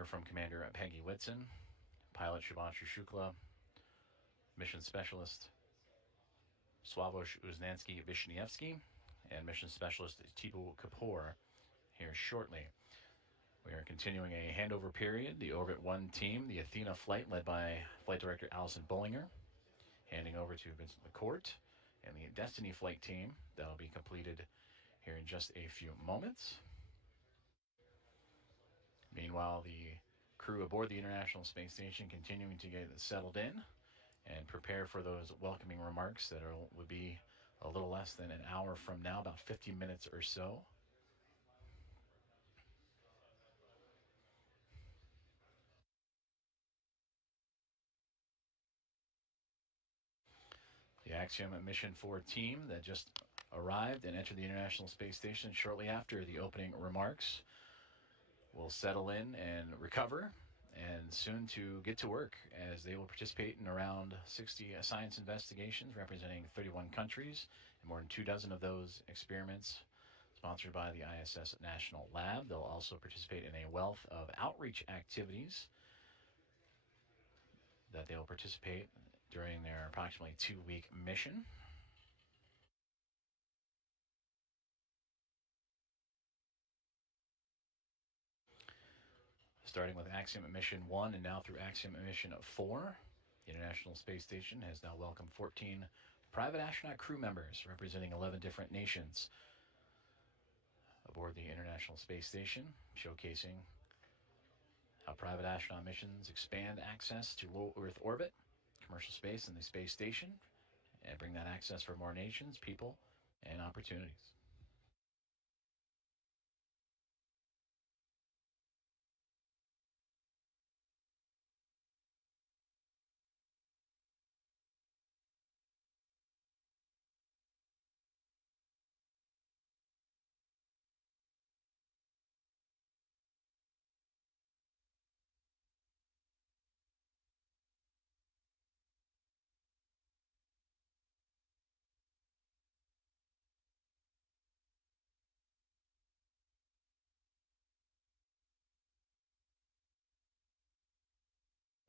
hear from Commander Peggy Whitson, pilot Shubhanshu Shukla, mission specialist Sławosz Uznansky-Wiśniewski, and mission specialist Tipu Kapoor here shortly. We are continuing a handover period. The Orbit 1 team, the Athena flight led by Flight Director Allison Bullinger, handing over to Vincent McCourt, and the Destiny flight team. That'll be completed here in just a few moments. Meanwhile, the crew aboard the International Space Station continuing to get settled in and prepare for those welcoming remarks that will be a little less than an hour from now, about 50 minutes or so. The Axiom-4 team that just arrived and entered the International Space Station shortly after the opening remarks will settle in and recover, and soon to get to work, as they will participate in around 60 science investigations representing 31 countries, and more than 24 of those experiments sponsored by the ISS National Lab. They'll also participate in a wealth of outreach activities that they will participate during their approximately 2-week mission. Starting with Axiom Mission 1 and now through Axiom Mission 4, the International Space Station has now welcomed 14 private astronaut crew members representing 11 different nations aboard the International Space Station, showcasing how private astronaut missions expand access to low Earth orbit, commercial space, and the space station, and bring that access for more nations, people, and opportunities.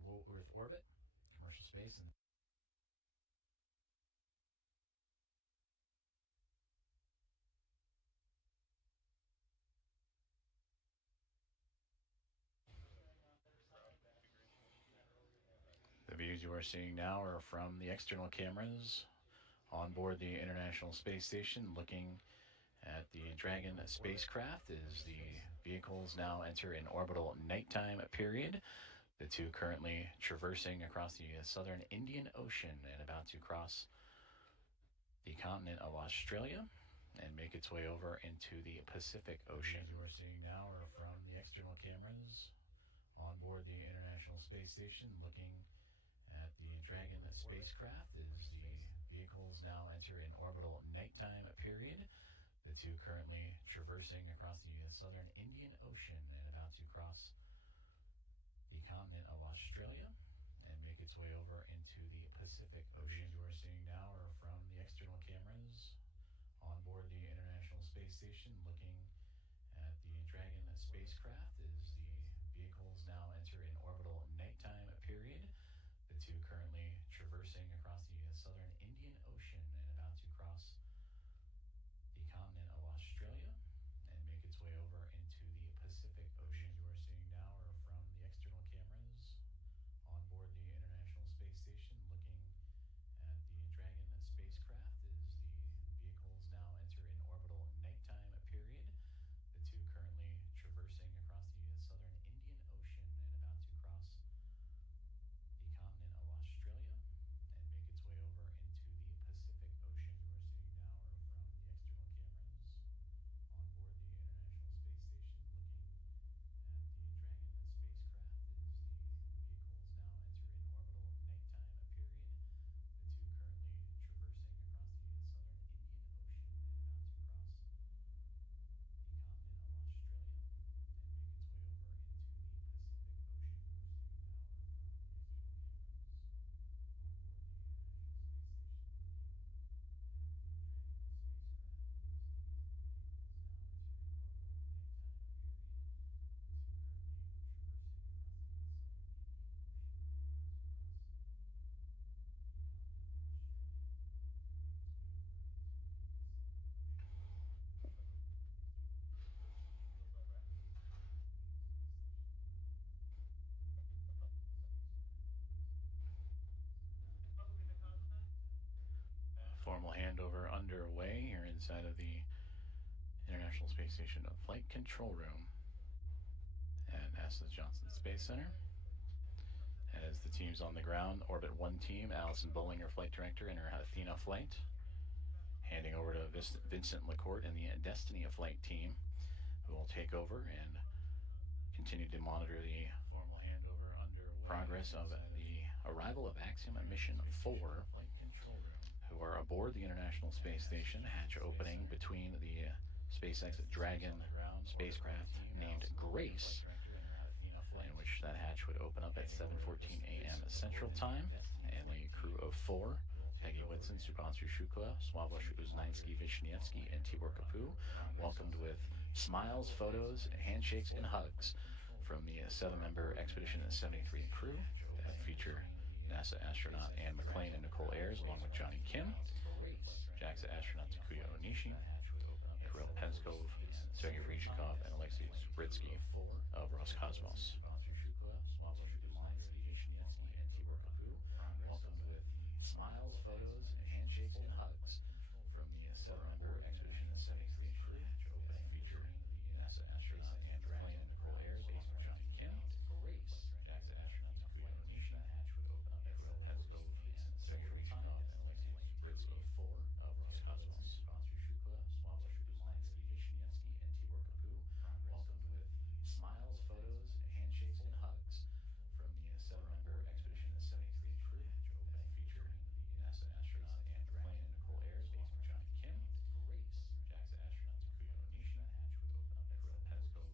Low Earth orbit, commercial space, and the views you are seeing now are from the external cameras on board the International Space Station, looking at the Dragon spacecraft as the vehicles now enter an orbital nighttime period. The two currently traversing across the southern Indian Ocean and about to cross the continent of Australia and make its way over into the Pacific Ocean. The views you are seeing now are from the external cameras on board the International Space Station, looking at the Dragon spacecraft as the vehicles now enter an orbital nighttime period. The two currently traversing across the southern Indian Ocean and about to cross the continent of Australia and make its way over into the Pacific Ocean. The views you are seeing now are from the external cameras on board the International Space Station, looking at the Dragon spacecraft as the vehicles now enter an orbital nighttime period. The two currently traversing across the southern Indian Ocean and about to cross the continent of Australia and make its way over into the Pacific Ocean. You are seeing now are from the external cameras on board the International Space Station, looking at the Dragon spacecraft as the vehicles now enter an orbital nighttime period. Formal handover underway here inside of the International Space Station Flight Control Room at NASA's Johnson Space Center. As the teams on the ground, Orbit 1 team, Allison Bollinger, flight director, in her Athena flight, handing over to Vincent LaCourte and the Destiny flight team, who will take over and continue to monitor the formal handover underway progress of the arrival of Axiom Mission 4, who are aboard the International Space Station, hatch opening between the SpaceX Dragon spacecraft named Grace, in which that hatch would open up at 7:14 a.m. Central Time, and the crew of 4, Peggy Whitson, Shubhanshu Shukla, Sławosz Uznański-Wiśniewski, and Tibor Kapu, welcomed with smiles, photos, handshakes, and hugs from the 7-member Expedition 73 crew that feature NASA astronaut Anne McClain and Nicole Ayers, along with Johnny Kim, JAXA astronauts Takuya Onishi, Kirill Peskov, Sergei Ryzhikov, and Alexei Zubrytsky of Roscosmos. Welcomed with smiles, photos, handshakes, and hugs from the 7-member Expedition 73 crew, opening featuring NASA astronaut Anne McClain and Nicole Ayers, along with Johnny Kim, JAXA astronaut Takuya Onishi, Kirill Peskov, and Sergei Ryzhikov, and Alexei Zubrytsky of Roscosmos. Welcomed with smiles, photos, handshakes, and hugs from the 7-member Expedition 73 crew, opening featuring NASA astronaut Anne McClain and Nicole Ayers, along with Johnny Kim, JAXA astronaut Takuya Onishi, Kirill Peskov,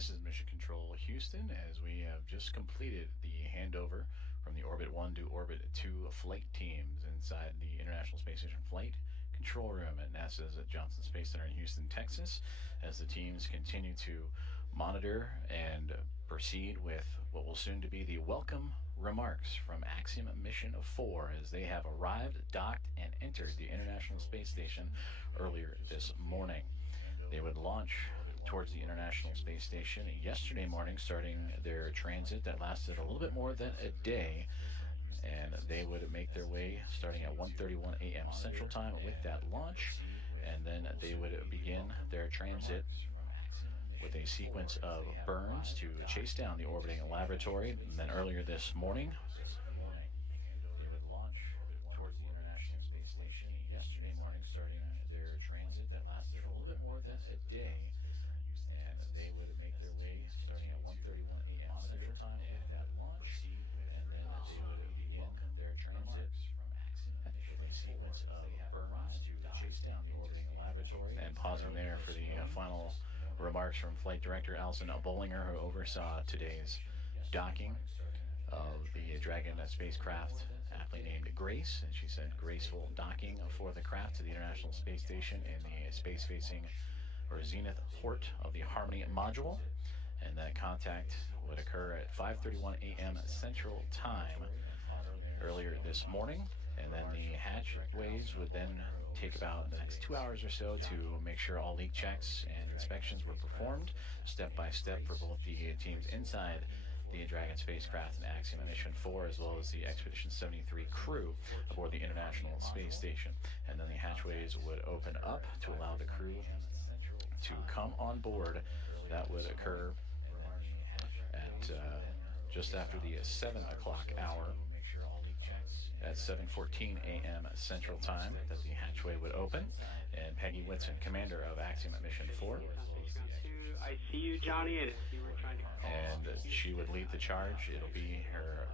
This is Mission Control Houston, as we have just completed the handover from the Orbit 1 to Orbit 2 flight teams inside the International Space Station Flight Control Room at NASA's Johnson Space Center in Houston, Texas, as the teams continue to monitor and proceed with what will soon to be the welcome remarks from Axiom Mission 4 as they have arrived, docked, and entered the International Space Station earlier this morning. They would launch towards the International Space Station yesterday morning, starting their transit that lasted a little bit more than a day, and they would make their way starting at 1:31 a.m. Central Time with that launch, and then they would begin their transit with a sequence of burns to chase down the orbiting laboratory. And then earlier this morning, they would launch towards the International Space Station yesterday morning, starting their transit that lasted a little bit more than a day, and they would make their way starting at 1:31 a.m. Central Time with that launch, and then they would begin their transit with a sequence of burns to chase down the orbiting laboratory. And pausing there for the final remarks from Flight Director Alison Bollinger, who oversaw today's docking of the Dragon spacecraft, aptly named Grace, and she said graceful docking for the craft to the International Space Station in the space-facing or zenith port of the Harmony module, and that contact would occur at 5:31 a.m. Central Time earlier this morning, and then the hatchways would then take about the next 2 hours or so to make sure all leak checks and inspections were performed step by step for both the teams inside the Dragon spacecraft and Axiom Mission 4, as well as the Expedition 73 crew aboard the International Space Station. And then the hatchways would open up to allow the crew to come on board. That would occur at just after the 7 o'clock hour. At 7:14 a.m. Central Time, that the hatchway would open, and Peggy Whitson, commander of Axiom Mission 4, I see you, Johnny, and if you were trying to call, and she would lead the charge. It'll be her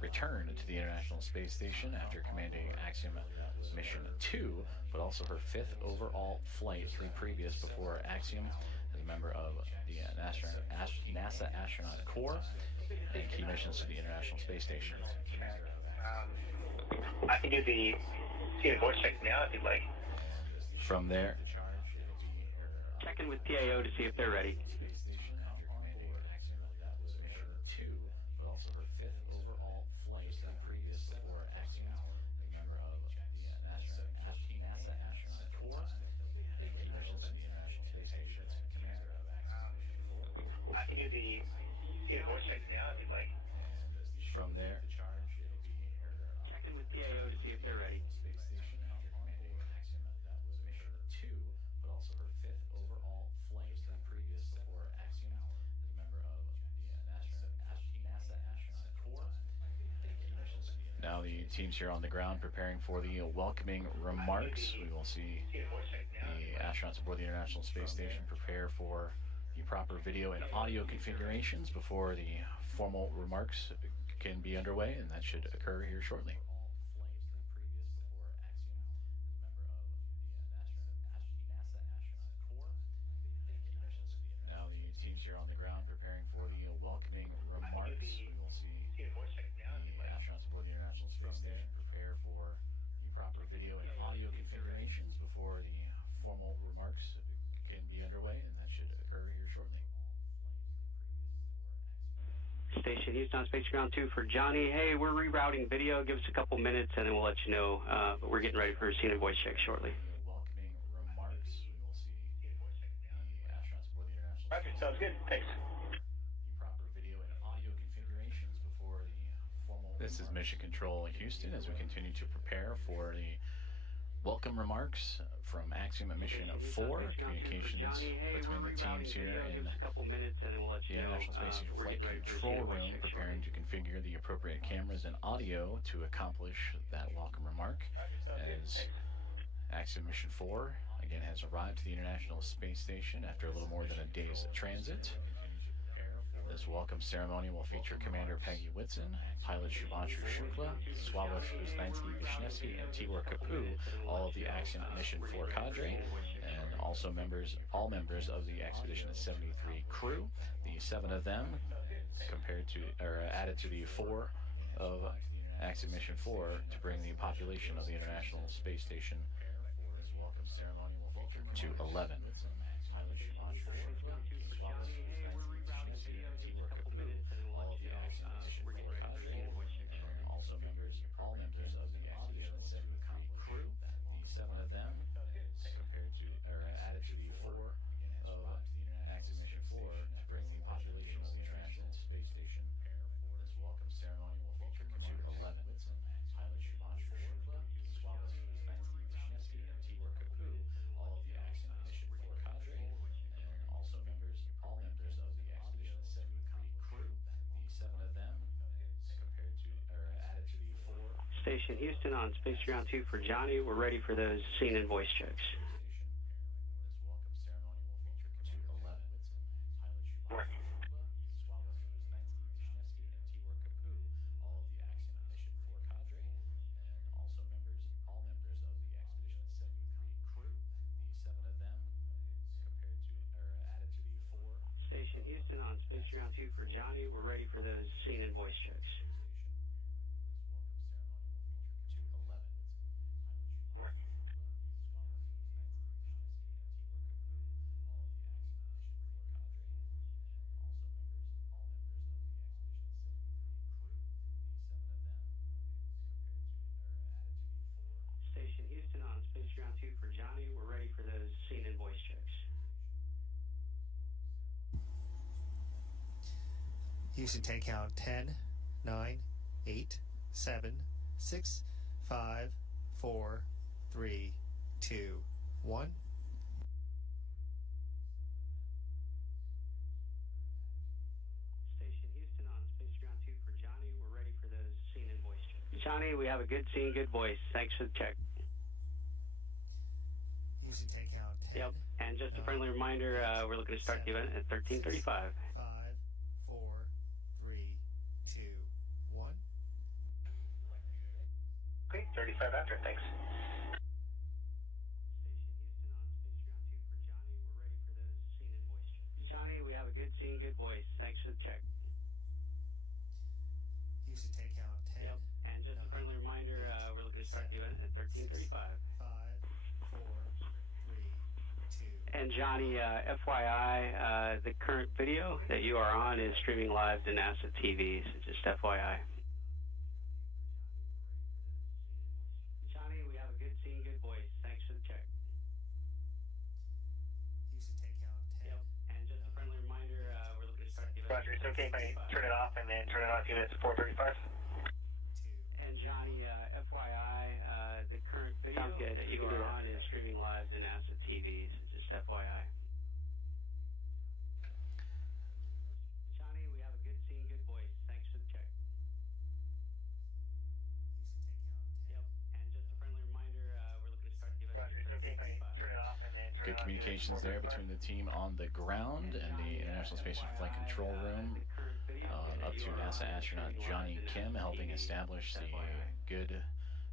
return to the International Space Station after commanding Axiom Mission 2, but also her 5th overall flight, 3 previous before Axiom, as a member of the NASA Astronaut Corps, and key missions to the International Space Station. I can do the voice check now if you'd like. From there, check in with PAO to see if they're ready. Space Station after commanding Axiom, that was Mission 2, but also her 5th overall flight, 3 previous before Axiom, as a member of the NASA Astronaut Corps, and key missions to the International Space Station, commander of Axiom Mission 4. I can do the voice check now if you'd like. And from there, check in with PAO to see if they're ready. Space Station after commanding Axiom, that was Mission 2, but also her 5th overall flight, 3 previous before Axiom, as a member of the NASA Astronaut Corps. Now the teams here on the ground preparing for the welcoming remarks. We will see the astronauts aboard the International Space Station prepare for the proper video and audio configurations before the formal remarks can be underway, and that should occur here shortly. Now the teams here on the ground preparing for the welcoming remarks. We will see the astronauts aboard the International Space Station prepare for the proper video and audio configurations before the formal remarks can be underway, and that should occur here shortly. Station Houston on Space Ground 2 for Johnny. Hey, we're rerouting video. Give us a couple minutes and then we'll let you know. But we're getting ready for a scenic voice check shortly. Welcoming remarks. We will see the astronauts aboard the International Roger, sounds good. Thanks. The proper video and audio configurations before the formal. This is Mission Control Houston as we continue to prepare for the welcome remarks from Axiom Mission 4, communications between the teams here in the International Space Station Flight Control Room, preparing to configure the appropriate cameras and audio to accomplish that welcome remark, as Axiom Mission 4 again has arrived to the International Space Station after a little more than a day's transit. This welcome ceremony will feature Commander Peggy Whitson, pilot Shubhanshu Shukla, Sławomir Wisniewski, and Tibor Kapu, all of the Axiom Mission 4 cadre, and also all members of the Expedition 73 crew. The 7 of them added to the 4 of Axiom Mission 4 to bring the population of the International Space Station to 11. All members of the Expedition 73 crew. The 7 of them added to the 4 of Axiom Mission 4 to bring the population of the International Space Station. This welcome ceremony will feature to 11. Pilot Shubhanshu Shukla, Sławomir Wisniewski, and Tibor Kapu, all of the Axiom Mission 4 cadre, and also all members of the Expedition 73 crew. The 7 of them added to the 4. Station Houston on Space Ground 2 for Johnny. We're ready for those scene and voice checks. This welcome ceremony will feature to 11. Pilot Shubhanshu Shukla, Sławomir Wisniewski, and Tibor Kapu, all of the Axiom Mission 4 cadre, and also all members of the Expedition 73 crew. The 7 of them added to the 4. Station Houston on Space Ground 2 for Johnny. We're ready for those scene and voice checks. Station Houston on Space Ground 2 for Johnny. We're ready for those scene and voice checks. Houston, take count 10, 9, 8, 7, 6, 5, 4, 3, 2, 1. Station Houston on Space Ground 2 for Johnny. We're ready for those scene and voice checks. Johnny, we have a good scene, good voice. Thanks for the check. Houston, take count 10. Yep. And just a friendly reminder, we're looking to start the event at 13:35. 5, 4, 3, 2, 1. Okay, 35 after. Thanks. Johnny, we have a good scene, good voice. Thanks for the check. Houston, take count 10. Yep. And just a friendly reminder, we're looking to start the event at 13:35. 5, 4, 3, 2. And Johnny, FYI, the current video that you are on is streaming live to NASA TV, so just FYI. Johnny, we have a good scene, good voice. Thanks for the check. Houston, take count 10. Yep. And just a friendly reminder, we're looking to start the event. Roger, it's okay if I turn it off and then turn it on a few minutes before 35? And Johnny, FYI, the current video that you are on is streaming live to NASA TV, so just FYI. Johnny, we have a good scene, good voice. Thanks for the check. Yep. And just a friendly reminder, we're looking to start the event. Roger, it's okay if I turn it off and then turn Good it on a few minutes communications there before between the team on the ground and the International Space Flight Control Room, up to NASA astronaut Johnny Kim, helping establish the good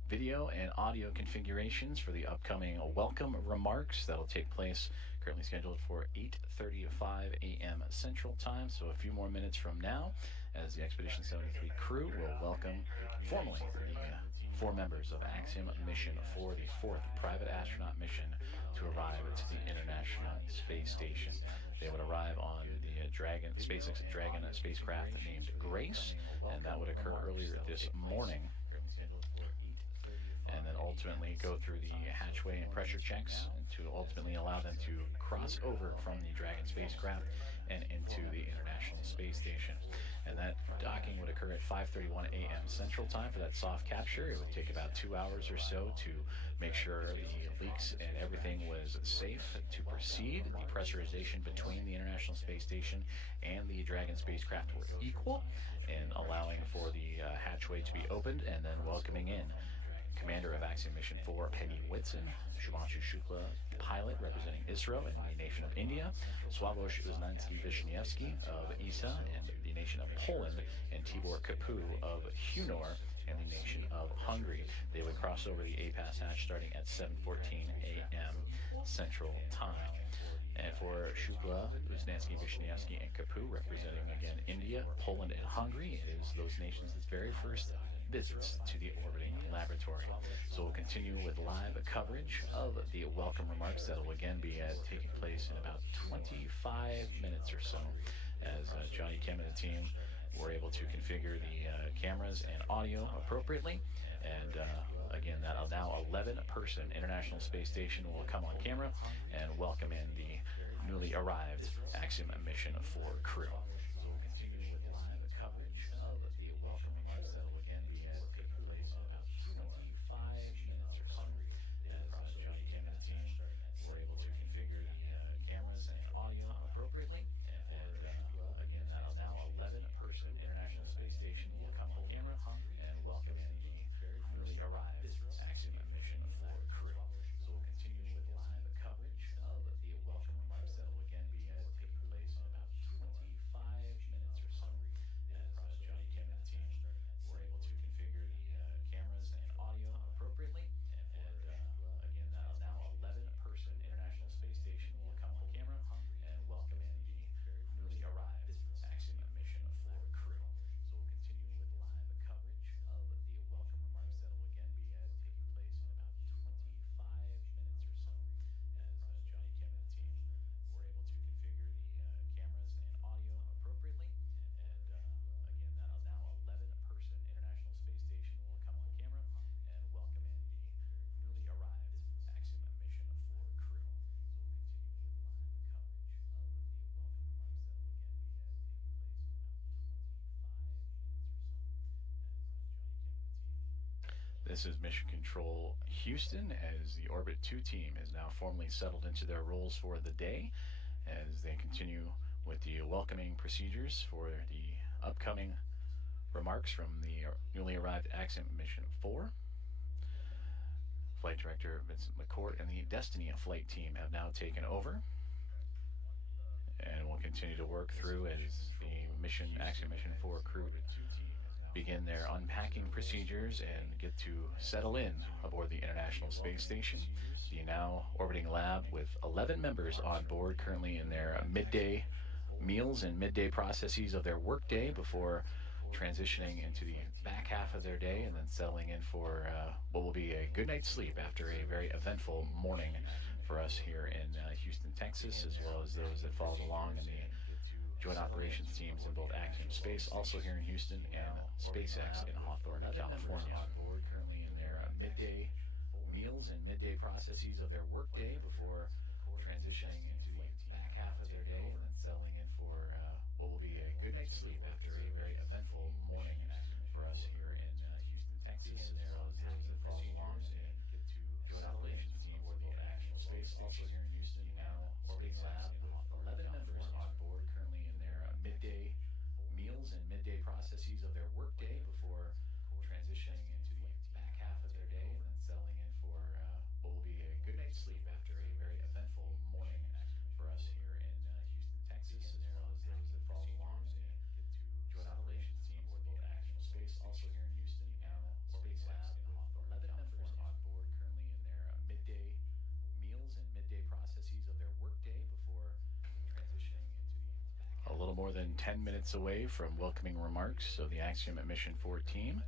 video and audio configurations for the upcoming welcome remarks that'll take place, currently scheduled for 8:35 a.m. Central Time, so a few more minutes from now, as the Expedition 73 crew will welcome formally the 4 members of Axiom Mission 4, the 4th private astronaut mission to arrive to the International Space Station. They would arrive on the SpaceX Dragon spacecraft named Grace, and that would occur earlier this morning, and then ultimately go through the hatchway and pressure checks to ultimately allow them to cross over from the Dragon spacecraft and into the International Space Station. And that docking would occur at 5:31 a.m. Central Time for that soft capture. It would take about 2 hours or so to make sure the leaks and everything was safe to proceed. The pressurization between the International Space Station and the Dragon spacecraft were equal, and allowing for the hatchway to be opened and then welcoming in Commander of Axiom Mission 4, Peggy Whitson, Shubhanshu Shukla, pilot representing ISRO and the nation of India, Sławosz Uznański-Wiśniewski of ESA and the nation of Poland, and Tibor Kapu of Hunor and the nation of Hungary. They would cross over the APAS hatch starting at 7:14 a.m. Central Time. And for Shukla, Uznański, Wiśniewski, and Kapu, representing again India, Poland, and Hungary, it is those nations' very first visits to the orbiting laboratory. So we'll continue with live coverage of the welcome remarks that will again be taking place in about 25 minutes or so, as Johnny Kim and the team were able to configure the cameras and audio appropriately. And again, that now 11-person International Space Station will come on camera and welcome in the newly arrived Axiom Mission 4 crew. So we'll continue with live coverage of the welcome remarks that will again be taking place in about 25 minutes or so, as Johnny Kim and the team were able to configure the cameras and audio appropriately. And again, that now 11-person International Space Station will come on camera and welcome in the newly arrived Axiom Mission 4 crew. So we'll continue with live coverage of the welcome remarks that will again be taking place in about 25 minutes or so, as Johnny Kim and the team were able to configure the cameras and audio appropriately. And again, now 11-person International Space Station will come on camera and welcome in the newly arrived Axiom Mission 4 crew. So we'll continue with live coverage of the welcome remarks that will again be taking place in about 25 minutes or so, as Johnny Kim and the team were able to configure the cameras and audio appropriately. And again, that now 11-person International Space Station will come on camera and welcome in the newly arrived Axiom Mission 4 crew. So we'll continue with live coverage of the welcome remarks that will again be taking place in about 25 minutes or so, as Johnny Kim and the team. This is Mission Control Houston, as the Orbit 2 team is now formally settled into their roles for the day, as they continue with the welcoming procedures for the upcoming remarks from the newly arrived Axiom Mission 4. Flight Director Vincent McCourt and the Destiny flight team have now taken over, and will continue to work through as the Axiom Mission 4 crew begin their unpacking procedures and get to settle in aboard the International Space Station, the now orbiting lab with 11 members on board, currently in their midday meals and midday processes of their workday before transitioning into the back half of their day and then settling in for what will be a good night's sleep after a very eventful morning for us here in Houston, Texas, as well as those that followed along in the Joint Operations teams in both Axiom Space, also here in Houston, and SpaceX in Hawthorne, California. On board currently in their midday meals and midday processes of their workday before transitioning into the back half of their day and then settling in for what will be a good night's sleep after a very eventful morning for us here in Houston, Texas, as well as those that follow along in the Joint Operations teams in both Axiom Space, also here in Houston, now orbiting lab, 11 members on board currently in their midday meals and midday processes of their workday before transitioning into the back half of their day and then settling in for what will be a good night's sleep after a very eventful morning for us here in Houston, Texas, as well as those that follow along in the Joint Operations teams in both Axiom Space, also here in Houston, now orbiting lab, 11 members on board currently in their midday meals and midday processes of their workday before transitioning into the back. A little more than 10 minutes away from welcoming remarks of the Axiom Mission 4 team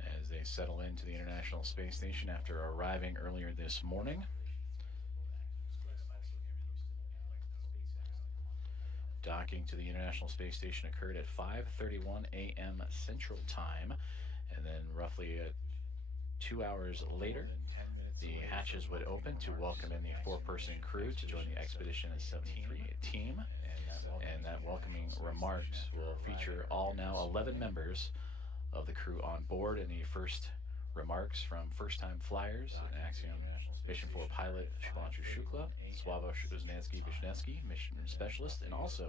as they settle into the International Space Station after arriving earlier this morning. Docking to the International Space Station occurred at 5:31 a.m. Central Time, and then roughly 2 hours later, the hatches would open to welcome in the 4-person crew to join the Expedition 73 team, and that welcoming remarks will feature all now 11 members of the crew on board, and the first remarks from first-time flyers and Axiom Mission 4 pilot Shubhanshu Shukla, Sławosz Uznański-Wiśniewski, mission specialist, and also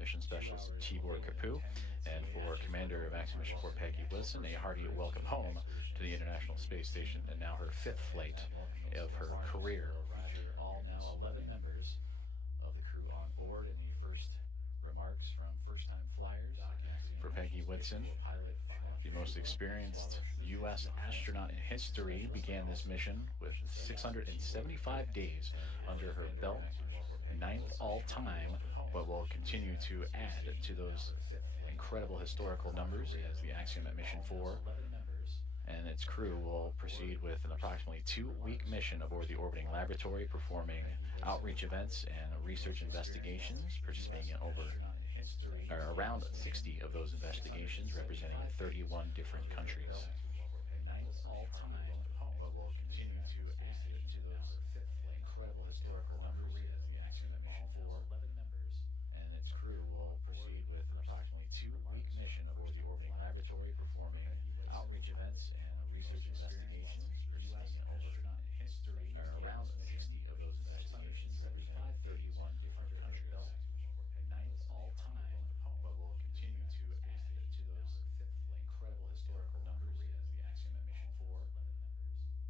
mission specialist Tibor Kapu, and for Commander of Axiom Mission 4 Peggy Whitson, a hearty welcome home to the International Space Station, and now her fifth flight of her career. Feature all now 11 members of the crew on board, and the first remarks from first-time flyers for Peggy Whitson, the most experienced U.S. astronaut in history, began this mission with 675 days under her belt, ninth all-time, but will continue to add to those incredible historical numbers as the Axiom Mission 4 and its crew will proceed with an approximately 2-week mission aboard the orbiting laboratory, performing outreach events and research investigations, participating in around 60 of those investigations, representing 31 different countries. Ninth all time, but will continue to add to those incredible historical numbers as the Axiom Mission 4 and its crew will proceed with an approximately 2-week mission aboard the orbiting laboratory, performing outreach events and research investigations, participating in around 60 of those investigations, representing 31 different countries. Ninth all time, but will continue to add to those incredible historical numbers as the Axiom Mission 4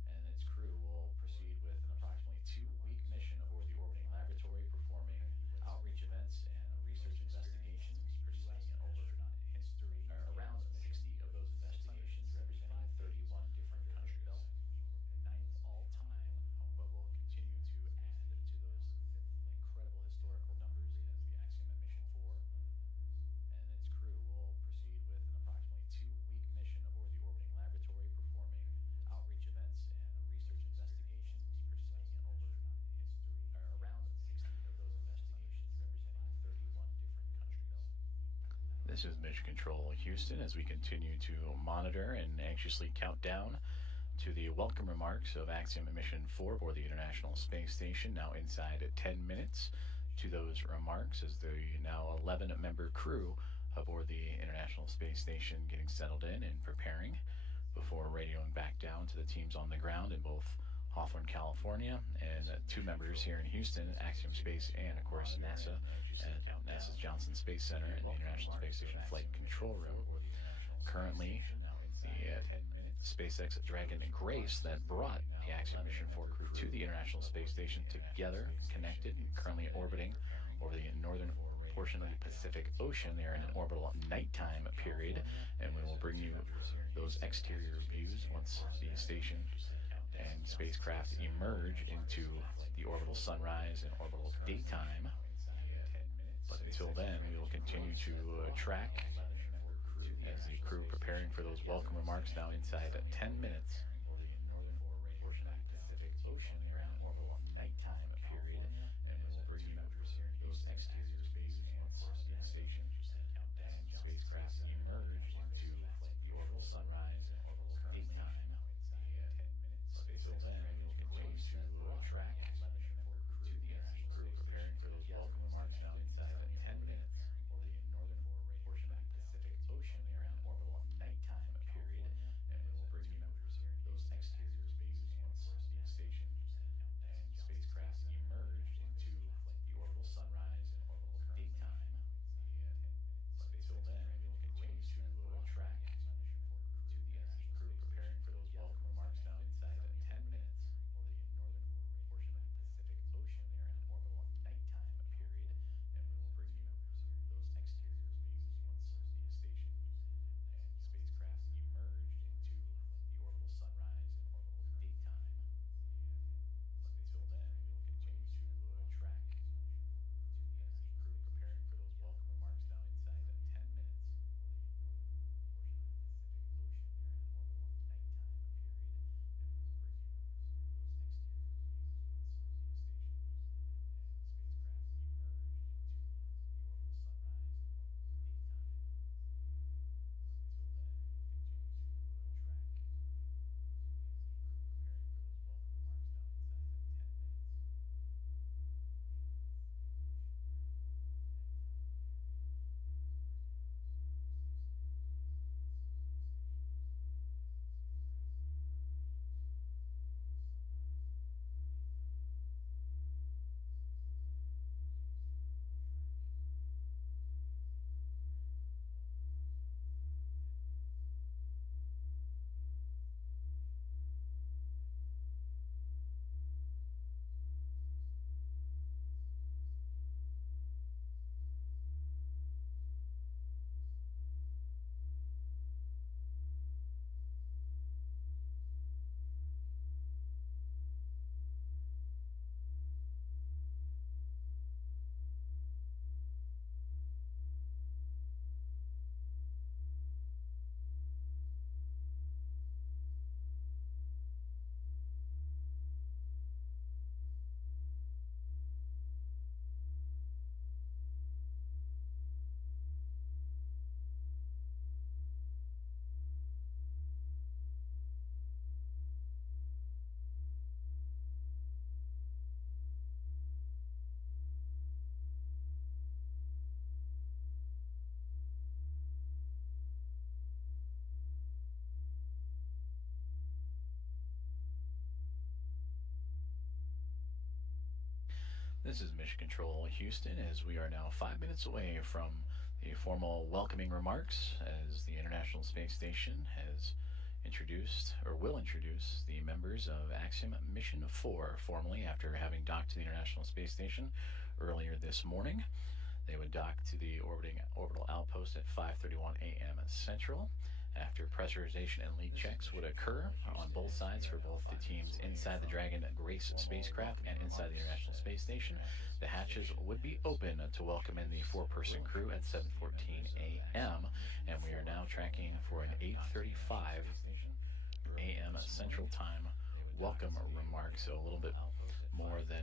and its crew will proceed with an approximately 2-week mission aboard the orbiting laboratory, performing outreach events and research investigations, participating in around 60 of those investigations, representing 31 different countries. Ninth all time, but will continue to add to those incredible historical numbers as the Axiom Mission 4 and its crew will proceed with an approximately 2-week mission aboard the orbiting laboratory, performing outreach events and research investigations, participating in around 60 of those investigations, representing 31 different countries. This is Mission Control Houston as we continue to monitor and anxiously count down to the welcome remarks of Axiom Mission 4 aboard the International Space Station, now inside 10 minutes to those remarks as the now 11-member crew aboard the International Space Station getting settled in and preparing before radioing back down to the teams on the ground in both Hawthorne, California, and 2 members here in Houston, Axiom Space and, of course, NASA at NASA's Johnson Space Center and the International Space Station Flight Control Room. Currently, the SpaceX Dragon and Grace that brought the Axiom Mission 4 crew to the International Space Station together, connected, and currently orbiting over the northern portion of the Pacific Ocean. They are in an orbital nighttime period, and we will bring you those exterior views once the station and spacecraft emerge into the orbital sunrise and orbital daytime. But until then, we will continue to track as the crew preparing for those welcome remarks now inside 10 minutes over the northern portion of the Pacific Ocean. They're in an orbital nighttime period, and we will bring you those exterior views once the station and spacecraft emerge into the orbital sunrise and orbital daytime. But until then, we will continue to track to the international crew preparing for those welcome remarks now inside 10 minutes over the northern portion of the Pacific Ocean. They are in an orbital nighttime period, and we will bring you those exterior views once the station and spacecraft emerge into the orbital sunrise and orbital daytime. But until then, we will continue This is Mission Control Houston, as we are now 5 minutes away from the formal welcoming remarks as the International Space Station has introduced, or will introduce, the members of Axiom Mission 4 formally after having docked to the International Space Station earlier this morning. They would dock to the orbital outpost at 5:31 a.m. Central. After pressurization and leak checks would occur on both sides for both the teams inside the Dragon Grace spacecraft and inside the International Space Station, the hatches would be open to welcome in the four-person crew at 7:14 a.m. And we are now tracking for an 8:35 a.m. Central Time welcome remark, so a little bit more than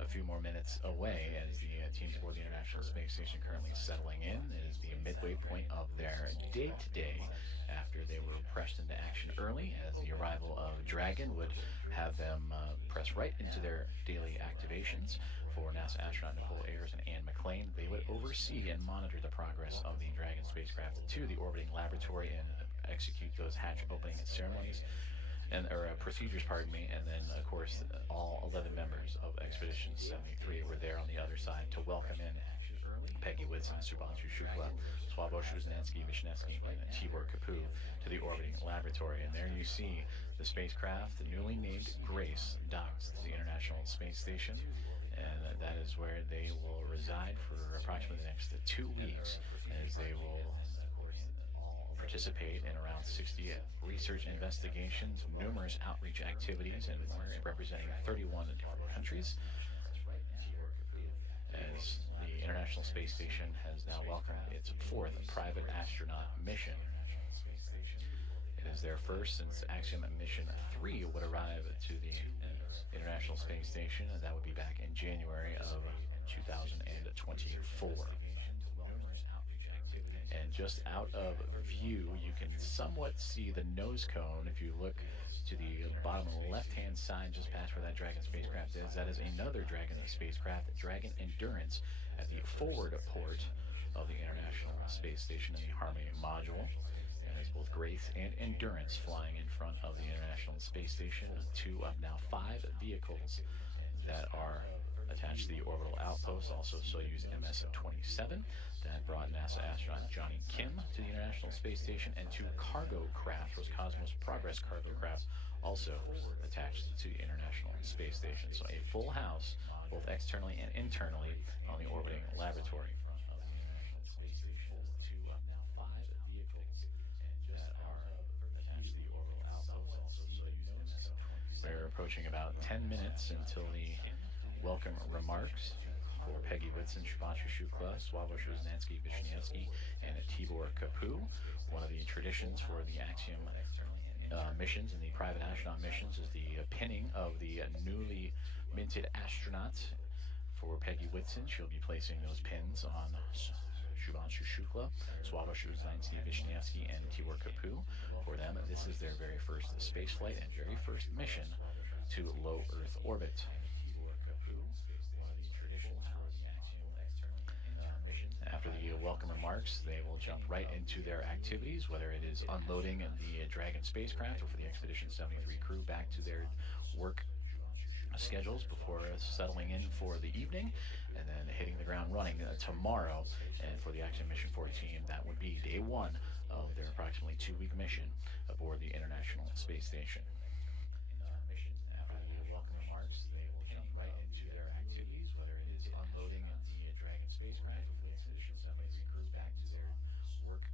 a few more minutes away as the teams aboard the International Space Station currently settling in. It is the midway point of their day today after they were pressed into action early, as the arrival of Dragon would have them press right into their daily activations. For NASA astronaut Nicole Ayers and Ann McLean, they would oversee and monitor the progress of the Dragon spacecraft to the orbiting laboratory and execute those hatch opening ceremonies or procedures, pardon me, and then, of course, all 11 members of Expedition 73 were there on the other side to welcome in Peggy Whitson, Shubhanshu Shukla, Sławosz Uznanski-Wisniewski, and Tibor Kapu to the orbiting laboratory. And there you see the spacecraft, the newly named Grace, docked to the International Space Station, and that is where they will reside for approximately the next 2 weeks, as they will participate in around 60 research investigations, numerous outreach activities, and more, representing 31 different countries, as the International Space Station has now welcomed its fourth private astronaut mission. It is their first since Axiom Mission 3 would arrive to the International Space Station, and that would be back in January of 2024. And just out of view, you can somewhat see the nose cone. If you look to the bottom left-hand side, just past where that Dragon spacecraft is, that is another Dragon spacecraft, Dragon Endurance, at the forward port of the International Space Station in the Harmony module. And it's both Grace and Endurance flying in front of the International Space Station, two of now 5 vehicles that are attached to the orbital outpost, also Soyuz MS-27, that brought NASA astronaut Johnny Kim to the International Space Station, and 2 cargo craft, Roscosmos Progress cargo craft, also attached to the International Space Station. So a full house, both externally and internally, on the orbiting laboratory. We're approaching about 10 minutes until the welcome remarks for Peggy Whitson, Shubhanshu Shukla, Sławosz Uznanski-Wisniewski, and Tibor Kapu. One of the traditions for the Axiom missions and the private astronaut missions is the pinning of the newly minted astronauts. For Peggy Whitson, she'll be placing those pins on Shubhanshu Shukla, Sławosz Uznanski-Wisniewski, and Tibor Kapu. For them, this is their very first space flight and very first mission to low Earth orbit. After the welcome remarks, they will jump right into their activities, whether it is unloading the Dragon spacecraft or for the Expedition 73 crew back to their work schedules before settling in for the evening, and then hitting the ground running tomorrow. And for the Axiom Mission 4 team, that would be day 1 of their approximately 2-week mission aboard the International Space Station. After the welcome remarks, they will jump right into their activities, whether it is unloading the Dragon spacecraft or for the Expedition 73 crew back to their work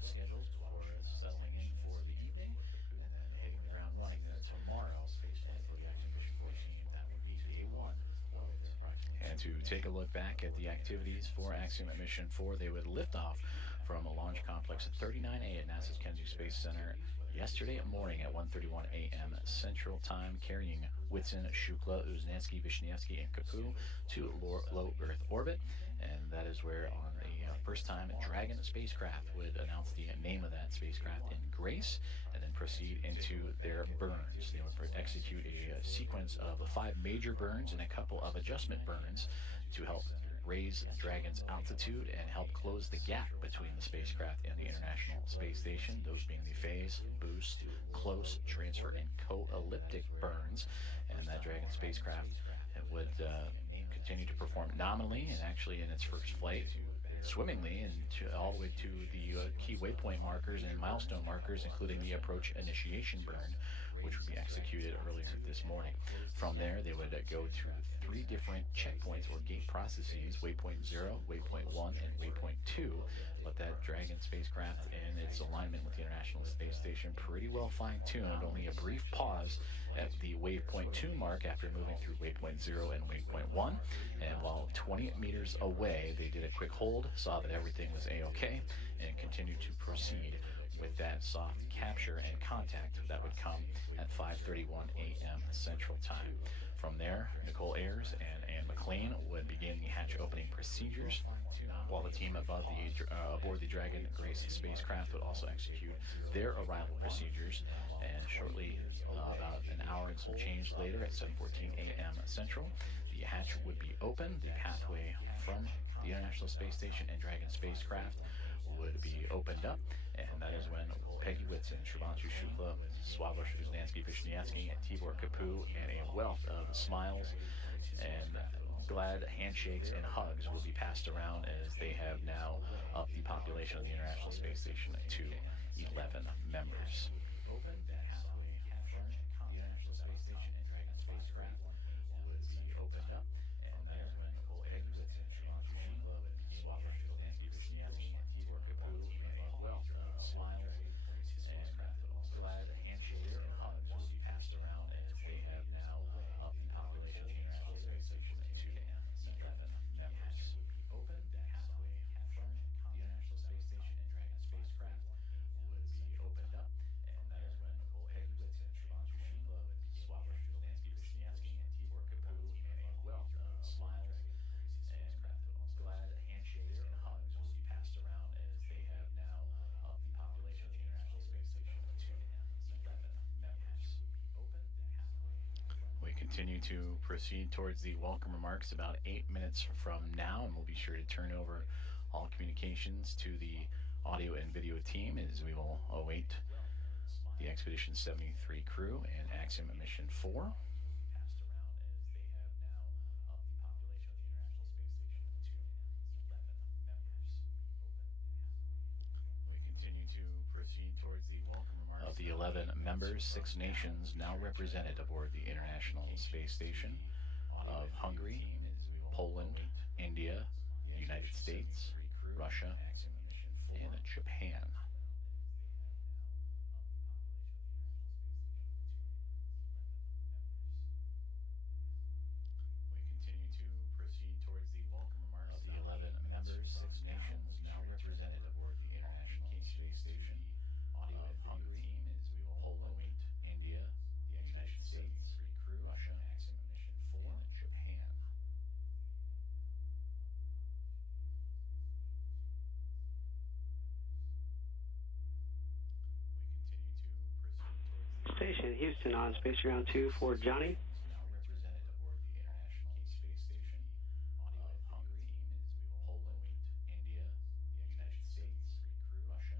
schedules before settling in for the evening, and then hitting the ground running tomorrow. And for the Axiom Mission 4 team, that would be day 1 of their approximately. And to take a look back at the activities for Axiom Mission 4, they would lift off from a launch complex at 39A at NASA's Kennedy Space Center yesterday morning at 1:31 a.m. Central Time, carrying Whitson, Shukla, Uznanski-Wisniewski, and Kapu to low Earth orbit. And that is where, on the first time, Dragon spacecraft would announce the name of that spacecraft in Grace, and then proceed into their burns. They would execute a sequence of 5 major burns and a couple of adjustment burns to help raise Dragon's altitude and help close the gap between the spacecraft and the International Space Station, those being the phase, boost, close, transfer, and co-elliptic burns. And that Dragon spacecraft would continue to perform nominally and actually in its first flight swimmingly and all the way to the key waypoint markers and milestone markers, including the approach initiation burn, which would be executed earlier this morning. From there, they would go to 3 different checkpoints or gate processes: waypoint 0, waypoint 1, and waypoint 2. Let that Dragon spacecraft and its alignment with the International Space Station pretty well fine-tuned. Only a brief pause at the waypoint 2 mark after moving through waypoint 0 and waypoint 1. And while 20 meters away, they did a quick hold, saw that everything was A-OK, and continued to proceed with that soft capture and contact that would come at 5:31 a.m. Central Time. From there, Nicole Ayers and Ann McLean would begin the hatch opening procedures, while the team aboard the Dragon Grace spacecraft would also execute their arrival procedures. And shortly, about an hour and some change later, at 7:14 a.m. Central, the hatch would be open. The pathway from the International Space Station and Dragon spacecraft would be opened up, and that is when Peggy Whitson, Shubhanshu Shukla, Sławomir Wyszniewski, and Tibor Kapu, and a wealth of smiles and glad handshakes and hugs will be passed around, as they have now upped the population of the International Space Station to 11 members. The International Space Station and Dragon spacecraft would be opened up, and that is when Peggy Whitson, Shubhanshu Shukla, Sławomir Wyszniewski, and Tibor Kapu, and a wealth of smiles and glad handshakes and hugs will be passed around, as they have now upped the population of the International Space Station to 11 members. Open pathway from the International Space Station and Dragon spacecraft would be opened up, and that is when Peggy Whitson, Shubhanshu Shukla, Sławomir Wyszniewski, and Tibor Kapu, and a wealth of smiles and glad handshakes and hugs will be passed around, as they have now upped the population of the International Space Station to 11 members. We continue to proceed towards the welcome remarks about 8 minutes from now, and we'll be sure to turn over all communications to the audio and video team as we will await the Expedition 73 crew and Axiom Mission 4. We continue to proceed towards the welcome remarks. Of the 11 members, 6 nations now represented aboard the International Space Station of Hungary, Poland, India, the United States, Russia, and Japan. We continue to proceed towards the welcome remarks. Of the 11 members, 6 nations now represented aboard the International Space Station of Hungary, Poland, India, the United States, Russia, and Japan. Station Houston on Space Ground 2 for Johnny. Now represented aboard the International Space Station of Hungary, Poland, India, the United States, Russia,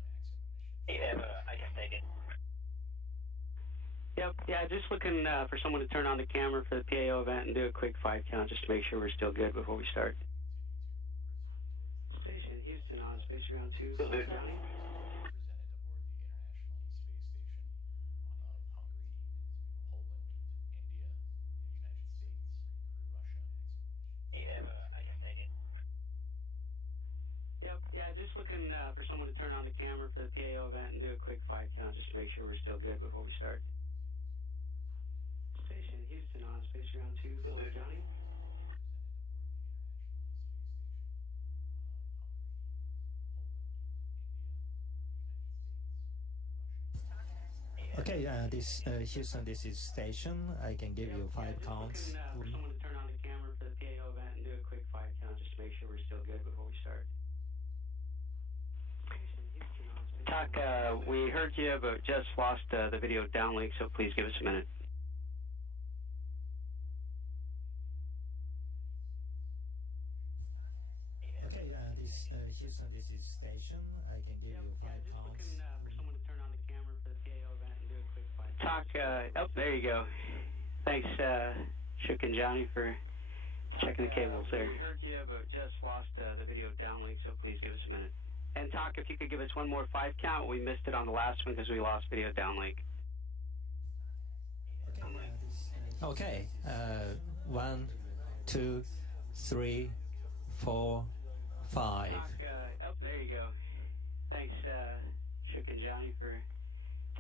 Yeah, I can take it. Yep, yeah, just looking for someone to turn on the camera for the PAO event and do a quick 5 count just to make sure we're still good before we start. Station Houston on Space Ground 2 for Johnny. Yep, yeah, just looking for someone to turn on the camera for the PAO event and do a quick 5 count just to make sure we're still good before we start. Station Houston on Space Ground 2 for Johnny. Okay, this Houston, this is station. I can give you 5 counts. Looking for someone to turn on the camera for the PAO event and do a quick 5 count just to make sure we're still good before we start. Talk, we heard you, but just lost the video downlink, so please give us a minute. talk, oh, there you go. Thanks, Shook and Johnny, for checking the cables there. We heard you, but just lost the video downlink, so please give us a minute. And talk, if you could give us one more 5 count. We missed it on the last one because we lost video downlink. Okay. 1, 2, 3, 4, 5. Talk, oh, there you go. Thanks, Shook and Johnny, for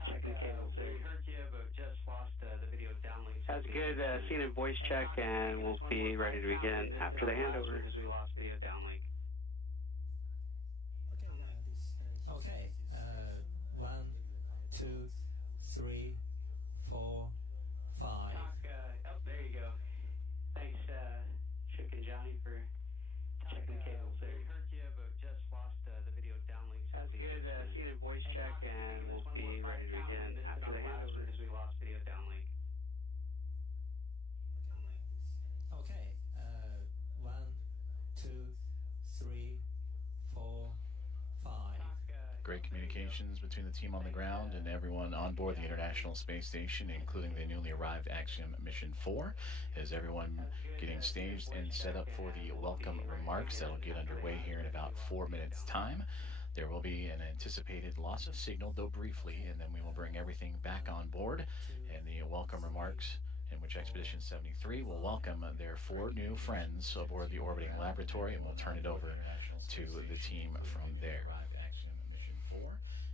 checking the cables there. We heard you, but just lost the video downlink. That's good. Scene and voice check, and we'll be ready to begin after the handover because we lost video downlink. Okay. 1, 2, 3, 4, 5. Talk, oh, there you go. Thanks, Shook and Johnny, for checking the cables there. We heard you, but just lost the video downlink. That's good. Scene and voice check, and we'll be ready to begin after the handover because we lost video downlink. Okay. 1, 2, 3, 4, 5. Great communications between the team on the ground and everyone on board the International Space Station, including the newly arrived Axiom Mission 4, as everyone getting staged and set up for the welcome remarks that'll get underway here in about 4 minutes' time. There will be an anticipated loss of signal, though briefly, and then we will bring everything back on board, and the welcome remarks in which Expedition 73 will welcome their 4 new friends aboard the orbiting laboratory, and we'll turn it over to the team from there.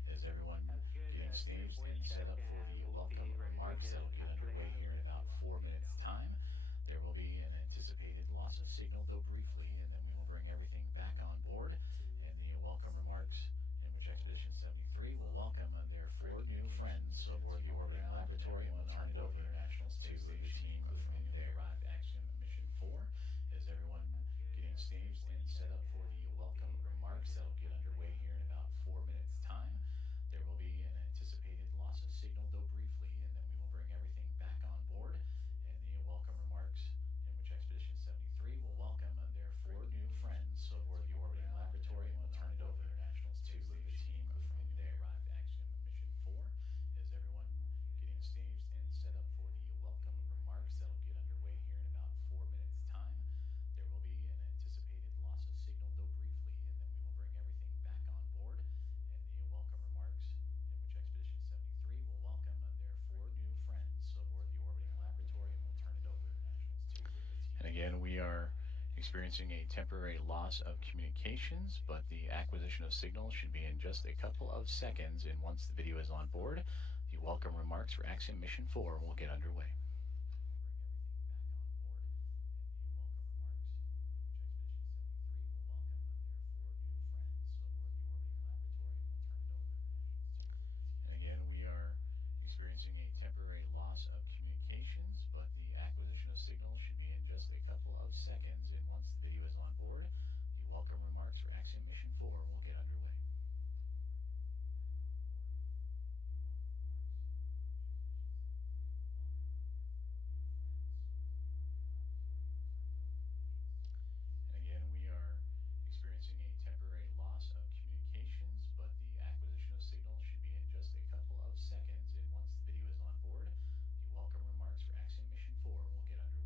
As everyone getting staged and set up for the welcome remarks that'll get underway here in about 4 minutes' time. There will be an anticipated loss of signal, though briefly, and then we will bring everything back on board, and the welcome remarks in which Expedition 73 will welcome their 4 new friends aboard the orbiting laboratory, and we'll turn it over to the team from there. Axiom Mission 4, as everyone getting staged and set up for the welcome remarks that'll get underway here in about 4 minutes' time. There will be an anticipated loss of signal, though briefly, and then we will bring everything back on board, and the welcome remarks in which Expedition 73 will welcome their 4 new friends aboard the orbiting laboratory, and we'll turn it over to the team from there. Axiom Mission 4, as everyone getting staged and set up for the welcome remarks that'll get underway here in about 4 minutes' time. There will be an anticipated loss of signal, though briefly, and then we will bring everything back on board, and the welcome remarks in which Expedition 73 will welcome their 4 new friends aboard the orbiting laboratory, and we'll turn it over to the team. And again, we are experiencing a temporary loss of communications, but the acquisition of signal should be in just a couple of seconds, and once the video is on board, the welcome remarks for Axiom Mission 4 will get underway. And again, we are experiencing a temporary loss of communications, but the acquisition of signal should be in just a couple of seconds, and once the video is on board, the welcome remarks for Axiom Mission 4 will get underway. And again, we are experiencing a temporary loss of communications, but the acquisition of signal should be in just a couple of seconds, and once the video is on board, the welcome remarks for Axiom Mission 4 will get underway.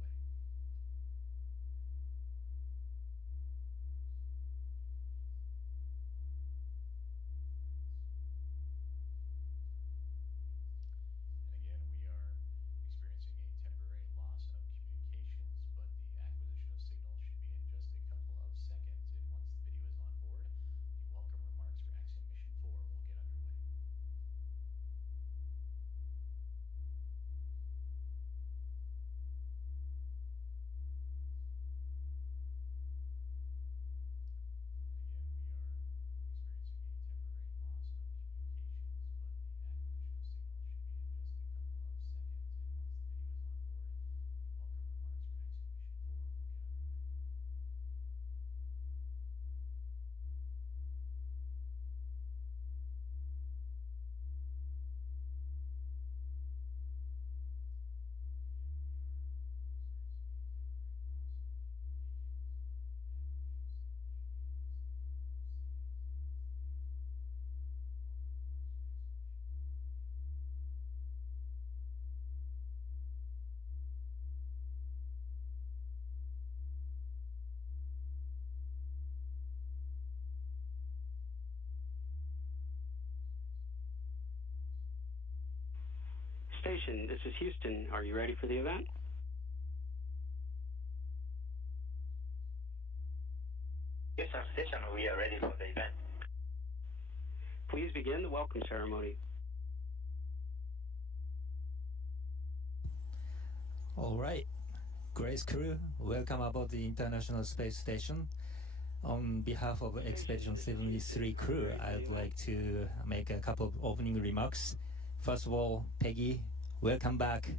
Station, this is Houston. Are you ready for the event? Houston Station, we are ready for the event. Please begin the welcome ceremony. All right. Grace crew, welcome aboard the International Space Station. On behalf of Expedition 73 crew, I'd like to make a couple of opening remarks. First of all, Peggy, welcome back.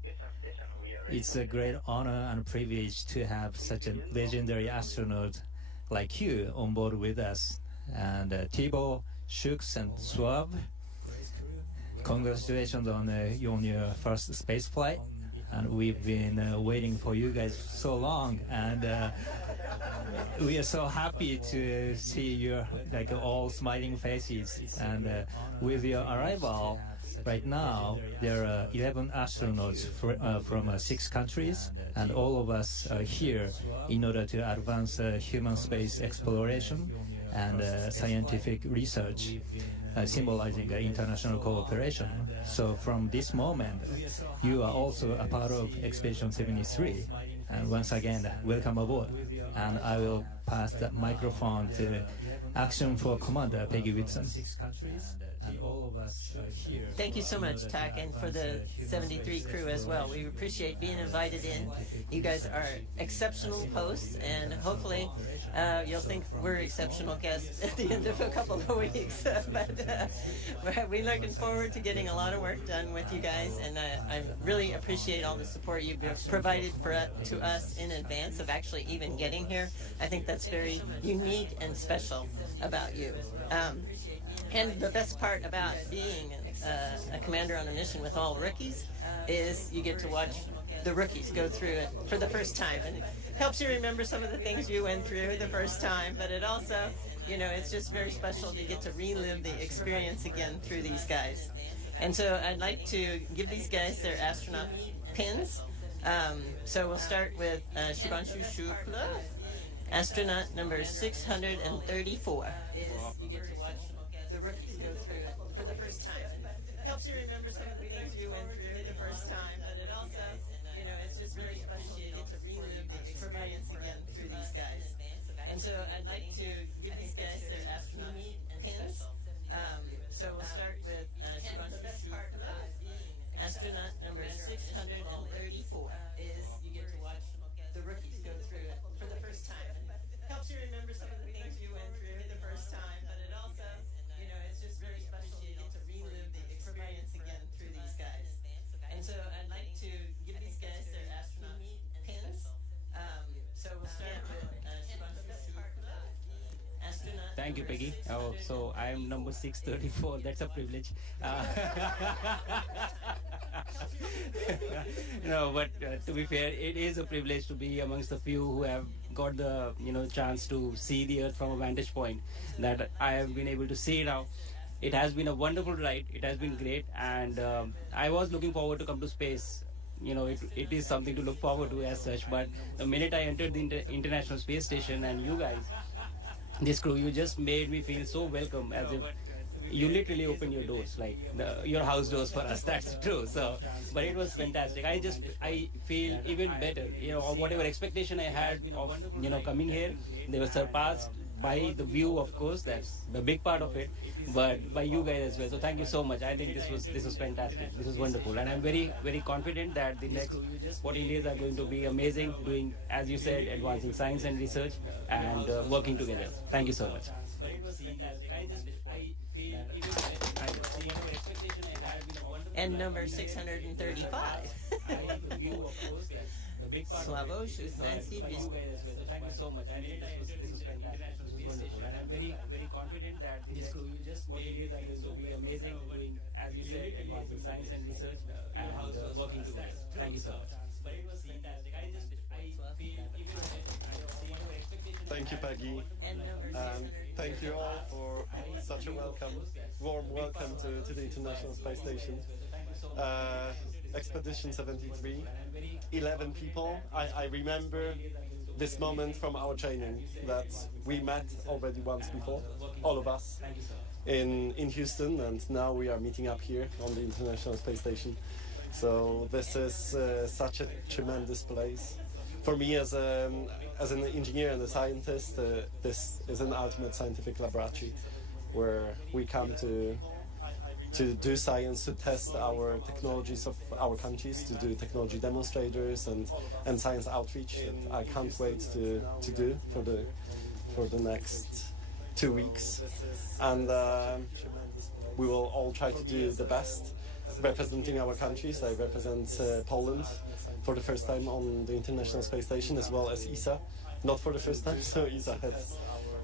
It's a great honor and privilege to have such a legendary astronaut like you on board with us. And Thibaut, Shooks, and Swab, congratulations on your first space flight. And we've been waiting for you guys so long, and we are so happy to see your all smiling faces. And with your arrival, right now there are 11 astronauts from 6 countries, and all of us are here in order to advance human space exploration and scientific research, symbolizing international cooperation. So from this moment, you are also a part of Expedition 73. And once again, welcome aboard. And I will pass the microphone to Axiom-4 Commander Peggy Whitson. And all of us are here. Thank you so much, Tak, and for the 73 crew as well. We appreciate being invited in. You guys are exceptional hosts, and hopefully you'll think we're exceptional guests at the end of a couple of weeks. But we're looking forward to getting a lot of work done with you guys, and I really appreciate all the support you've provided to us in advance of actually even getting here. I think that's very unique and special about you. And the best part about being a commander on a mission with all rookies is you get to watch the rookies go through it for the first time. And it helps you remember some of the things you went through the first time, but it also, it's just very special to get to relive the experience again through these guys. And so I'd like to give these guys their astronaut pins. So we'll start with Shubhanshu Shukla, astronaut number 634. You get to watch the rookies go through it for the first time. It helps you remember some of the things you went through the first time, but it also, it's just very special to get to relive the experience again through these guys. And so I'd like to give these guys their astronaut pins. So we'll start with Shubhanshu Shukla, astronaut number 634. You get to watch the rookies go through it for the first time. It helps you remember some of the things you went through the first time, but it also, it's just very special to get to relive the experience again through these guys. And so I'd like to give these guys their astronaut pins. So we'll start with Shubhanshu Shukla, astronaut. Thank you, Peggy. So I am number 634. That's a privilege. No, but to be fair, it is a privilege to be amongst the few who have got the chance to see the Earth from a vantage point that I have been able to see now. It has been a wonderful ride. It has been great, and I was looking forward to come to space. It is something to look forward to as such. But the minute I entered the International Space Station and you guys, this crew, you just made me feel so welcome, as if you literally opened your doors, like your house doors for us. That's true. So, but it was fantastic. I feel even better. Whatever expectation I had of coming here, they were surpassed by the view, of course. That's the big part of it, but by you guys as well. So thank you so much. I think this was fantastic. This was wonderful, and I'm very, very confident that the next 14 days are going to be amazing. Doing, as you said, advancing science and research and working together. Thank you so much. But it was fantastic. I feel even better. And number 635. Slavoj Nancy. Thank you so much. I think this was fantastic. This was wonderful, and I'm very, very confident that this crew, you just 14 days are going to be amazing. Doing, as you said, advancing science and research and working together. Thank you so much. But it was fantastic. I feel even better. Thank you, Peggy. And thank you all for such a warm welcome to the International Space Station. Expedition 73, 11 people. I remember this moment from our training that we met already once before, all of us, in Houston, and now we are meeting up here on the International Space Station. So this is such a tremendous place. For me as an engineer and a scientist, this is an ultimate scientific laboratory where we come to do science, to test our technologies of our countries, to do technology demonstrators and science outreach. I can't wait to do for the next 2 weeks. And we will all try to do the best representing our countries. I represent Poland for the first time on the International Space Station, as well as ESA, not for the first time. So ESA had,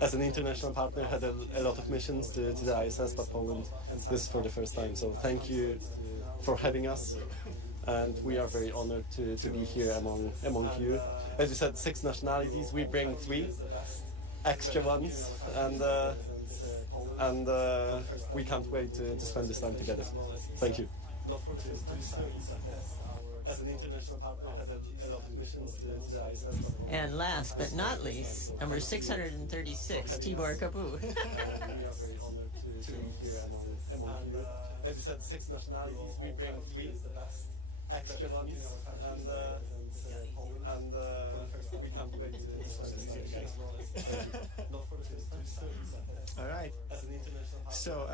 as an international partner, had a lot of missions to the ISS, but Poland, this is for the first time. So thank you for having us, and we are very honored to be here among you. As you said, 6 nationalities. We bring 3 extra ones, and we can't wait to spend this time together. Thank you. As an international partner, had a lot of missions to the ISS. And last but not least, number 636, Tibor Kapu. We are very honored to be here among you. As you said, 6 nationalities. We bring 3 extra ones, and we can't wait to spend this time together. All right. So,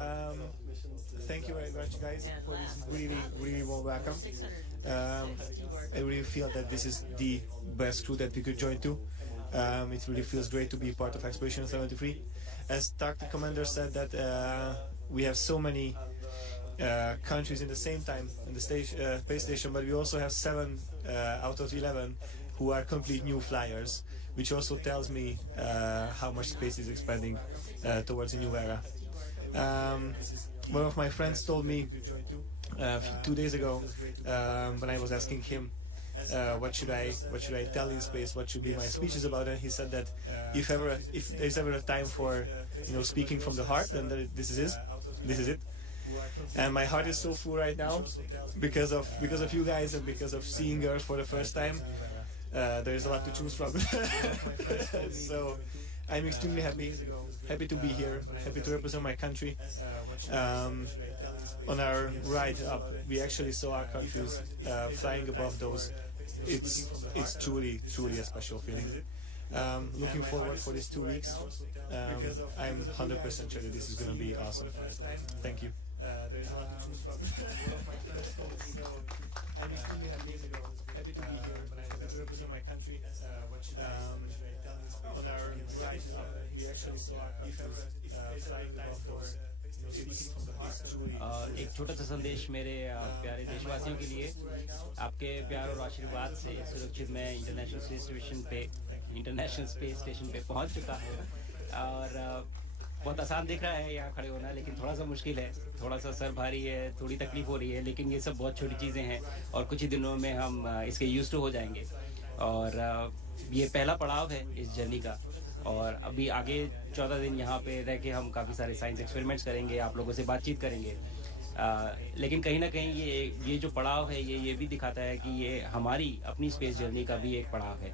thank you very much, guys, for this really warm welcome. I really feel that this is the best crew that we could join to. It really feels great to be part of Expedition 73. As the commander said, that we have so many countries in the same time in the space station, but we also have 7 out of 11 who are complete new flyers, which also tells me how much space is expanding towards a new era. One of my friends told me 2 days ago when I was asking him what should I tell in space, what should be my speeches about it, he said that if there's ever a time for speaking from the heart, then this is it. And my heart is so full right now because of you guys and because of seeing Earth for the first time. There's a lot to choose from. So I'm extremely happy to be here, happy to represent my country. On our ride up, we actually saw our countries flying above those. It's truly a special feeling. Looking forward for these 2 weeks. I'm 100% sure that this is going to be awesome. Thank you. There's a lot to choose from. I'm extremely happy to be here, happy to represent my country. On our ride up, we actually saw our countries flying above those. एक छोटा सा संदेश मेरे प्यारे देशवासियों के लिए, आपके प्यार और आशीर्वाद से सुरक्षित मैं इंटरनेशनल स्पेस स्टेशन पे पहुंच चुका हूं। और बहुत आसान दिख रहा है यहाँ खड़े होना, लेकिन थोड़ा सा मुश्किल है, थोड़ा सा सर भारी है, थोड़ी तकलीफ हो रही है, लेकिन ये सब बहुत छोटी चीज़ें हैं और कुछ ही दिनों में हम इसके यूज्ड टू हो जाएंगे। और ये पहला पड़ाव है इस जर्नी का, और अभी आगे 14 दिन यहाँ पे रह के हम काफ़ी सारे साइंस एक्सपेरिमेंट्स करेंगे, आप लोगों से बातचीत करेंगे। लेकिन कहीं ना कहीं ये जो पड़ाव है ये भी दिखाता है कि ये हमारी अपनी स्पेस जर्नी का भी एक पड़ाव है।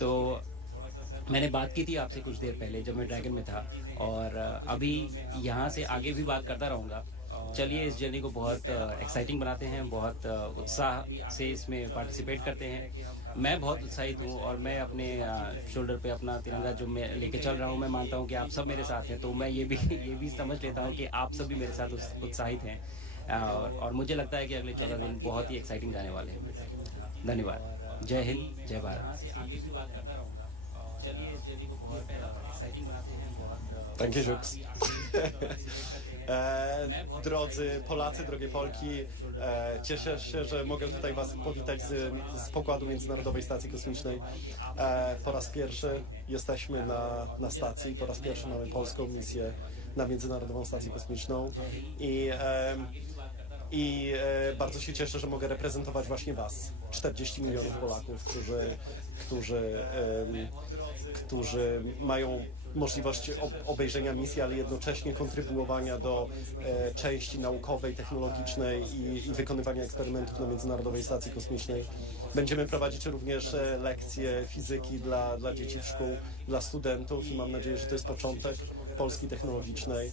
तो मैंने बात की थी आपसे कुछ देर पहले जब मैं ड्रैगन में था, और अभी यहाँ से आगे भी बात करता रहूँगा। चलिए इस जर्नी को बहुत एक्साइटिंग बनाते हैं, बहुत उत्साह से इसमें पार्टिसिपेट करते हैं। मैं बहुत उत्साहित हूँ और मैं अपने शोल्डर पे अपना तिरंगा जो मैं लेके चल रहा हूँ, मैं मानता हूँ कि आप सब मेरे साथ हैं, तो मैं ये भी समझ लेता हूँ कि आप सब भी मेरे साथ उत्साहित हैं। और मुझे लगता है कि अगले 14 दिन बहुत ही एक्साइटिंग जाने वाले हैं। धन्यवाद। जय हिंद, जय भारत। आगे भी बात करता रहूँगा। चलिए इस जर्नी को बहुत एक्साइटिंग बनाते हैं, बहुत Thank you, Jux. Drodzy Polacy, drogie Polki, cieszę się, że mogę tutaj Was powitać z pokładu Międzynarodowej Stacji Kosmicznej. Po raz pierwszy jesteśmy na stacji, po raz pierwszy mamy polską misję na Międzynarodową Stację Kosmiczną i bardzo się cieszę, że mogę reprezentować właśnie Was, 40 milionów Polaków, którzy mają możliwość obejrzenia misji, ale jednocześnie kontrybuowania do części naukowej, technologicznej i wykonywania eksperymentów na Międzynarodowej Stacji Kosmicznej. Będziemy prowadzić również lekcje fizyki dla dzieci w szkół, dla studentów i mam nadzieję, że to jest początek. Polski technologicznej,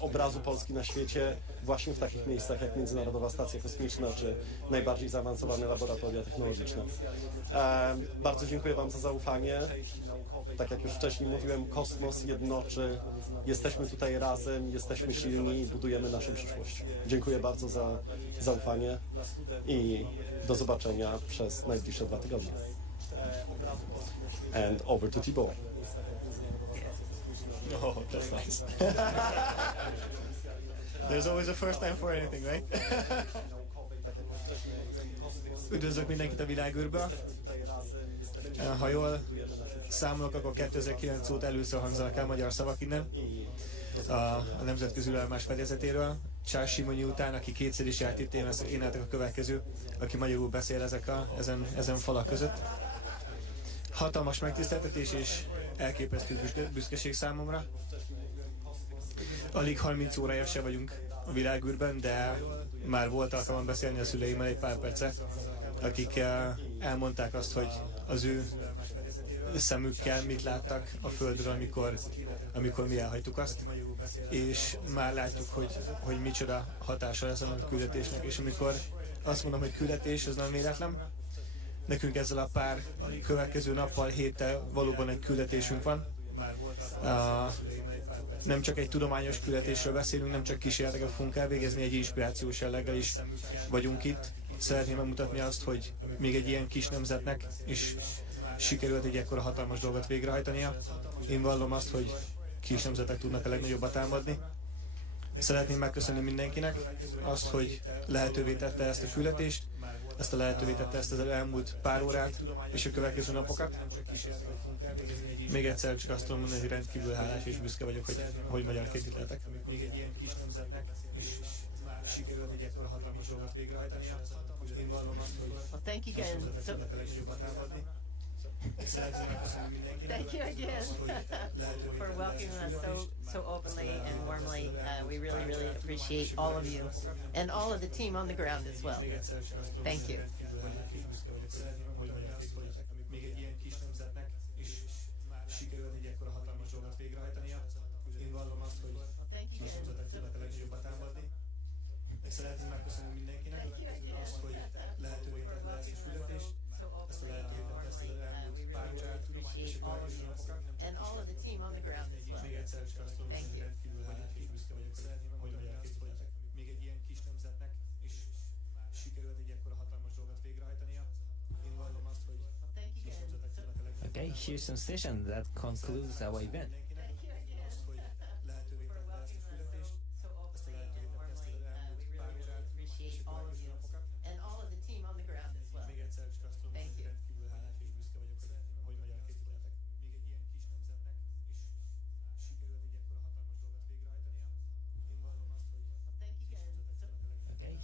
obrazu Polski na świecie właśnie w takich miejscach jak Międzynarodowa Stacja Kosmiczna czy najbardziej zaawansowane laboratoria technologiczne. Bardzo dziękuję Wam za zaufanie. Tak jak już wcześniej mówiłem, kosmos jednoczy, jesteśmy tutaj razem, jesteśmy silni i budujemy naszą przyszłość. Dziękuję bardzo za zaufanie i do zobaczenia przez najbliższe 2 tygodnie. And over to Thibaut. Oh, that's nice. There's always a first time for anything, right? Üdvözlök mindenkit a világűrből. Ha jól számolok, akkor 2009 óta először hangzanak el magyar szavak innen a nemzetközi űrállomás fedezetéről. Charles Simonyi után, aki kétszer is járt itt, én álltok a következő, aki magyarul beszél ezen falak között. Hatalmas megtiszteltetés és elképesztő büszkeség számomra. Alig 30 órája se vagyunk a világűrben, de már volt alkalmam beszélni a szüleimmel egy pár perce, akik elmondták azt, hogy az ő szemükkel mit láttak a Földről, amikor mi elhagytuk azt, és már látjuk, hogy micsoda hatása lesz a küldetésnek, és amikor azt mondom, hogy küldetés, ez nem véletlen, nekünk ezzel a pár következő nappal, héttel valóban egy küldetésünk van. Nem csak egy tudományos küldetésről beszélünk, nem csak kísérleteket fogunk elvégezni, egy inspirációs jelleggel is vagyunk itt. Szeretném megmutatni azt, hogy még egy ilyen kis nemzetnek is sikerült egy ekkora hatalmas dolgot végrehajtania. Én vallom azt, hogy kis nemzetek tudnak a legnagyobbat támadni. Szeretném megköszönni mindenkinek azt, hogy lehetővé tette ezt a küldetést, ezt a lehetővé tette ezt az elmúlt pár órát és a következő napokat. Még egyszer csak azt tudom mondani, hogy rendkívül hálás és büszke vagyok, hogy magyarként itt lehetek. Még egy ilyen kis nemzetnek is sikerült egy ekkora hatalmas dolgot végrehajtania. Én vallom azt, hogy kis nemzetek tudnak a legjobbat támadni. Thank you again for welcoming us so openly and warmly. We really appreciate all of you and all of the team on the ground as well. Thank you. Szeretném megköszönni mindenkinek azt, hogy lehetővé tette ezt a küldetést, ezt a lehetővé tette ezt az elmúlt pár órát, és a következő napokat. And all of the team on the ground as well. Még egyszer csak azt tudom, hogy rendkívül hálás és büszke vagyok, hogy magyarként vagyok. Még egy ilyen kis nemzetnek is sikerült egy ekkora hatalmas dolgot végrehajtania. Én vallom azt, hogy kis nemzetek tudnak a legjobban. Okay, Houston Station, that concludes our event.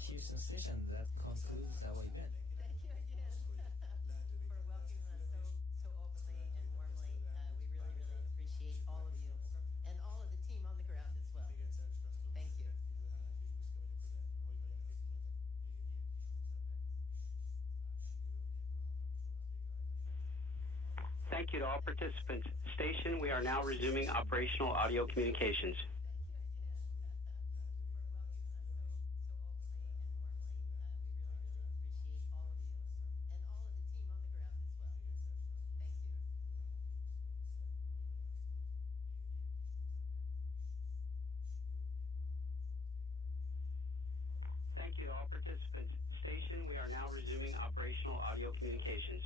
Houston Station, that concludes our event. Thank you again for welcoming us so openly and warmly. We really appreciate all of you and all of the team on the ground as well. Thank you. Thank you to all participants. Station, we are now resuming operational audio communications. Thank you to all participants. Station, we are now resuming operational audio communications.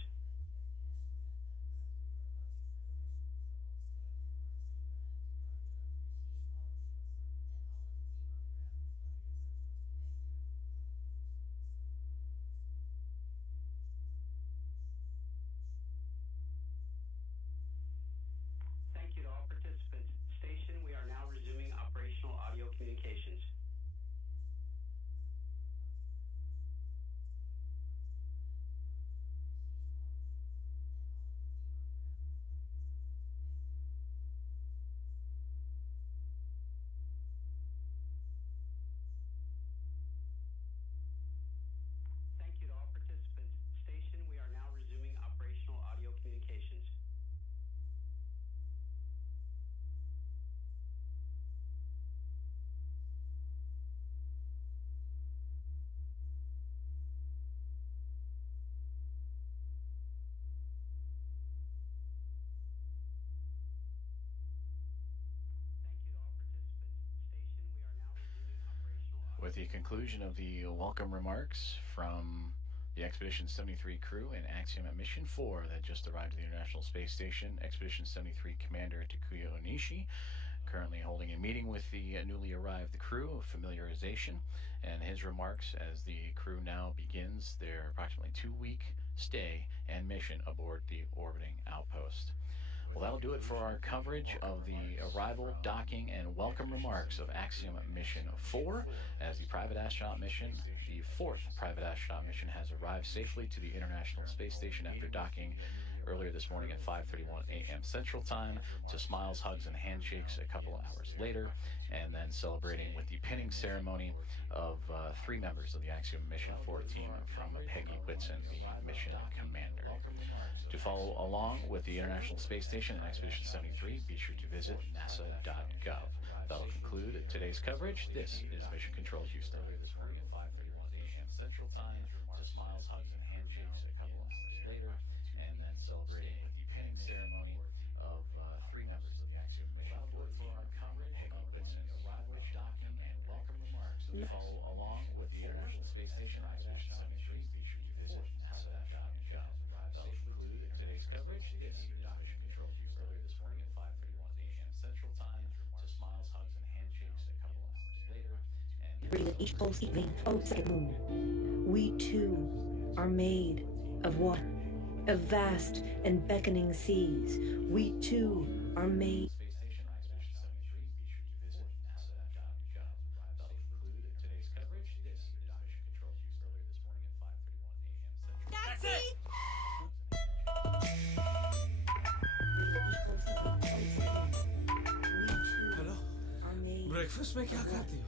Thank you to all participants. Station, we are now resuming operational audio communications. Thank you to all participants. Station, we are now resuming operational audio communications. with the conclusion of the welcome remarks from the Expedition 73 crew and Axiom-4 Mission that just arrived at the International Space Station, Expedition 73 Commander Takuya Onishi, currently holding a meeting with the newly arrived crew, familiarization, and his remarks as the crew now begins their approximately 2-week stay and mission aboard the orbiting outpost. Well, that'll do it for our coverage of the arrival, docking, and welcome remarks of Axiom-4 Mission as the private astronaut mission, the 4th private astronaut mission, has arrived safely to the International Space Station after docking earlier this morning at 5:31 a.m. Central Time, to smiles, hugs, and handshakes a couple of hours later, and then celebrating with the pinning ceremony of 3 members of the Axiom-4 team from Peggy Whitson, the mission commander. To follow along with the International Space Station and Expedition 73, be sure to visit nasa.gov. That'll conclude today's coverage. This is Mission Control Houston. Earlier this morning at 5:31 a.m. Central Time, to smiles, hugs, and handshakes a couple of hours later, and then celebrating with the pinning ceremony of 3 members of the Axiom-4 team, Peggy Whitson, arrival, docking, and welcome remarks. To follow along with the International Space Station and Expedition 73, be sure to visit nasa.gov. That'll conclude today's coverage. This is Mission Control Houston. Earlier this morning at 5:31 a.m. Central Time, to smiles, hugs, and handshakes a couple of hours later, and Breathe each pulse, each vein, second moon. We too are made of water, of vast and beckoning seas. We too are made. Space Station and Expedition 73, be sure to visit nasa.gov. That'll conclude today's coverage. This is Mission Control Houston. Earlier this morning at 5:31 a.m. Central. Taxi! Hello breakfast में क्या खाती हो?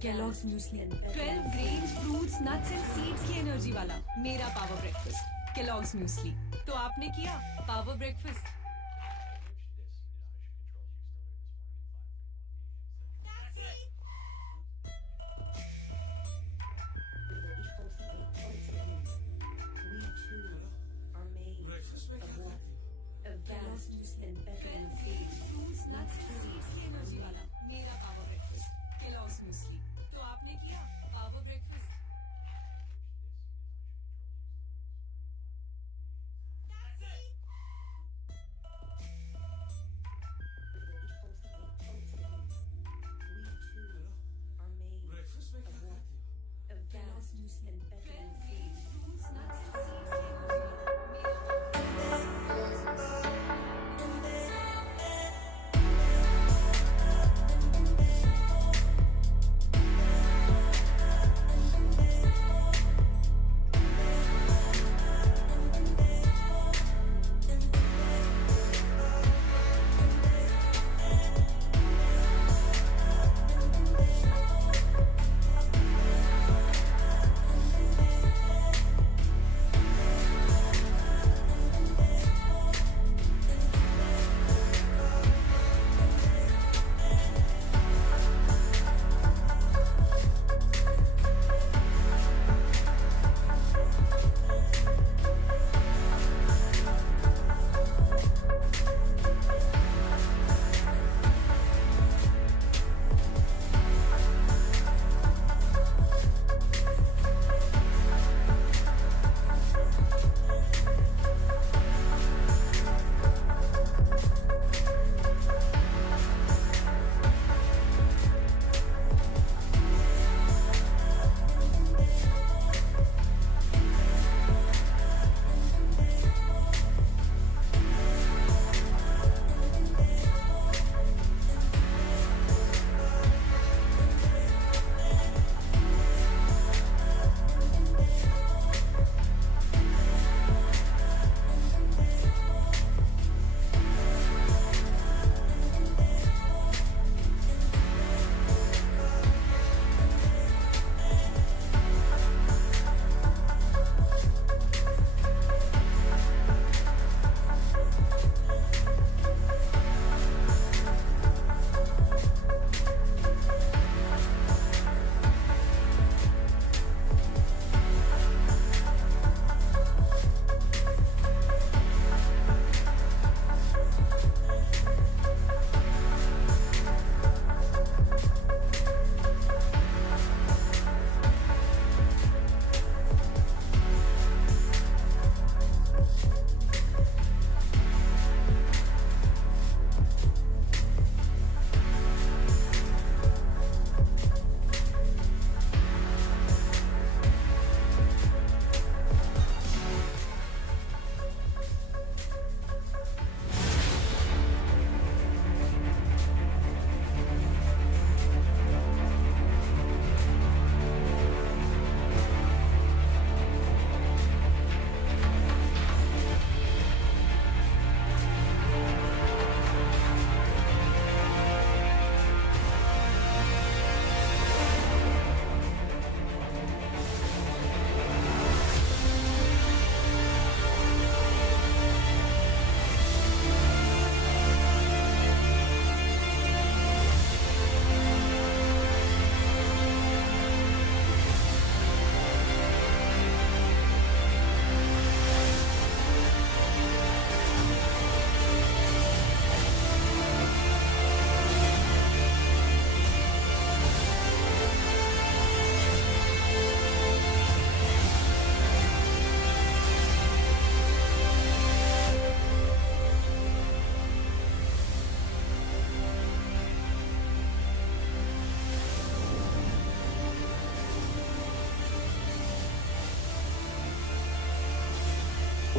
Kellogg's muesli, 12 grains, fruits, nuts and seeds की energy वाला मेरा power breakfast Kellogg's muesli. तो आपने किया पावर ब्रेकफास्ट? ब्रेकफास्ट में क्या खाती हो? Kellogg's muesli, 12 grains, fruits, nuts and seeds की एनर्जी वाला मेरा पावर ब्रेकफास्ट Kellogg's muesli. तो आपने किया power breakfast?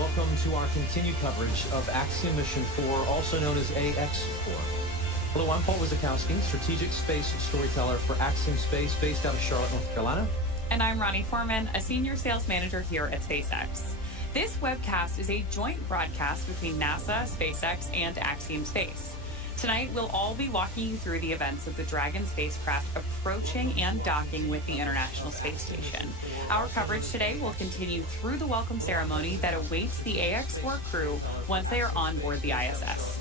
Welcome to our continued coverage of Axiom Mission 4, also known as AX4. Hello, I'm Paul Wizakowski, Strategic Space Storyteller for Axiom Space, based out of Charlotte, North Carolina. And I'm Ronnie Foreman, a Senior Sales Manager here at SpaceX. This webcast is a joint broadcast between NASA, SpaceX, and Axiom Space. Tonight, we'll all be walking you through the events of the Dragon spacecraft approaching and docking with the International Space Station. Our coverage today will continue through the welcome ceremony that awaits the AX-4 crew once they are on board the ISS.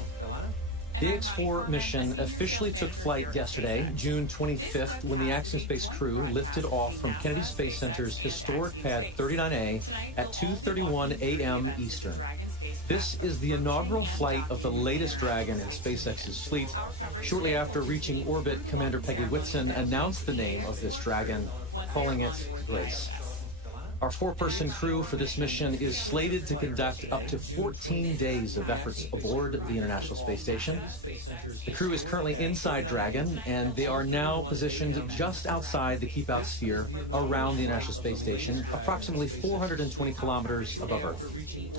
The AX-4 mission officially took flight yesterday, June 25th, when the Axiom Space crew lifted off from Kennedy Space Center's historic Pad 39A at 2:31 a.m. Eastern. This is the inaugural flight of the latest Dragon in SpaceX's fleet. Shortly after reaching orbit, Commander Peggy Whitson announced the name of this Dragon, calling it Grace. Our four-person crew for this mission is slated to conduct up to 14 days of efforts aboard the International Space Station. The crew is currently inside Dragon, and they are now positioned just outside the keep-out sphere around the International Space Station, approximately 420 kilometers above Earth.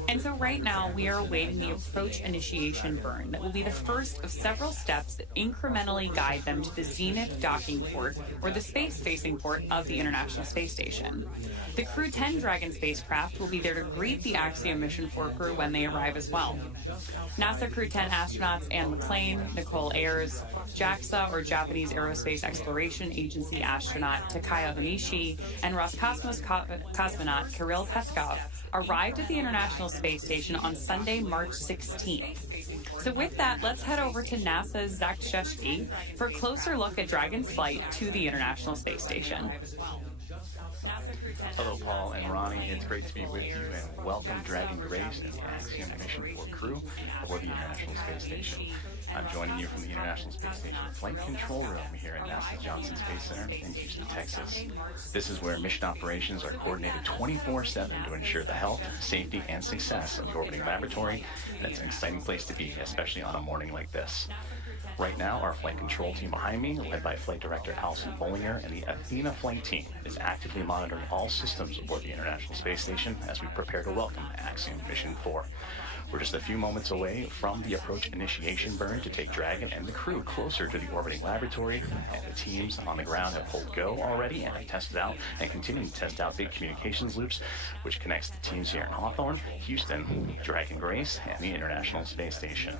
And so right now, we are awaiting the approach initiation burn that will be the first of several steps that incrementally guide them to the zenith docking port, or the space-facing port of the International Space Station. The Crew 10 Dragon spacecraft will be there to greet the Axiom Mission 4 crew when they arrive as well. NASA Crew 10 astronauts Anne McClain, Nicole Ayers, JAXA, or Japanese Aerospace Exploration Agency astronaut Takaya Onishi, and Roscosmos cosmonaut Kirill Peskov arrived at the International Space Station on Sunday, March 16th. So with that, let's head over to NASA's Zach Sheshki for a closer look at Dragon's flight to the International Space Station. Hello, Paul and Ronnie. It's great to be with you, and welcome Dragon Grace and the Axiom Mission 4 crew aboard the International Space Station. I'm joining you from the International Space Station Flight Control Room here at NASA's Johnson Space Center in Houston, Texas. This is where mission operations are coordinated 24/7 to ensure the health, safety, and success of the orbiting laboratory, and it's an exciting place to be, especially on a morning like this. Right now, our flight control team behind me, led by Flight Director Alison Bollinger, and the Athena flight team, is actively monitoring all systems aboard the International Space Station as we prepare to welcome Axiom Mission 4. We're just a few moments away from the approach initiation burn to take Dragon and the crew closer to the orbiting laboratory, and the teams on the ground have pulled go already and have tested out and continue to test out big communications loops, which connects the teams here in Hawthorne, Houston, Dragon Grace, and the International Space Station.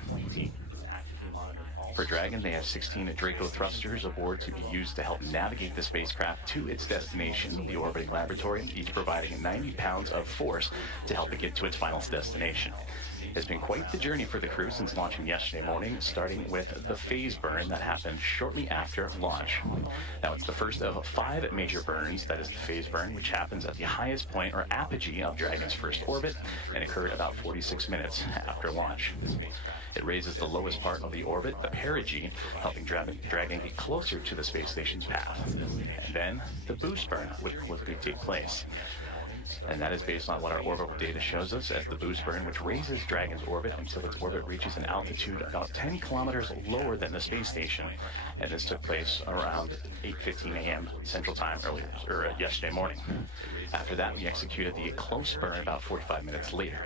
For Dragon, they have 16 Draco thrusters aboard to be used to help navigate the spacecraft to its destination, the orbiting laboratory, each providing 90 pounds of force to help it get to its final destination. It's been quite the journey for the crew since launching yesterday morning, starting with the phase burn that happened shortly after launch. Now, it's the first of 5 major burns, that is the phase burn, which happens at the highest point or apogee of Dragon's first orbit and occurred about 46 minutes after launch. It raises the lowest part of the orbit, the perigee, helping Dragon get closer to the space station's path. And then the boost burn would take place. And that is based on what our orbital data shows us as the boost burn, which raises Dragon's orbit until its orbit reaches an altitude about 10 kilometers lower than the space station. And this took place around 8:15 a.m. Central Time yesterday morning. After that, we executed the close burn about 45 minutes later.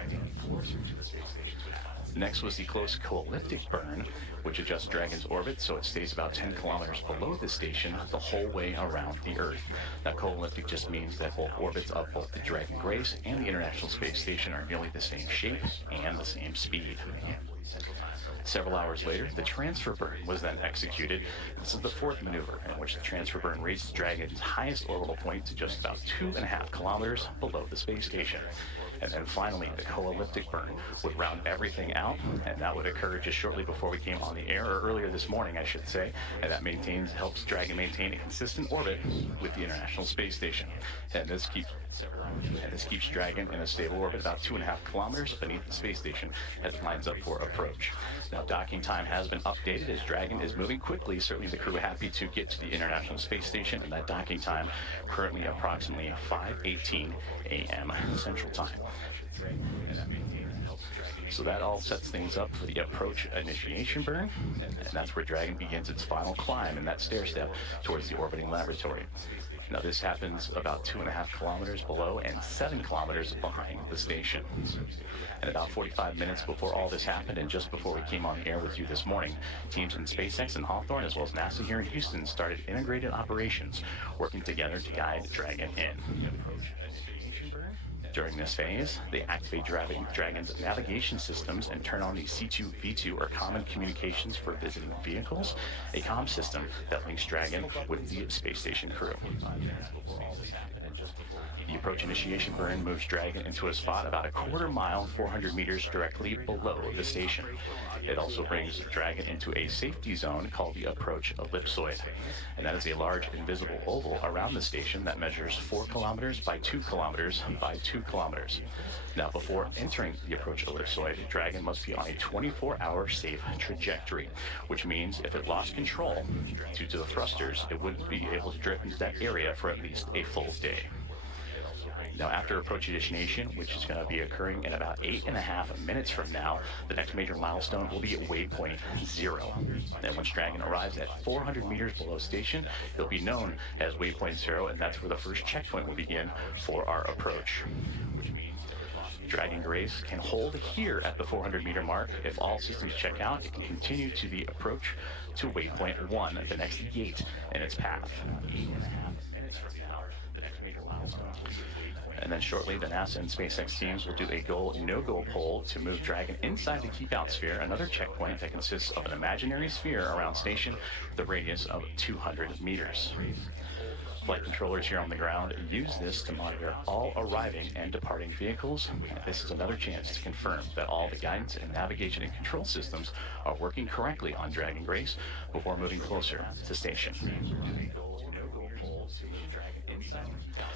Next was the close co-elliptic burn, which adjusts Dragon's orbit so it stays about 10 kilometers below the station the whole way around the Earth. Now, co-elliptic just means that both orbits of both the Dragon Grace and the International Space Station are nearly the same shape and the same speed. Several hours later, the transfer burn was then executed. This is the 4th maneuver, in which the transfer burn raises Dragon's highest orbital point to just about 2.5 kilometers below the space station. And then finally, the co-elliptic burn would round everything out, and that would occur just shortly before we came on the air, or earlier this morning, I should say, and that helps Dragon maintain a consistent orbit with the International Space Station. And this keeps Dragon in a stable orbit about 2.5 kilometers beneath the space station as it lines up for approach. Now, docking time has been updated as Dragon is moving quickly. Certainly the crew happy to get to the International Space Station, and that docking time currently approximately 5:18 a.m. Central Time. So that all sets things up for the approach initiation burn, and that's where Dragon begins its final climb in that stair step towards the orbiting laboratory. Now this happens about 2.5 kilometers below and 7 kilometers behind the station. And about 45 minutes before all this happened, and just before we came on the air with you this morning, teams in SpaceX and Hawthorne, as well as NASA here in Houston, started integrated operations, working together to guide Dragon in. During this phase, they activate Dragon's navigation systems and turn on the C2V2, or Common Communications for Visiting Vehicles, a comm system that links Dragon with the space station crew. The approach initiation burn moves Dragon into a spot about a quarter mile, 400 meters directly below the station. It also brings Dragon into a safety zone called the approach ellipsoid. And that is a large invisible oval around the station that measures 4 kilometers by 2 kilometers by 2 kilometers. Now, before entering the approach ellipsoid, Dragon must be on a 24-hour safe trajectory, which means if it lost control due to the thrusters, it wouldn't be able to drift into that area for at least a full day. Now, after approach initiation, which is going to be occurring in about 8.5 minutes from now, the next major milestone will be at waypoint 0. Then once Dragon arrives at 400 meters below station, it'll be known as waypoint 0, and that's where the first checkpoint will begin for our approach. Dragon Grace can hold here at the 400-meter mark. If all systems check out, it can continue to the approach to waypoint 1, the next gate in its path. 8.5 minutes from now, the next major milestone will be and then shortly, the NASA and SpaceX teams will do a go/no-go poll to move Dragon inside the keep-out sphere, another checkpoint that consists of an imaginary sphere around station with a radius of 200 meters. Flight controllers here on the ground use this to monitor all arriving and departing vehicles. This is another chance to confirm that all the guidance and navigation and control systems are working correctly on Dragon Grace before moving closer to station.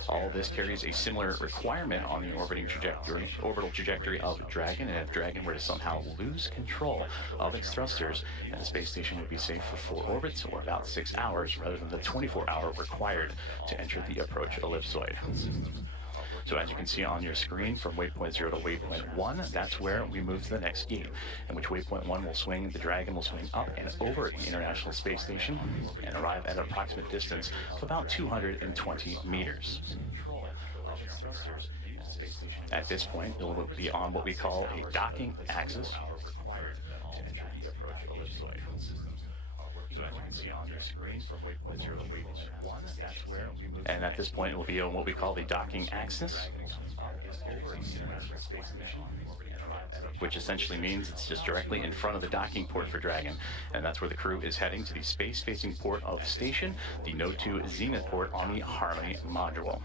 All of this carries a similar requirement on the orbital trajectory of Dragon, and if Dragon were to somehow lose control of its thrusters, then the space station would be safe for 4 orbits, or about 6 hours, rather than the 24-hour required to enter the approach ellipsoid. So as you can see on your screen, from waypoint 0 to waypoint 1, that's where we move to the next gate, in which waypoint 1 will swing, the Dragon will swing up and over the International Space Station and arrive at an approximate distance of about 220 meters. At this point, it will be on what we call a docking axis. So as you can see on your screen, from waypoint 0 to waypoint 1, that's where we move. And at this point, it will be on what we call the docking axis, which essentially means it's just directly in front of the docking port for Dragon, and that's where the crew is heading to the space-facing port of station, the No-2 Zenith port on the Harmony module.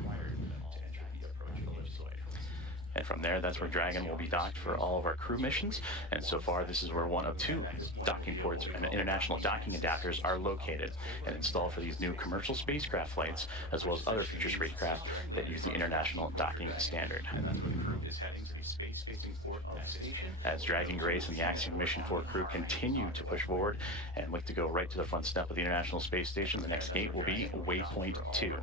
And from there, that's where Dragon will be docked for all of our crew missions. And so far, this is where one of 2 docking ports and international docking adapters are located and installed for these new commercial spacecraft flights, as well as other future spacecraft that use the international docking standard. And that's where the crew is heading to the space-facing port of station. As Dragon Grace and the Axiom Mission 4 crew continue to push forward and look to go right to the front step of the International Space Station, the next gate will be waypoint 2.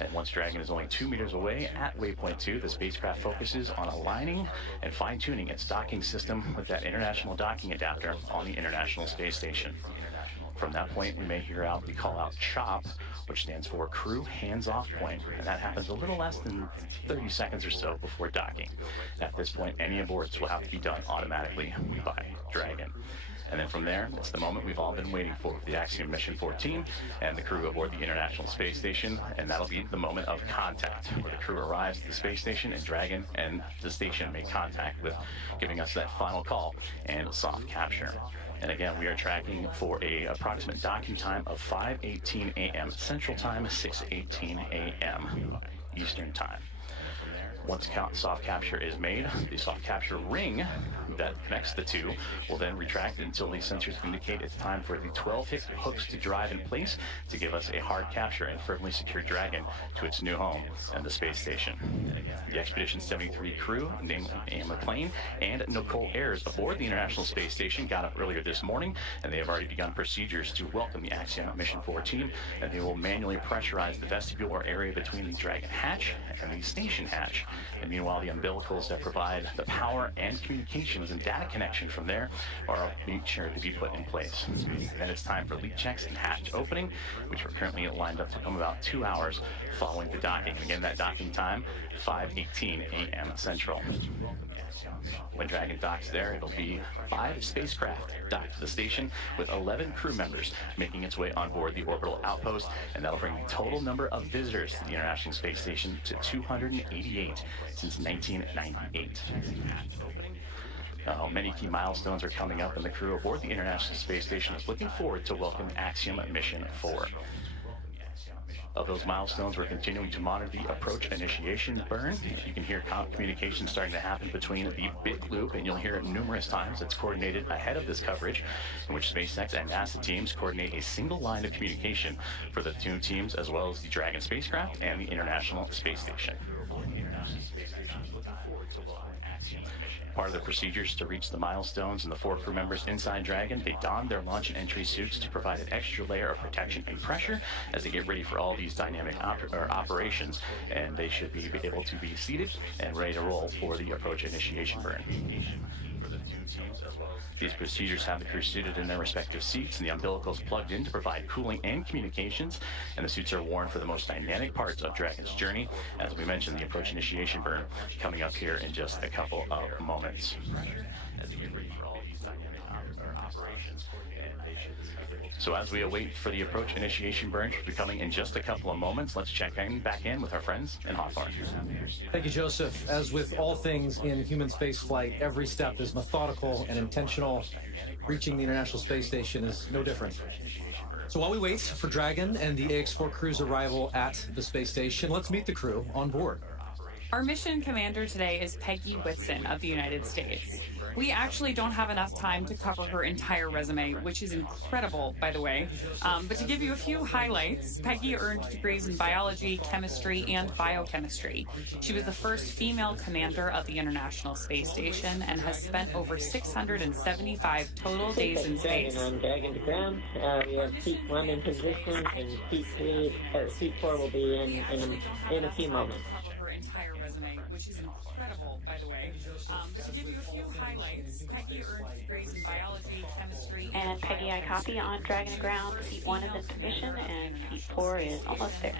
And once Dragon is only 2 meters away at waypoint 2, the spacecraft focuses on aligning and fine-tuning its docking system with that international docking adapter on the International Space Station. From that point, we may hear out the call-out CHOP, which stands for Crew Hands-Off Point, and that happens a little less than 30 seconds or so before docking. At this point, any aborts will have to be done automatically by Dragon. And then from there, it's the moment we've all been waiting for, the Axiom Mission 4 team and the crew aboard the International Space Station, and that'll be the moment of contact, where the crew arrives at the space station and Dragon and the station make contact with giving us that final call and soft capture. And again, we are tracking for a approximate docking time of 5:18 a.m. Central Time, 6:18 a.m. Eastern Time. Once soft capture is made, the soft capture ring that connects the 2 will then retract until the sensors indicate it's time for the 12 hooks to drive in place to give us a hard capture and firmly secure Dragon to its new home and the space station. The Expedition 73 crew, named Anne McLean and Nicole Ayers, aboard the International Space Station, got up earlier this morning, and they have already begun procedures to welcome the Axiom Mission 4 team, and they will manually pressurize the vestibule or area between the Dragon hatch and the station hatch. And meanwhile, the umbilicals that provide the power and communications and data connection from there are being sure to be put in place. And then it's time for leak checks and hatch opening, which are currently lined up to come about 2 hours following the docking. Again, that docking time, 5:18 a.m. Central. When Dragon docks there, it'll be 5 spacecraft docked to the station with 11 crew members making its way on board the orbital outpost, and that'll bring the total number of visitors to the International Space Station to 288 since 1998. Many key milestones are coming up, and the crew aboard the International Space Station is looking forward to welcome Axiom Mission 4. Of those milestones, we're continuing to monitor the approach initiation burn. You can hear communication starting to happen between the big loop, and you'll hear it numerous times. It's coordinated ahead of this coverage, in which SpaceX and NASA teams coordinate a single line of communication for the two teams, as well as the Dragon spacecraft and the International Space Station. Part of the procedures to reach the milestones and the 4 crew members inside Dragon, they don their launch and entry suits to provide an extra layer of protection and pressure as they get ready for all these dynamic operations, and they should be able to be seated and ready to roll for the approach initiation burn. These procedures have the crew seated in their respective seats and the umbilicals plugged in to provide cooling and communications, and the suits are worn for the most dynamic parts of Dragon's journey. As we mentioned, the approach initiation burn coming up here in just a couple of moments. As they get ready for all these dynamic operations, so as we await for the approach initiation burn to be coming in just a couple of moments, let's check back in with our friends in Hawthorne. Thank you, Joseph. As with all things in human spaceflight, every step is methodical and intentional. Reaching the International Space Station is no different. So while we wait for Dragon and the AX-4 crew's arrival at the space station, let's meet the crew on board. Our mission commander today is Peggy Whitson of the United States. We actually don't have enough time to cover her entire resume, which is incredible, by the way. But to give you a few highlights, Peggy earned degrees in biology, chemistry, and biochemistry. She was the first female commander of the International Space Station and has spent over 675 total days in space. On Dragon to ground. We have seat 1 in position, and seat 4 will be in a few moments. Entire resume, which is incredible, by the way. But to give you a few highlights, Peggy earned degrees in biology, chemistry, and Peggy, I copy on Dragon to ground. Seat 1 is in position, and seat 4 is almost there.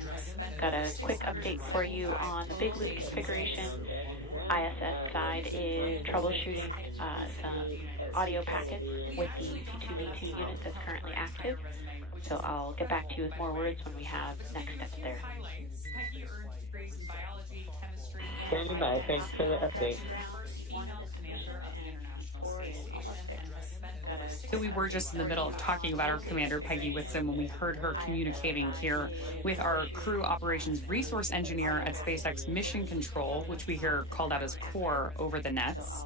Got a quick update for you on the big loop configuration. ISS side is troubleshooting some audio packets with the P2B2 unit that's currently active. So I'll get back to you with more words when we have next steps there. Standing by. Thanks for the update. So we were just in the middle of talking about our commander, Peggy Whitson, when we heard her communicating here with our crew operations resource engineer at SpaceX Mission Control, which we hear called out as CORE over the nets.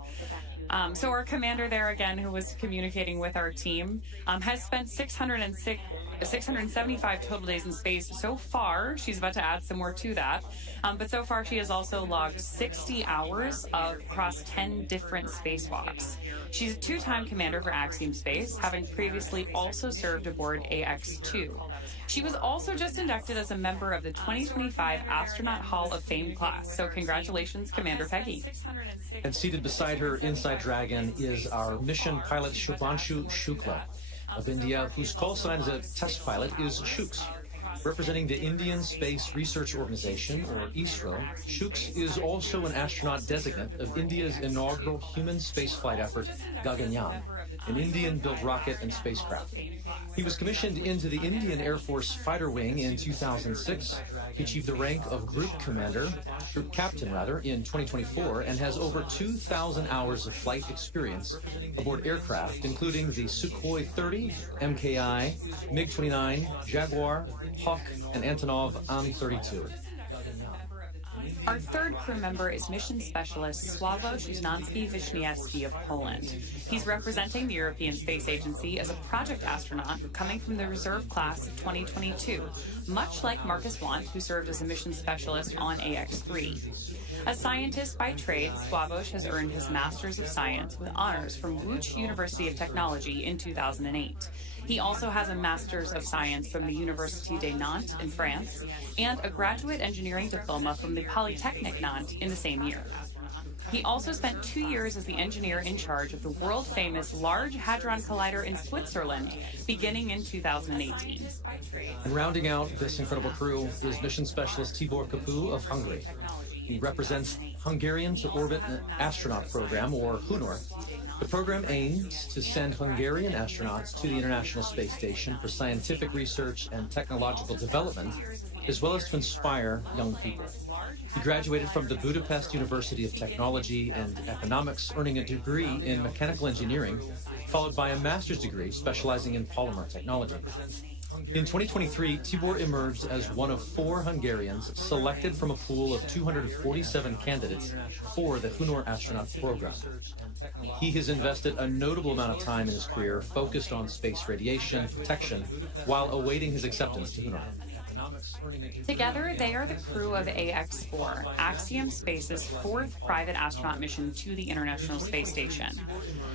So our commander there, again, who was communicating with our team, has spent 675 total days in space so far. She's about to add some more to that. But so far, she has also logged 60 hours across 10 different spacewalks. She's a 2-time commander for Axiom Space, having previously also served aboard AX-2. She was also just inducted as a member of the 2025 Astronaut Hall of Fame class. So congratulations, Commander Peggy. And seated beside her inside Dragon is our mission pilot Shubhanshu Shukla of India, whose call sign as a test pilot is Shuks. Representing the Indian Space Research Organization, or ISRO, Shuks is also an astronaut designate of India's inaugural human spaceflight effort, Gaganyaan, an Indian-built rocket and spacecraft. He was commissioned into the Indian Air Force Fighter Wing in 2006. He achieved the rank of Group Captain, in 2024, and has over 2,000 hours of flight experience aboard aircraft, including the Sukhoi 30, MKI, MiG-29, Jaguar, Hawk, and Antonov An-32. Our third crew member is mission specialist Sławomir Uznański-Wiśniewski of Poland. He's representing the European Space Agency as a project astronaut coming from the reserve class of 2022, much like Marcus Blunt, who served as a mission specialist on AX-3. A scientist by trade, Sławomir has earned his Master's of Science with honors from Łódź University of Technology in 2008. He also has a Master's of Science from the Université de Nantes in France and a graduate engineering diploma from the Polytechnique Nantes in the same year. He also spent 2 years as the engineer in charge of the world-famous Large Hadron Collider in Switzerland, beginning in 2018. And rounding out this incredible crew is mission specialist Tibor Kapu of Hungary. He represents Hungarian to Orbit Astronaut Program, or HUNOR. The program aims to send Hungarian astronauts to the International Space Station for scientific research and technological development, as well as to inspire young people. He graduated from the Budapest University of Technology and Economics, earning a degree in mechanical engineering, followed by a master's degree specializing in polymer technology. In 2023, Tibor emerged as one of 4 Hungarians selected from a pool of 247 candidates for the HUNOR astronaut program. He has invested a notable amount of time in his career focused on space radiation protection while awaiting his acceptance to HUNOR. Together, they are the crew of AX-4, Axiom Space's 4th private astronaut mission to the International Space Station.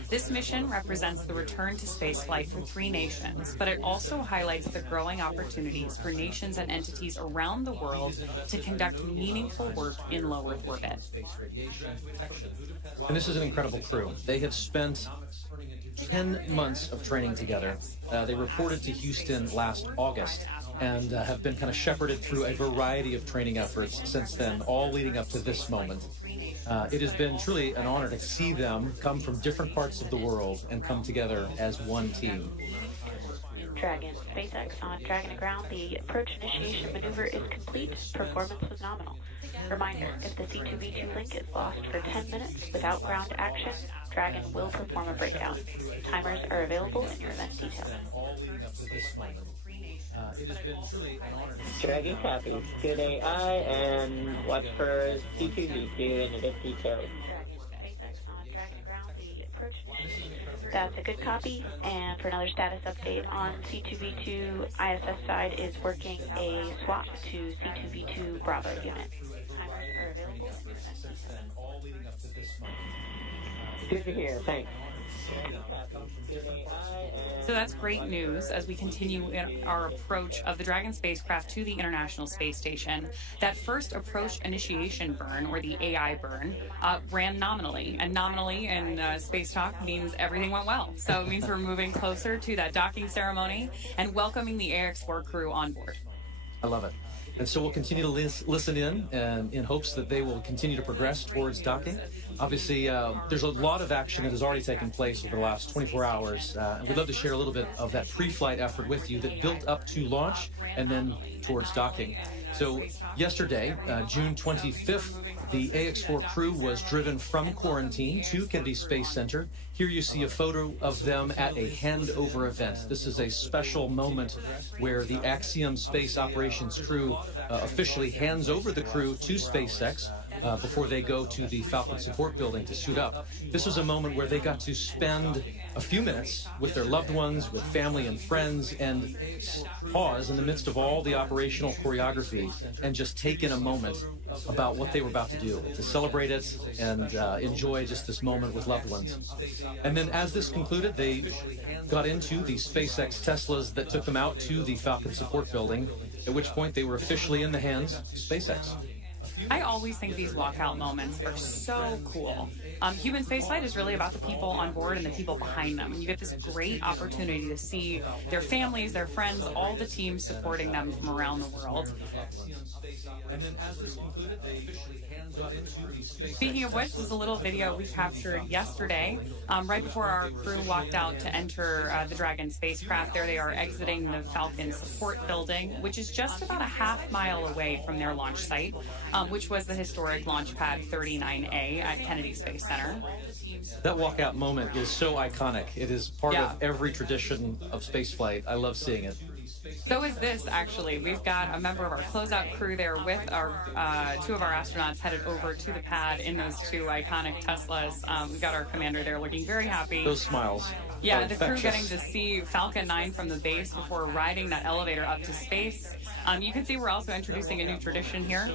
This mission represents the return to spaceflight for 3 nations, but it also highlights the growing opportunities for nations and entities around the world to conduct meaningful work in low Earth orbit. And this is an incredible crew. They have spent 10 months of training together. They reported to Houston last August and have been kind of shepherded through a variety of training efforts since then, all leading up to this moment. It has been truly an honor to see them come from different parts of the world and come together as one team. Dragon, SpaceX on Dragon and ground. The approach initiation maneuver is complete. Performance was nominal. Reminder, if the C2V2 link is lost for 10 minutes without ground action, Dragon will perform a breakout. Timers are available in your event details. It has been truly an honor. Dragon copies. Good AI and watch for C2V2 in event details. That's a good copy. And for another status update on C2V2, ISS side is working a swap to C2V2 Bravo unit. Timers are available in your event details. Good to hear. Thanks. So that's great news as we continue in our approach of the Dragon spacecraft to the International Space Station. That first approach initiation burn, or the AI burn, ran nominally. And nominally in space talk means everything went well. So it means we're moving closer to that docking ceremony and welcoming the AX-4 crew on board. I love it. And so we'll continue to listen in hopes that they will continue to progress towards docking. Obviously, there's a lot of action that has already taken place over the last 24 hours. And we'd love to share a little bit of that pre-flight effort with you that built up to launch and then towards docking. So yesterday, June 25th, the AX-4 crew was driven from quarantine to Kennedy Space Center. Here you see a photo of them at a handover event. This is a special moment where the Axiom Space Operations crew officially hands over the crew to SpaceX before they go to the Falcon Support Building to suit up. This was a moment where they got to spend a few minutes with their loved ones, with family and friends, and pause in the midst of all the operational choreography and just take in a moment about what they were about to do, to celebrate it and enjoy just this moment with loved ones. And then as this concluded, they got into the SpaceX Teslas that took them out to the Falcon Support Building, at which point they were officially in the hands of SpaceX. I always think these walkout moments are so cool. Human spaceflight is really about the people on board and the people behind them. And you get this great opportunity to see their families, their friends, all the teams supporting them from around the world. And then as this concluded, they officially got into the SpaceX. Speaking of which, this is a little video we captured yesterday, right before our crew walked out to enter the Dragon spacecraft. There they are exiting the Falcon Support Building, which is just about a half-mile away from their launch site, which was the historic Launch Pad 39A at Kennedy Space Center. That walkout moment is so iconic. It is part of every tradition of spaceflight. I love seeing it. So is this, actually. We've got a member of our closeout crew there with our 2 of our astronauts headed over to the pad in those 2 iconic Teslas. We've got our commander there looking very happy. Those smiles. Yeah, the crew getting to see Falcon 9 from the base before riding that elevator up to space. You can see we're also introducing a new tradition here.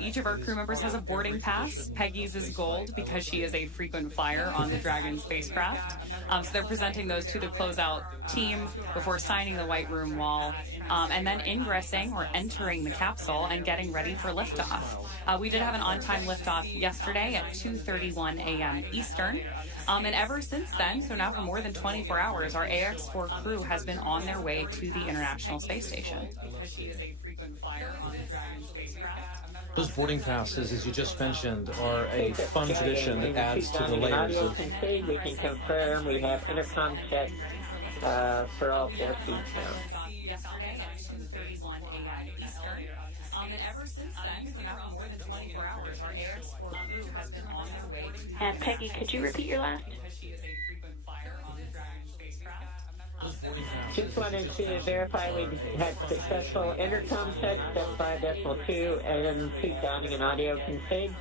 Each of our crew members has a boarding pass. Peggy's is gold because she is a frequent flyer on the Dragon spacecraft. So they're presenting those to the closeout team before signing the White Room wall, and then ingressing or entering the capsule and getting ready for liftoff. We did have an on-time liftoff yesterday at 2:31 a.m. Eastern. And ever since then, so now for more than 24 hours, our AX-4 crew has been on their way to the International Space Station. Because she is a frequent flyer on the Dragon spacecraft. Those boarding passes, as you just mentioned, are a fun tradition that adds to the layers of... We can confirm we have intercom checks for all 4 seats now. Yesterday at 2:31 a.m. Eastern. And ever since then, so now for more than 24 hours, our AX-4 crew has been on their way to... And Peggy, could you repeat your last? Just wanted to verify we had successful intercom checks, step 5.2, and then suit donning and audio config.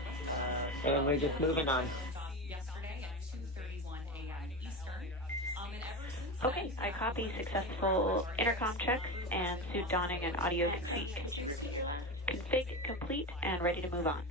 And we're just moving on. Okay, I copy successful intercom checks and suit donning and audio config. Config complete and ready to move on.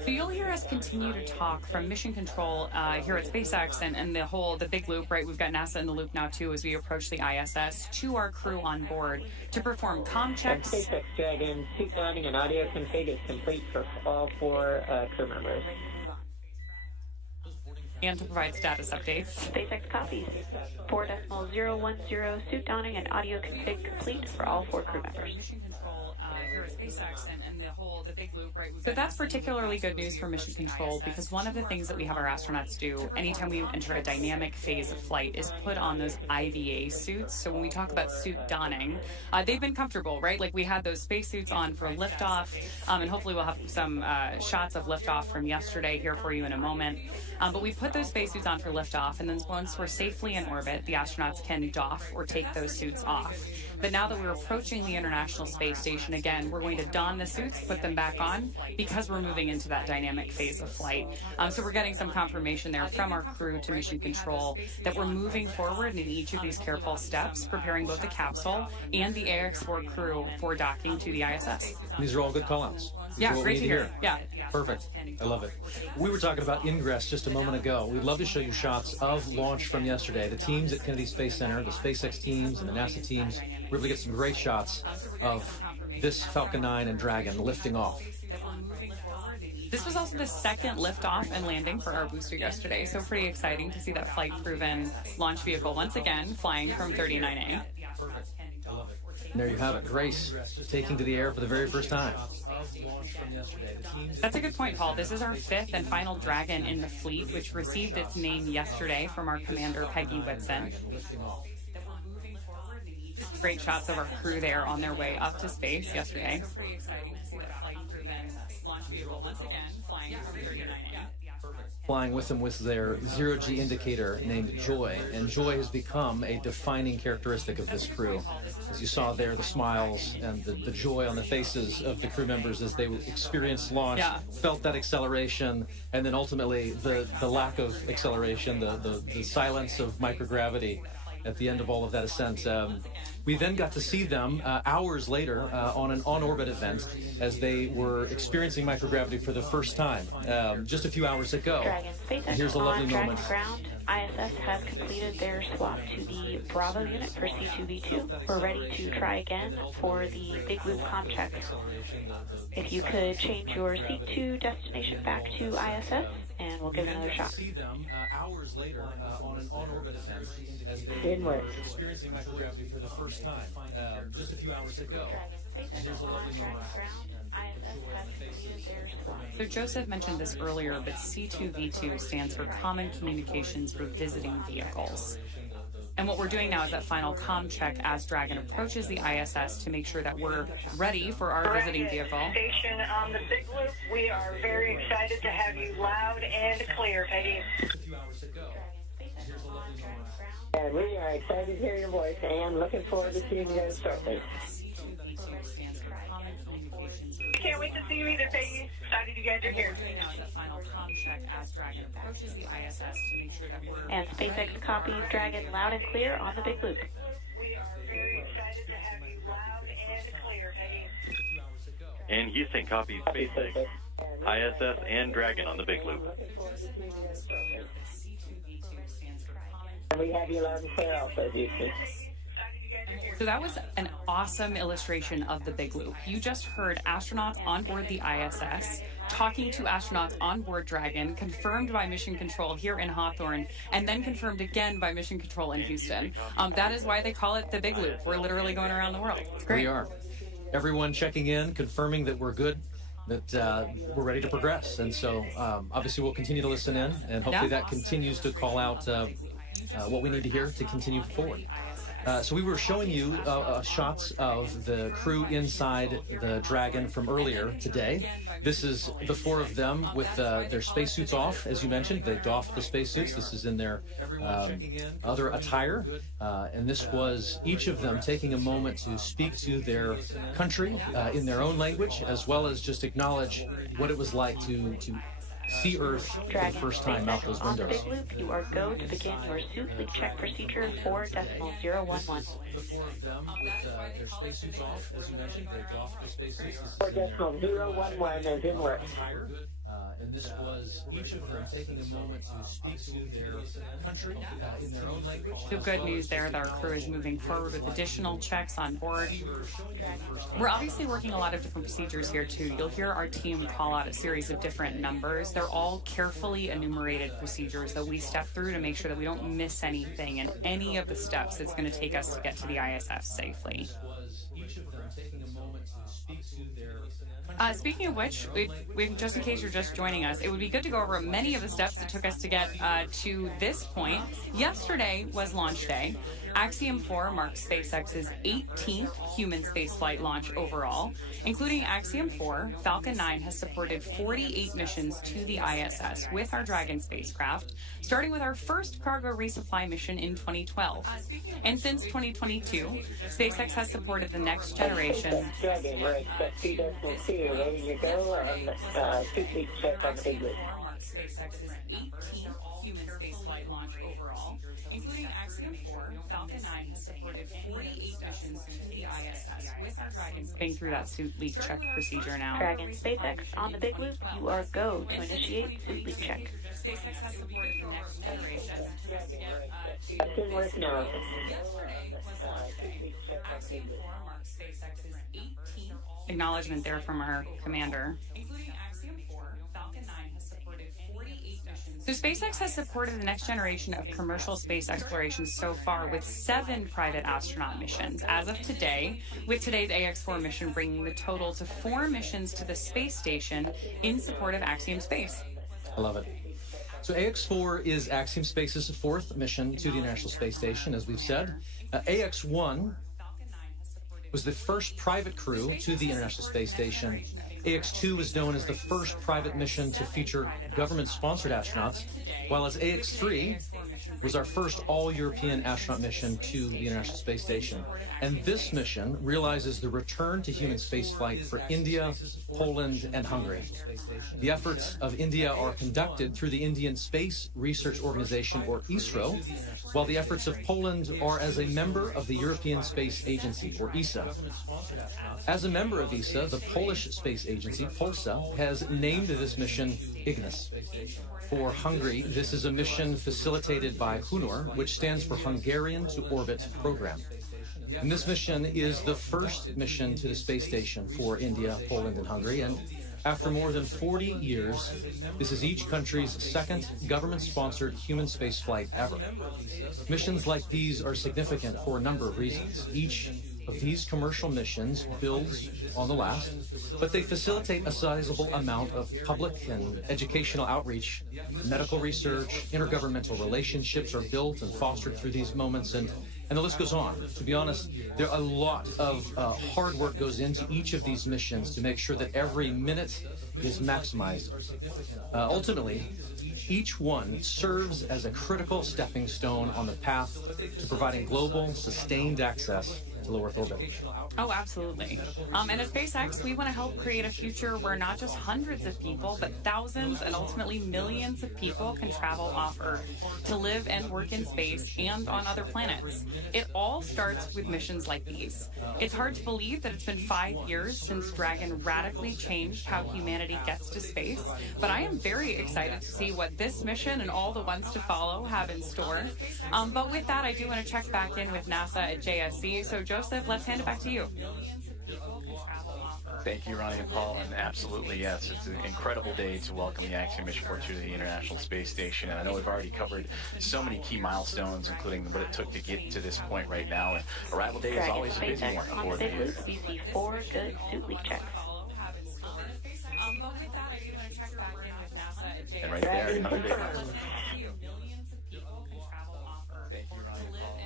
So you'll hear us continue to talk from mission control here at SpaceX and the big loop, right? We've got NASA in the loop now too as we approach the ISS to our crew on board to perform comm checks. SpaceX Dragon suit donning and audio config is complete for all 4 crew members. And to provide status updates. SpaceX copies. 4.010 suit donning and audio config complete for all 4 crew members. Mission control here at SpaceX and the big loop, right? So that's particularly good news for mission control because one of the things that we have our astronauts do anytime we enter a dynamic phase of flight is put on those IVA suits. So when we talk about suit donning, they've been comfortable, right? Like we had those spacesuits on for liftoff, and hopefully we'll have some shots of liftoff from yesterday here for you in a moment. But we put those spacesuits on for liftoff, and then once we're safely in orbit, the astronauts can doff or take those suits off. But now that we're approaching the International Space Station again, we're going to don the suits, put them back on, because we're moving into that dynamic phase of flight. So we're getting some confirmation there from our crew to mission control that we're moving forward in each of these careful steps, preparing both the capsule and the AX-4 crew for docking to the ISS. These are all good call-outs. Yeah, great to hear. Yeah. Perfect. I love it. We were talking about ingress just a moment ago. We'd love to show you shots of launch from yesterday. The teams at Kennedy Space Center, the SpaceX teams and the NASA teams, we're able to get some great shots of this Falcon 9 and Dragon lifting off. This was also the second liftoff and landing for our booster yesterday, so pretty exciting to see that flight-proven launch vehicle once again flying from 39A. Perfect. I love it. And there you have it. Grace taking to the air for the very first time. That's a good point, Paul. This is our 5th and final Dragon in the fleet, which received its name yesterday from our commander, Peggy Whitson. Great shots of our crew there on their way up to space yesterday. Pretty exciting to see that flight-proven launch vehicle once again flying from 39A. Flying with them was their zero-G indicator named Joy, and Joy has become a defining characteristic of this crew. As you saw there, the smiles and the joy on the faces of the crew members as they experienced launch, felt that acceleration, and then ultimately the lack of acceleration, the silence of microgravity at the end of all of that ascent. We then got to see them hours later on an on-orbit event as they were experiencing microgravity for the first time just a few hours ago. And here's a lovely moment. Ground, ISS has completed their swap to the Bravo unit for C2V2. We're ready to try again for the Big Loop comm check. If you could change your C2 destination back to ISS, and we'll give it another shot. See them hours later on an on-orbit event as they were experiencing microgravity for the first time just a few hours ago. Here's a lovely moment. So Joseph mentioned this earlier, but C2V2 stands for Common Communications for Visiting Vehicles. And what we're doing now is that final comm check as Dragon approaches the ISS to make sure that we're ready for our visiting vehicle. Station on the Big Loop. We are very excited to have you loud and clear, Peggy. And we are excited to hear your voice and looking forward to seeing you guys shortly. C2V2 stands for Common common communications. Can't wait to see you either, Peggy. Excited you guys are And here. what we're doing now is a final comm check as Dragon approaches the ISS to make sure that we're... And SpaceX copies Dragon loud and clear on the big loop. We are very excited to have you loud and clear, Peggy. And Houston copies SpaceX, ISS, and Dragon on the big loop. And we have you loud and clear also, Houston. So that was an awesome illustration of the big loop. You just heard astronauts on board the ISS talking to astronauts on board Dragon, confirmed by Mission Control here in Hawthorne, and then confirmed again by Mission Control in Houston. That is why they call it the big loop. We're literally going around the world. It's great. We are. Everyone checking in, confirming that we're good, that we're ready to progress. And so obviously we'll continue to listen in, and hopefully that continues to call out what we need to hear to continue forward. So we were showing you shots of the crew inside the Dragon from earlier today. This is the four of them with their spacesuits off, as you mentioned. They doffed the spacesuits. This is in their other attire. And this was each of them taking a moment to speak to their country in their own language, as well as just acknowledge what it was like to see Earth for the first time out those On the windows. big loop, you are go to begin your suit leak check procedure 4.011. The four of them with their spacesuits off, as you mentioned. They doffed the spacesuits. 4.011 is in work. And this was each of them taking a moment to speak to their country in their own language. The good news there that our crew is moving forward with additional checks on board. We're obviously working a lot of different procedures here too. You'll hear our team call out a series of different numbers. They're all carefully enumerated procedures that we step through to make sure that we don't miss anything in any of the steps that's going to take us to get to the ISS safely. Speaking of which, just in case you're just joining us, it would be good to go over many of the steps that took us to get to this point. Yesterday was launch day. Axiom-4 marks SpaceX's 18th human spaceflight launch overall. Including Axiom-4, Falcon 9 has supported 48 missions to the ISS with our Dragon spacecraft, starting with our first cargo resupply mission in 2012. And since 2022, SpaceX has supported the next generation. Dragon, we're at 2.2, ready to go, and suit leak check on the big loop. SpaceX's 18th human spaceflight launch overall, including Axiom-4, Falcon 9 has supported 48 missions to the ISS with our Dragon. Going through that suit leak check procedure now. Dragon SpaceX on the big loop, you are go to initiate suit leak check. SpaceX has supported the next generation. That's in work now. Axiom-4 marks SpaceX's 18th acknowledgement there from our commander. Including Axiom-4, Falcon 9 has supported 48 missions. So SpaceX has supported the next generation of commercial space exploration so far with 7 private astronaut missions. As of today, with today's AX-4 mission bringing the total to 4 missions to the space station in support of Axiom Space. I love it. So AX-4 is Axiom Space's 4th mission to the International Space Station, as we've said. AX-1 was the first private crew to the International Space Station. AX-2 is known as the first private mission to feature government-sponsored astronauts, while as AX-3 was our first all-European astronaut mission to the International Space Station. And this mission realizes the return to human spaceflight for India, Poland, and Hungary. The efforts of India are conducted through the Indian Space Research Organization, or ISRO, while the efforts of Poland are as a member of the European Space Agency, or ESA. As a member of ESA, the Polish Space Agency, POLSA, has named this mission Ignis. For Hungary, this is a mission facilitated by HUNOR, which stands for Hungarian to Orbit Program. And this mission is the first mission to the space station for India, Poland, and Hungary. And after more than 40 years, this is each country's second government-sponsored human spaceflight ever. Missions like these are significant for a number of reasons. Each of these commercial missions builds on the last, but they facilitate a sizable amount of public and educational outreach. Medical research, intergovernmental relationships are built and fostered through these moments, and the list goes on. To be honest, there are a lot of hard work goes into each of these missions to make sure that every minute is maximized. Ultimately, each one serves as a critical stepping stone on the path to providing global, sustained access to low Earth orbit. Oh, absolutely. And at SpaceX, we want to help create a future where not just hundreds of people, but thousands and ultimately millions of people can travel off Earth to live and work in space and on other planets. It all starts with missions like these. It's hard to believe that it's been 5 years since Dragon radically changed how humanity gets to space, but I am very excited to see what this mission and all the ones to follow have in store. But with that, I do want to check back in with NASA at JSC. So Joseph, let's hand it back to you. Thank you, Ronnie and Paul, and absolutely, yes, it's an incredible day to welcome the Axiom Mission 4 to the International Space Station, and I know we've already covered so many key milestones, including what it took to get to this point right now, and arrival day is always a busy one aboard the We see 4 good suit leak checks. And right there, another great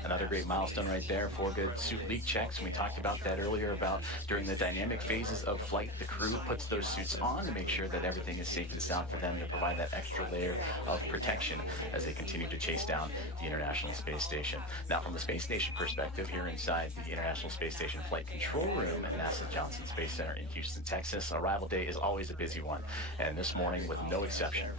Another great milestone right there, 4 good suit leak checks. And we talked about that earlier, about during the dynamic phases of flight, the crew puts those suits on to make sure that everything is safe and sound for them, to provide that extra layer of protection as they continue to chase down the International Space Station. Now, from the Space Station perspective, here inside the International Space Station Flight Control Room at NASA Johnson Space Center in Houston, Texas, arrival day is always a busy one. And this morning, with no exception,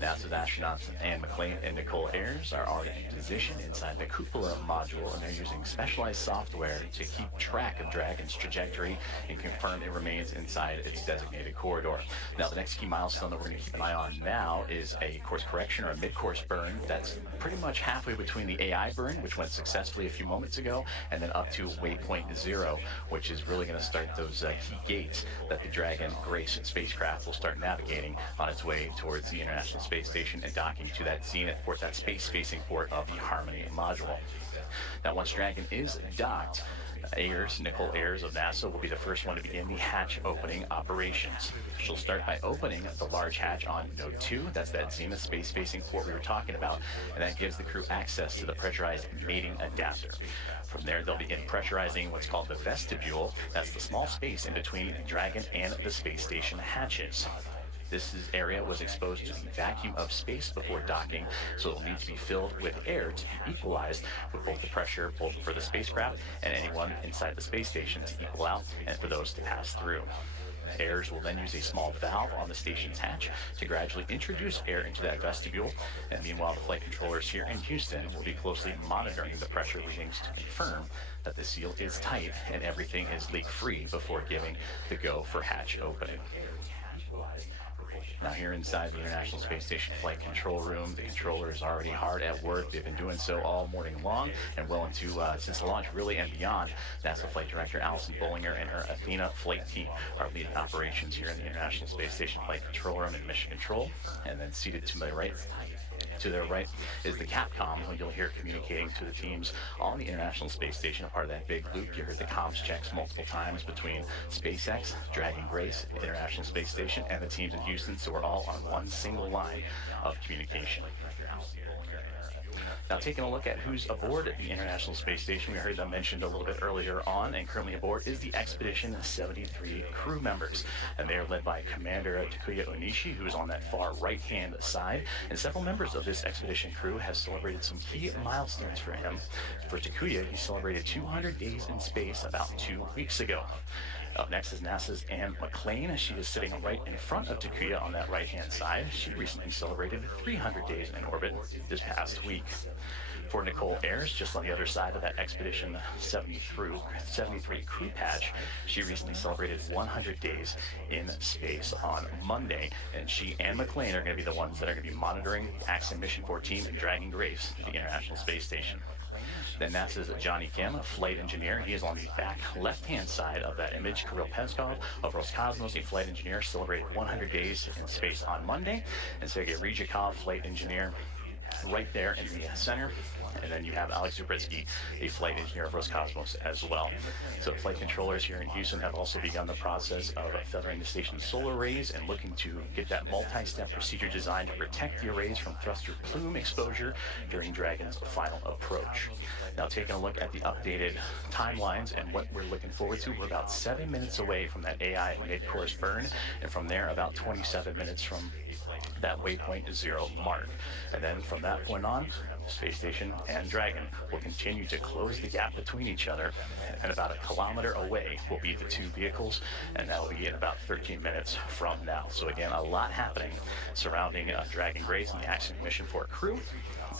NASA's astronauts Anne McClain and Nicole Ayers are already in position inside the cupola module, and they're using specialized software to keep track of Dragon's trajectory and confirm it remains inside its designated corridor. Now, the next key milestone that we're going to keep an eye on now is a course correction or a mid-course burn that's pretty much halfway between the AI burn, which went successfully a few moments ago, and then up to waypoint 0, which is really going to start those key gates that the Dragon Grace spacecraft will start navigating on its way towards the International Space Station and docking to that Zenith port, that space-facing port of the Harmony module. Now, once Dragon is docked, Nicole Ayers of NASA will be the first one to begin the hatch opening operations. She'll start by opening the large hatch on Node 2, that's that Zenith space-facing port we were talking about, and that gives the crew access to the pressurized mating adapter. From there, they'll begin pressurizing what's called the vestibule, that's the small space in between Dragon and the space station hatches. This area was exposed to the vacuum of space before docking, so it'll need to be filled with air to equalize with both the pressure both for the spacecraft and anyone inside the space station to equal out and for those to pass through. Ayers will then use a small valve on the station's hatch to gradually introduce air into that vestibule, and meanwhile the flight controllers here in Houston will be closely monitoring the pressure readings to confirm that the seal is tight and everything is leak-free before giving the go for hatch opening. Now, here inside the International Space Station Flight Control Room, the controllers are already hard at work. They've been doing so all morning long and well into since the launch, really, and beyond. NASA Flight Director Allison Bollinger and her Athena flight team are leading operations here in the International Space Station Flight Control Room in Mission Control. And then seated to my right, to their right is the Capcom, who you'll hear communicating to the teams on the International Space Station, a part of that big loop. You heard the comms checks multiple times between SpaceX, Dragon Grace, the International Space Station, and the teams in Houston, so we're all on one single line of communication. Now, taking a look at who's aboard the International Space Station, we heard them mentioned a little bit earlier on, and currently aboard is the Expedition 73 crew members. And they are led by Commander Takuya Onishi, who is on that far right-hand side. And several members of this expedition crew have celebrated some key milestones for him. For Takuya, he celebrated 200 days in space about 2 weeks ago. Up next is NASA's Anne McClain. She is sitting right in front of Takuya on that right-hand side. She recently celebrated 300 days in orbit this past week. For Nicole Ayers, just on the other side of that Expedition 73 crew patch, she recently celebrated 100 days in space on Monday. And she and McClain are going to be the ones that are going to be monitoring the Axiom Mission 4 team and Dragon Grace to the International Space Station. Then NASA's Johnny Kim, a flight engineer. He is on the back left-hand side of that image. Kirill Peskov of Roscosmos, a flight engineer, celebrated 100 days in space on Monday. And Sergei Ryzhikov, flight engineer, right there in the center. And then you have Alex Zubritsky, a flight engineer of Roscosmos as well. So flight controllers here in Houston have also begun the process of feathering the station's solar arrays and looking to get that multi-step procedure designed to protect the arrays from thruster plume exposure during Dragon's final approach. Now, taking a look at the updated timelines and what we're looking forward to, we're about 7 minutes away from that AI mid-course burn, and from there about 27 minutes from that waypoint 0 mark. And then from that point on, Space Station and Dragon will continue to close the gap between each other, and about a kilometer away will be the two vehicles, and that will be in about 13 minutes from now. So again, a lot happening surrounding Dragon Grace and the Axiom Mission 4 crew,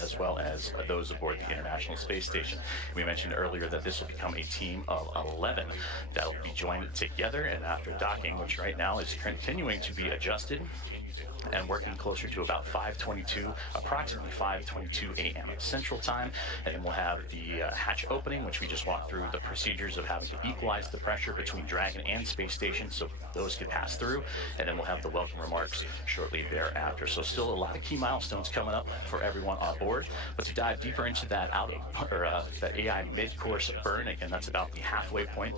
as well as those aboard the International Space Station. We mentioned earlier that this will become a team of 11 that will be joined together, and after docking, which right now is continuing to be adjusted and working closer to about 5:22, approximately 5:22 a.m. Central Time, and then we'll have the hatch opening, which we just walked through the procedures of having to equalize the pressure between Dragon and Space Station so those could pass through, and then we'll have the welcome remarks shortly thereafter. So still a lot of key milestones coming up for everyone on board, but to dive deeper into that that AI mid-course burn, again, that's about the halfway point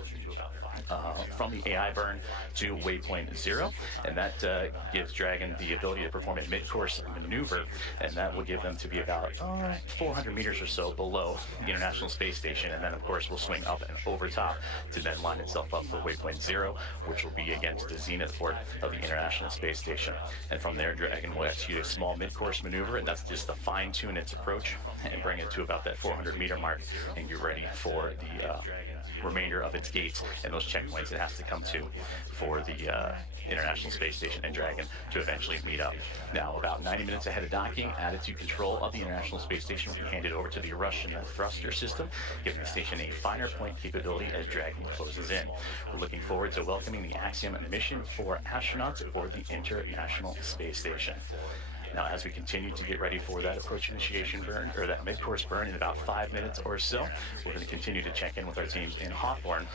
from the AI burn to waypoint 0, and that gives Dragon the ability to perform a mid-course maneuver, and that will give them to be about 400 meters or so below the International Space Station, and then of course will swing up and over top to then line itself up for waypoint 0, which will be against the zenith port of the International Space Station. And from there, Dragon will execute a small mid-course maneuver, and that's just to fine-tune its approach and bring it to about that 400-meter mark and get ready for the remainder of its gates and those checkpoints it has to come to for the International Space Station and Dragon to eventually meet up. Now, about 90 minutes ahead of docking, attitude control of the International Space Station will be handed over to the Russian thruster system, giving the station a finer point capability as Dragon closes in. We're looking forward to welcoming the Axiom Mission 4 astronauts aboard the International Space Station. Now, as we continue to get ready for that approach initiation burn, or that mid-course burn in about 5 minutes or so, we're going to continue to check in with our teams in Hawthorne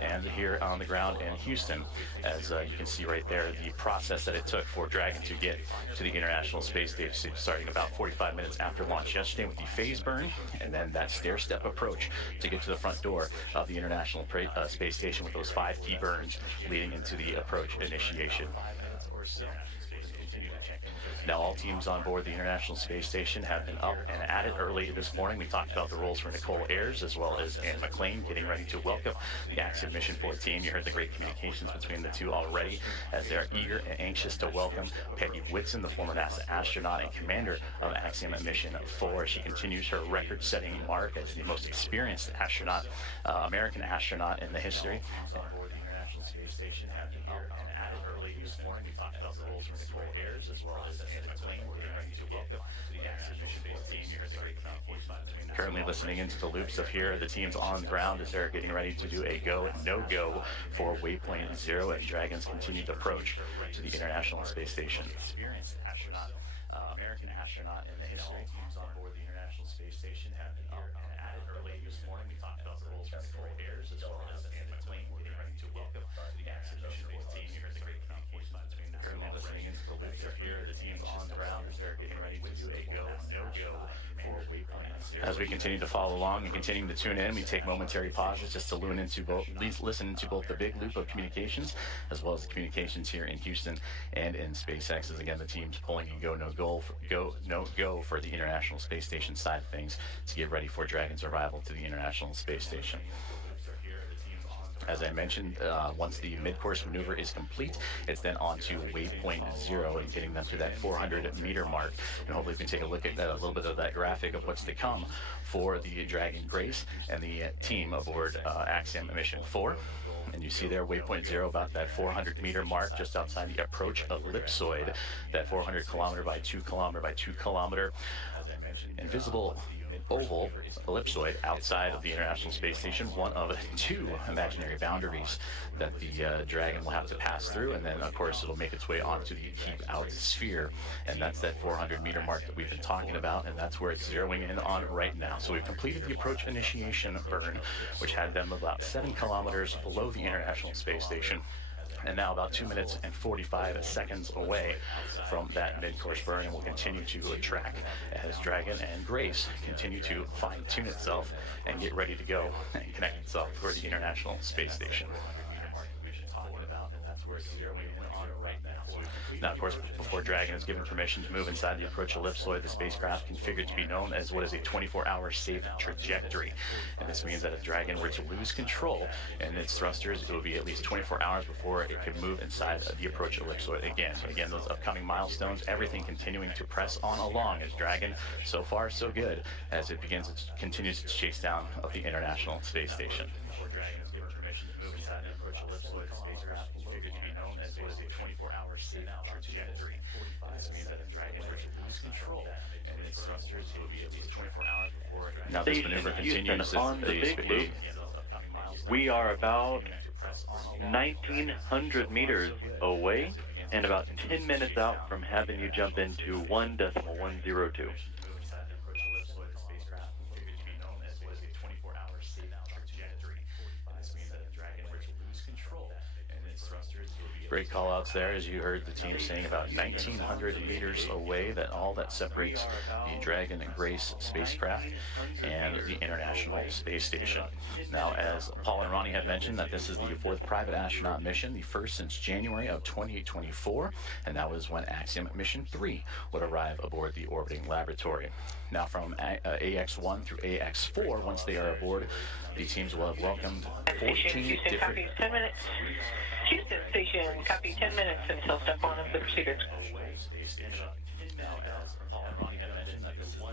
and here on the ground in Houston. As you can see right there, the process that it took for Dragon to get to the International Space Station, starting about 45 minutes after launch yesterday with the phase burn, and then that stair-step approach to get to the front door of the International Space Station with those 5 key burns leading into the approach initiation. Now, all teams on board the International Space Station have been up and at it early this morning. We talked about the roles for Nicole Ayers as well as Ann McLean getting ready to welcome the Axiom Mission 4 team. You heard the great communications between the two already as they're eager and anxious to welcome Peggy Whitson, the former NASA astronaut and commander of Axiom Mission 4. She continues her record-setting mark as the most experienced astronaut, American astronaut in the history. On board the International Space Station have been up and at it early this morning. We talked about the roles for Nicole Ayers as well as Ann McLean getting ready to welcome the Axiom Mission 4 team. You heard the great communications. Currently listening into the loops of here, the teams on the ground as they're getting ready to do a go, no-go for waypoint 0 as Dragon's continued approach to the International Space Station. Experienced astronaut, American astronaut in the history. Teams on board the International Space Station have been up and at it early this morning. We talked about the roles for Nicole Ayers as well as Ann McLean getting ready to welcome the Axiom Mission 4 team. You heard the great communications between the currently listening into the loops of here, the teams on the ground as they're getting ready to do a go, no-go for waypoint 0. As we continue to follow along and continuing to tune in, we take momentary pauses just to listen to both the big loop of communications as well as the communications here in Houston and in SpaceX. As again, the team's pulling a go, no-go for the International Space Station side of things to get ready for Dragon's arrival to the International Space Station. As I mentioned, once the mid-course maneuver is complete, it's then on to waypoint 0 and getting them to that 400-meter mark. And hopefully we can take a look at a little bit of that graphic of what's to come for the Dragon Grace and the team aboard Axiom Mission 4. And you see there, waypoint 0, about that 400-meter mark just outside the approach ellipsoid, that 400 kilometer by 2 kilometer by 2 kilometer invisible oval ellipsoid outside of the International Space Station, one of 2 imaginary boundaries that the Dragon will have to pass through, and then of course it'll make its way onto the keep out sphere, and that's that 400-meter mark that we've been talking about, and that's where it's zeroing in on right now. So we've completed the approach initiation burn, which had them about 7 kilometers below the International Space Station, and now about 2 minutes and 45 seconds away from that mid-course burn, and will continue to track as Dragon and Grace continue to fine-tune itself and get ready to go and connect itself for the International Space Station. zeroing in on right now. Now, of course, before Dragon is given permission to move inside the approach ellipsoid, the spacecraft configured to be known as what is a 24-hour safe trajectory. And this means that if Dragon were to lose control in its thrusters, it will be at least 24 hours before it could move inside the approach ellipsoid again. So again, those upcoming milestones, everything continuing to press on along as Dragon, so far so good, as it continues its chase down of the International Space Station. Before Dragon is given permission to move inside the approach ellipsoid, the spacecraft configured to be known as what is a 24-hour safe trajectory. This means that if Dragon were to lose control and its thrusters, it will be at least 24 hours before. Now this maneuver continues on the big loop. We are about 1,900 meters away and about 10 minutes out from having you jump into 1.102. Great call-outs there, as you heard the team saying about 1,900 meters away, that all that separates the Dragon and Grace spacecraft and the International Space Station. Now, as Paul and Ronnie have mentioned, that this is the fourth private astronaut mission, the first since January of 2024, and that was when Axiom Mission 3 would arrive aboard the orbiting laboratory. Now, from AX1 through AX4, once they are aboard, the teams will have welcomed 14 different... 10 minutes. Houston Station, copy 10 minutes until step 1 of the procedure.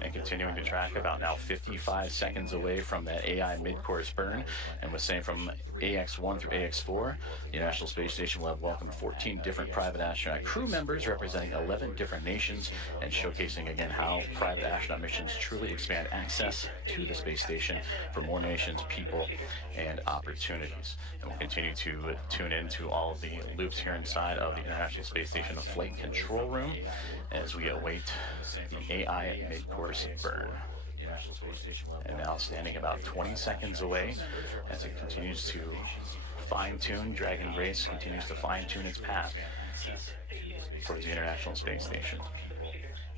And continuing to track about now 55 seconds away from that AI mid-course burn, and was saying from AX1 through AX4, the International Space Station will have welcomed 14 different private astronaut crew members representing 11 different nations, and showcasing again how private astronaut missions truly expand access to the space station for more nations, people, and opportunities. And we'll continue to tune into all of the loops here inside of the International Space Station, the flight control room, as we await the AI mid-course burn. And now standing about 20 seconds away as it continues to fine-tune, Dragon Grace continues to fine-tune its path towards the International Space Station.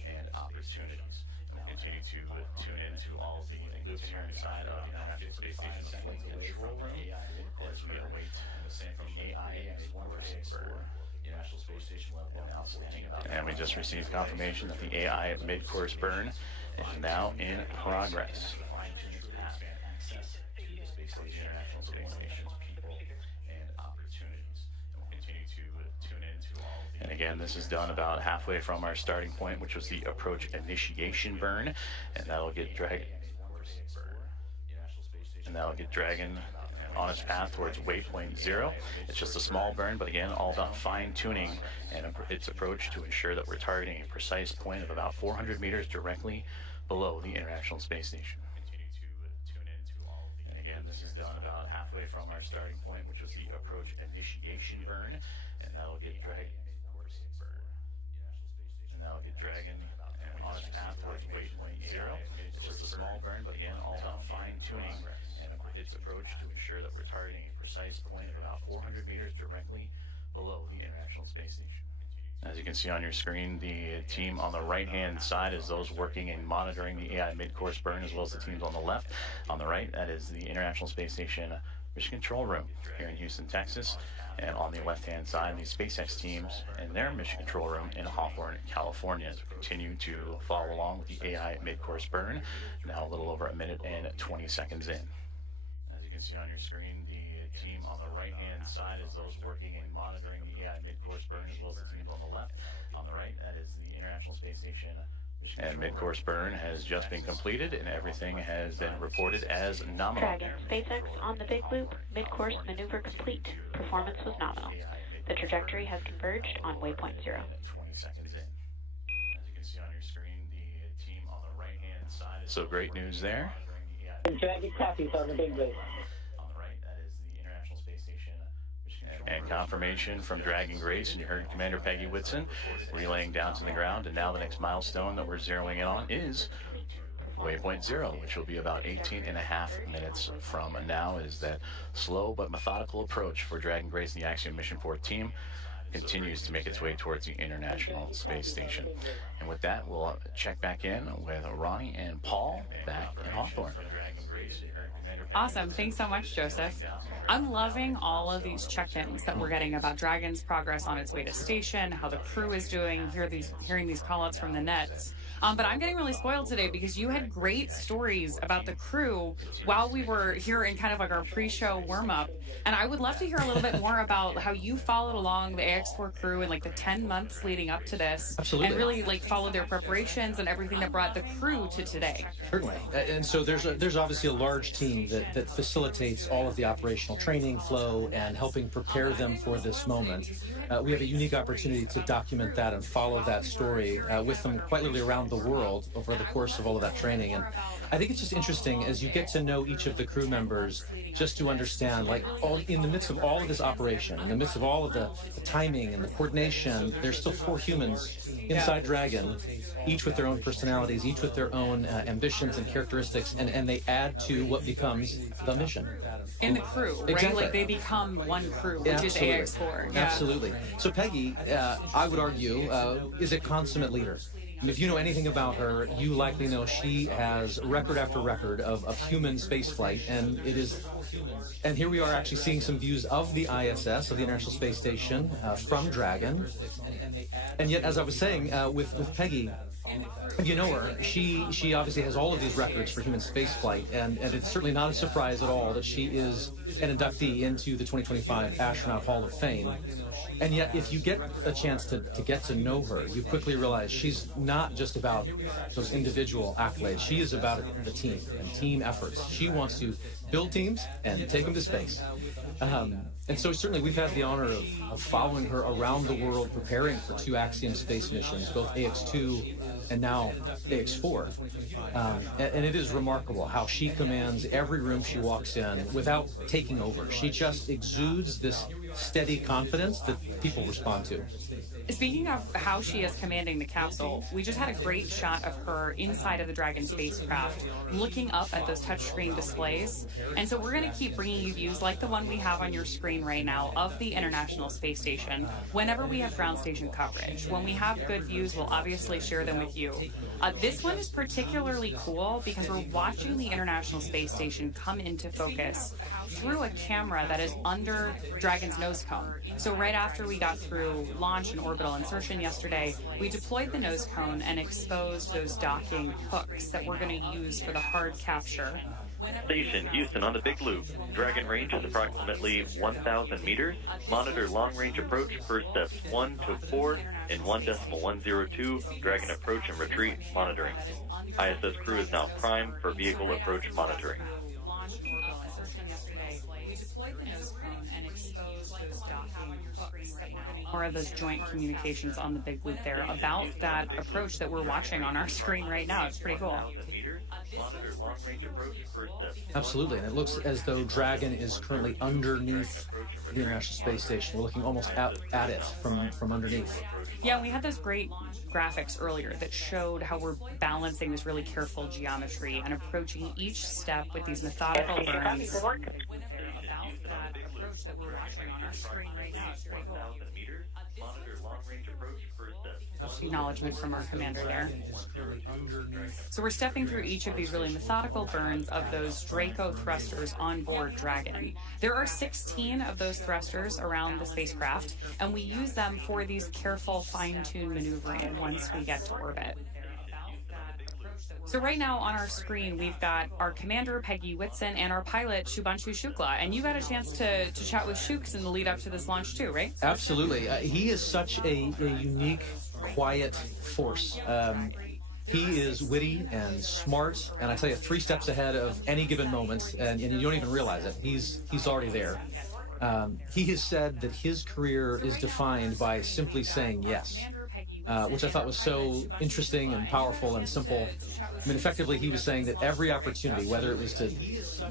And opportunities. And we'll continue to tune into all of the loops here inside of the International Space Station, the flight control room, as we await the AI mid-course burn. And we just received confirmation that the AI mid-course burn is now in progress. And again, this is done about halfway from our starting point, which was the approach initiation burn, and that'll get Dragon on its path towards waypoint 0. It's just a small burn, but again, all about fine-tuning and its approach to ensure that we're targeting a precise point of about 400 meters directly below the International Space Station. And again, this is done about halfway from our starting point, which was the approach initiation burn, and that'll get Dragon on its path towards waypoint 0. It's just a small burn, but again, all about fine-tuning its approach to ensure that we're targeting a precise point of about 400 meters directly below the International Space Station. As you can see on your screen, the team on the right-hand side is those working and monitoring the AI mid-course burn, as well as the teams on the left. On the right, that is the International Space Station Mission Control Room here in Houston, Texas. And on the left-hand side, the SpaceX teams in their Mission Control Room in Hawthorne, California, as we continue to follow along with the AI mid-course burn, now a little over a minute and 20 seconds in. See on your screen, the team on the right-hand side is those working and monitoring the AI mid-course burn, as well as the teams on the left. On the right, that is the International Space Station. And mid-course burn has just been completed, and everything has been reported as nominal. Dragon, SpaceX on the big loop, mid-course maneuver complete. Performance was nominal. The trajectory has converged on waypoint 0. 20 seconds in. As you can see on your screen, the team on the right-hand side. So great news there. Dragon copies on the big loop. And confirmation from Dragon Grace, and you heard Commander Peggy Whitson relaying down to the ground, and now the next milestone that we're zeroing in on is waypoint 0, which will be about 18.5 minutes from now. Is that slow but methodical approach for Dragon Grace and the Axiom Mission 4 team continues to make its way towards the International Space Station. And with that, we'll check back in with Ronnie and Paul back in Hawthorne. Awesome. Thanks so much, Joseph. I'm loving all of these check-ins that we're getting about Dragon's progress on its way to station, how the crew is doing, hearing these call-outs from the nets. But I'm getting really spoiled today because you had great stories about the crew while we were here in kind of like our pre-show warm-up. And I would love to hear a little bit more about how you followed along the AX4 crew in like the 10 months leading up to this. Absolutely. And really like followed their preparations and everything that brought the crew to today. Certainly. And so there's obviously a large team that facilitates all of the operational training flow and helping prepare them for this moment. We have a unique opportunity to document that and follow that story with them quite literally around the world over the course of all of that training. And I think it's just interesting as you get to know each of the crew members, just to understand, like, in the midst of all of this operation, in the midst of all of the timing and the coordination, there's still 4 humans inside Dragon, each with their own personalities, each with their own ambitions and characteristics, and they add to what becomes the mission. In the crew, right? Exactly. Like they become one crew, which is AX4. Yeah. Absolutely. So Peggy, I would argue, is a consummate leader. And if you know anything about her, you likely know she has record after record of human spaceflight, and here we are actually seeing some views of the ISS, of the International Space Station, from Dragon. And yet, as I was saying, with Peggy, if you know her, she obviously has all of these records for human spaceflight, and it's certainly not a surprise at all that she is an inductee into the 2025 Astronaut Hall of Fame. And yet, if you get a chance to get to know her, you quickly realize she's not just about those individual accolades. She is about the team and team efforts. She wants to build teams and take them to space. And so certainly we've had the honor of following her around the world, preparing for 2 Axiom space missions, both AX2 and now AX4. And it is remarkable how she commands every room she walks in without taking over. She just exudes this steady confidence that people respond to. Speaking of how she is commanding the capsule, we just had a great shot of her inside of the Dragon spacecraft, looking up at those touchscreen displays. And so we're going to keep bringing you views like the one we have on your screen right now of the International Space Station whenever we have ground station coverage. When we have good views, we'll obviously share them with you. This one is particularly cool because we're watching the International Space Station come into focus through a camera that is under Dragon's nose cone. So right after we got through launch and orbital insertion yesterday, we deployed the nose cone and exposed those docking hooks that we're going to use for the hard capture. Station Houston on the Big Loop. Dragon range is approximately 1,000 meters. Monitor long-range approach for steps 1 to 4 in 1.102. Dragon approach and retreat monitoring. ISS crew is now primed for vehicle approach monitoring. More of those joint communications on the Big Loop there about that approach that we're watching on our screen right now. It's pretty cool. Absolutely, and it looks as though Dragon is currently underneath the International Space Station. We're looking almost at it from underneath. Yeah, we had those great graphics earlier that showed how we're balancing this really careful geometry and approaching each step with these methodical burns. About that approach that we're watching on our screen right now. It's pretty cool. Acknowledgement from our commander there. So we're stepping through each of these really methodical burns of those Draco thrusters on board Dragon. There are 16 of those thrusters around the spacecraft, and we use them for these careful, fine-tuned maneuvering once we get to orbit. So right now on our screen, we've got our commander, Peggy Whitson, and our pilot, Shubhanshu Shukla. And you got a chance to chat with Shuks in the lead up to this launch too, right? Absolutely. He is such a unique, quiet force. He is witty and smart, and I tell you, 3 steps ahead of any given moment, and you don't even realize it. He's already there. He has said that his career is defined by simply saying yes. Which I thought was so interesting and powerful and simple. I mean, effectively, he was saying that every opportunity, whether it was to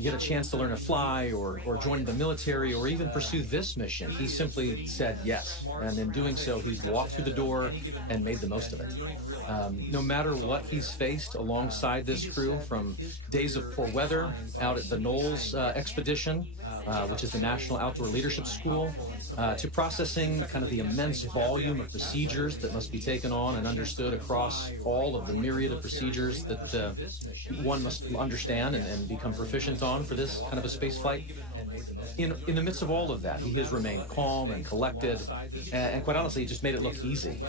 get a chance to learn to fly or join the military or even pursue this mission, he simply said yes. And in doing so, he's walked through the door and made the most of it. No matter what he's faced alongside this crew, from days of poor weather out at the Knowles expedition which is the National Outdoor Leadership School, to processing kind of the immense volume of procedures that must be taken on and understood across all of the myriad of procedures that one must understand and become proficient on for this kind of a space flight. In the midst of all of that, he has remained calm and collected, and quite honestly, he just made it look easy.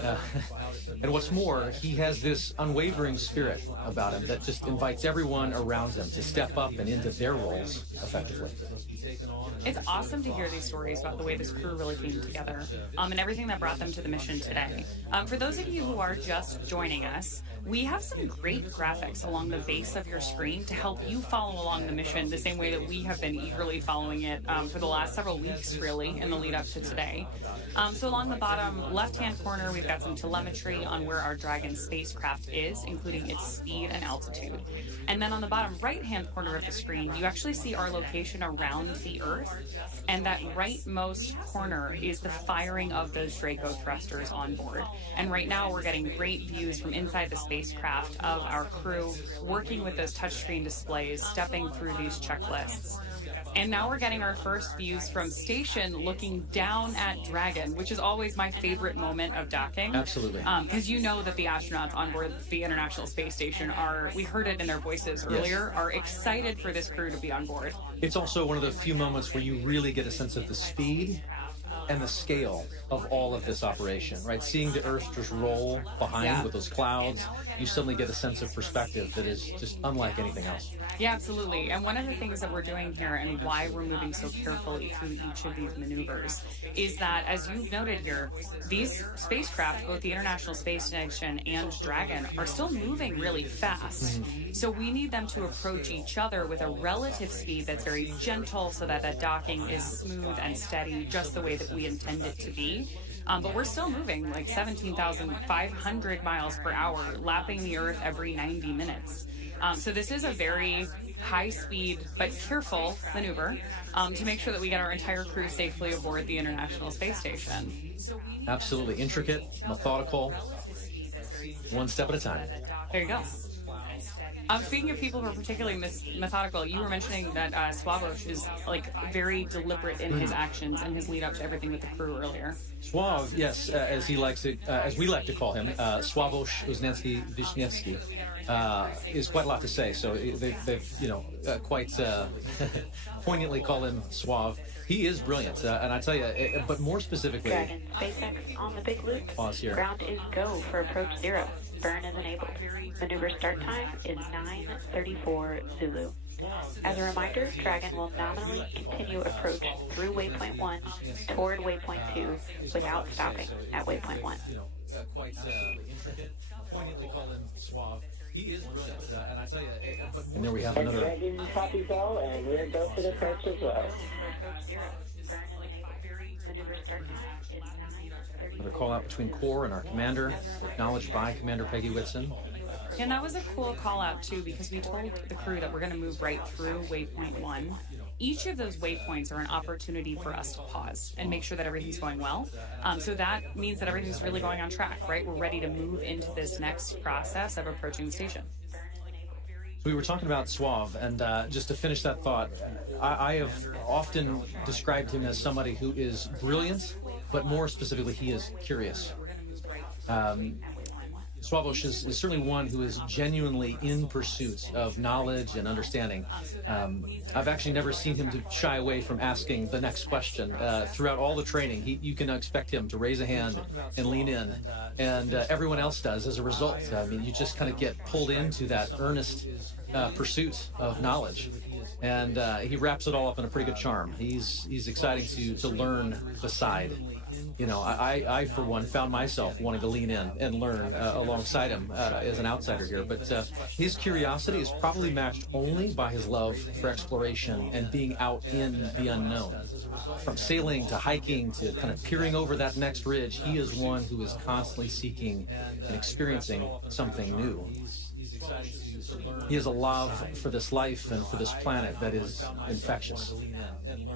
And what's more, he has this unwavering spirit about him that just invites everyone around him to step up and into their roles effectively. It's awesome to hear these stories about the way this crew really came together and everything that brought them to the mission today. For those of you who are just joining us, we have some great graphics along the base of your screen to help you follow along the mission the same way that we have been eagerly following it for the last several weeks, really, in the lead up to today. So along the bottom left-hand corner, we've got some telemetry on where our Dragon spacecraft is, including its speed and altitude. And then on the bottom right-hand corner of the screen, you actually see our location around the Earth. And that rightmost corner is the firing of those Draco thrusters on board. And right now we're getting great views from inside the spacecraft of our crew working with those touchscreen displays, stepping through these checklists. And now we're getting our first views from station looking down at Dragon, which is always my favorite moment of docking. Absolutely. Because you know that the astronauts on board the International Space Station are, we heard it in their voices earlier, are excited for this crew to be on board. It's also one of the few moments where you really get a sense of the speed and the scale of all of this operation, right? Seeing the Earth just roll behind with those clouds, you suddenly get a sense of perspective that is just unlike anything else. Yeah, absolutely. And one of the things that we're doing here and why we're moving so carefully through each of these maneuvers is that, as you've noted here, these spacecraft, both the International Space Station and Dragon, are still moving really fast. So we need them to approach each other with a relative speed that's very gentle so that that docking is smooth and steady, just the way that we intend it to be. But we're still moving like 17,500 miles per hour, lapping the Earth every 90 minutes. So this is a very high-speed but careful maneuver to make sure that we get our entire crew safely aboard the International Space Station. Absolutely intricate, methodical, one step at a time. There you go. Speaking of people who are particularly methodical, you were mentioning that Swabosh is like very deliberate in his actions and his lead up to everything with the crew earlier. Swav, yes, as he likes it, as we like to call him, Swabosh Uznensky Vishnevsky, is quite a lot to say. So they've quite poignantly call him Swav. He is brilliant, and I tell you, but more specifically, Dragon, SpaceX on the big loop. Pause here. Ground is go for approach 0. Burn is enabled. Maneuver start time is 9:34 Zulu. As a reminder, Dragon will nominally continue approach through waypoint 1 toward waypoint 2 without stopping at waypoint 1. Quite intricate, poignantly call him Swav. He is brilliant, and I tell you, and there we have another. Dragon copies all, and we're go for the approach as well. Another call out between Core and our commander, acknowledged by Commander Peggy Whitson. And that was a cool call out too, because we told the crew that we're going to move right through waypoint 1. Each of those waypoints are an opportunity for us to pause and make sure that everything's going well. So that means that everything's really going on track, right? We're ready to move into this next process of approaching the station. We were talking about Swav, and just to finish that thought, I have often described him as somebody who is brilliant, but more specifically, he is curious. Swabosh is certainly one who is genuinely in pursuit of knowledge and understanding. I've actually never seen him to shy away from asking the next question. Throughout all the training, you can expect him to raise a hand and lean in, and everyone else does as a result. I mean, you just kind of get pulled into that earnest pursuit of knowledge. And he wraps it all up in a pretty good charm. He's exciting to learn beside. You know, I for one, found myself wanting to lean in and learn alongside him as an outsider here. But his curiosity is probably matched only by his love for exploration and being out in the unknown. From sailing to hiking to kind of peering over that next ridge, he is one who is constantly seeking and experiencing something new. He has a love for this life and for this planet that is infectious.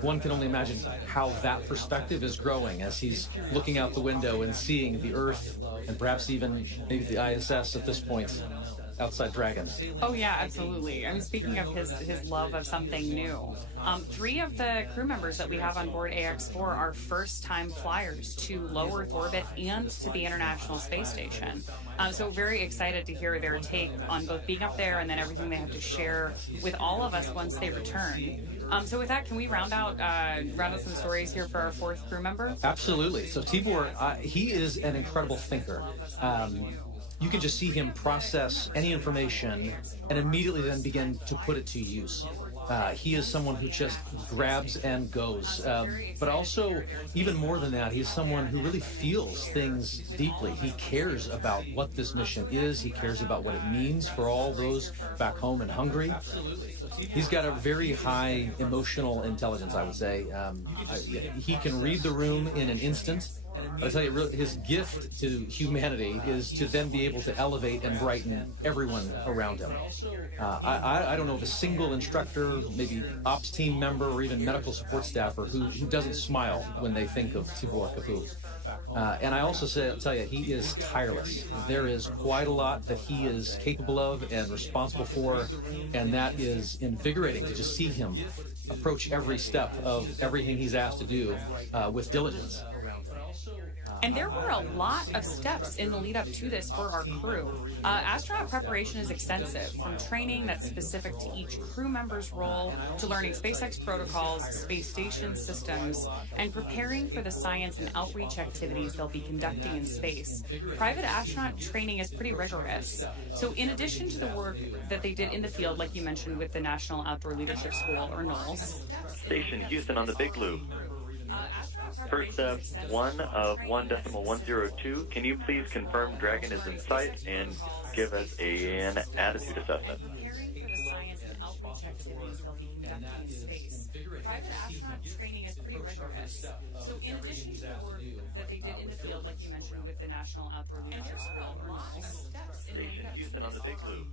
One can only imagine how that perspective is growing as he's looking out the window and seeing the Earth and perhaps even maybe the ISS at this point outside Dragon. Oh yeah, absolutely. I mean, speaking of his love of something new, 3 of the crew members that we have on board AX-4 are first-time flyers to low Earth orbit and to the International Space Station. So very excited to hear their take on both being up there and then everything they have to share with all of us once they return. So with that, can we round out some stories here for our 4th crew member? Absolutely. So Tibor, he is an incredible thinker. You can just see him process any information and immediately then begin to put it to use. He is someone who just grabs and goes. But also, even more than that, he's someone who really feels things deeply. He cares about what this mission is. He cares about what it means for all those back home in Hungary. He's got a very high emotional intelligence, I would say. He can read the room in an instant. But I tell you, really, his gift to humanity is to then be able to elevate and brighten everyone around him. I don't know of a single instructor, maybe ops team member, or even medical support staffer who doesn't smile when they think of Tibor Kapu. And I also tell you, he is tireless. There is quite a lot that he is capable of and responsible for, and that is invigorating to just see him approach every step of everything he's asked to do with diligence. And there were a lot of steps in the lead up to this for our crew. Astronaut preparation is extensive, from training that's specific to each crew member's role, to learning SpaceX protocols, space station systems, and preparing for the science and outreach activities they'll be conducting in space. Private astronaut training is pretty rigorous. So in addition to the work that they did in the field, like you mentioned with the National Outdoor Leadership School, or NOLS. Station Houston on the Big Loop. First up, 1 of 1.102. Can you please confirm Dragon is in sight and give us an attitude assessment? Preparing for the science and outreach activities they'll be conducting in space. Private astronaut training is pretty rigorous. So in addition to the work that they did in the field, like you mentioned with the National Outdoor Leadership School, or NOLS. Station Houston on the Big Loop.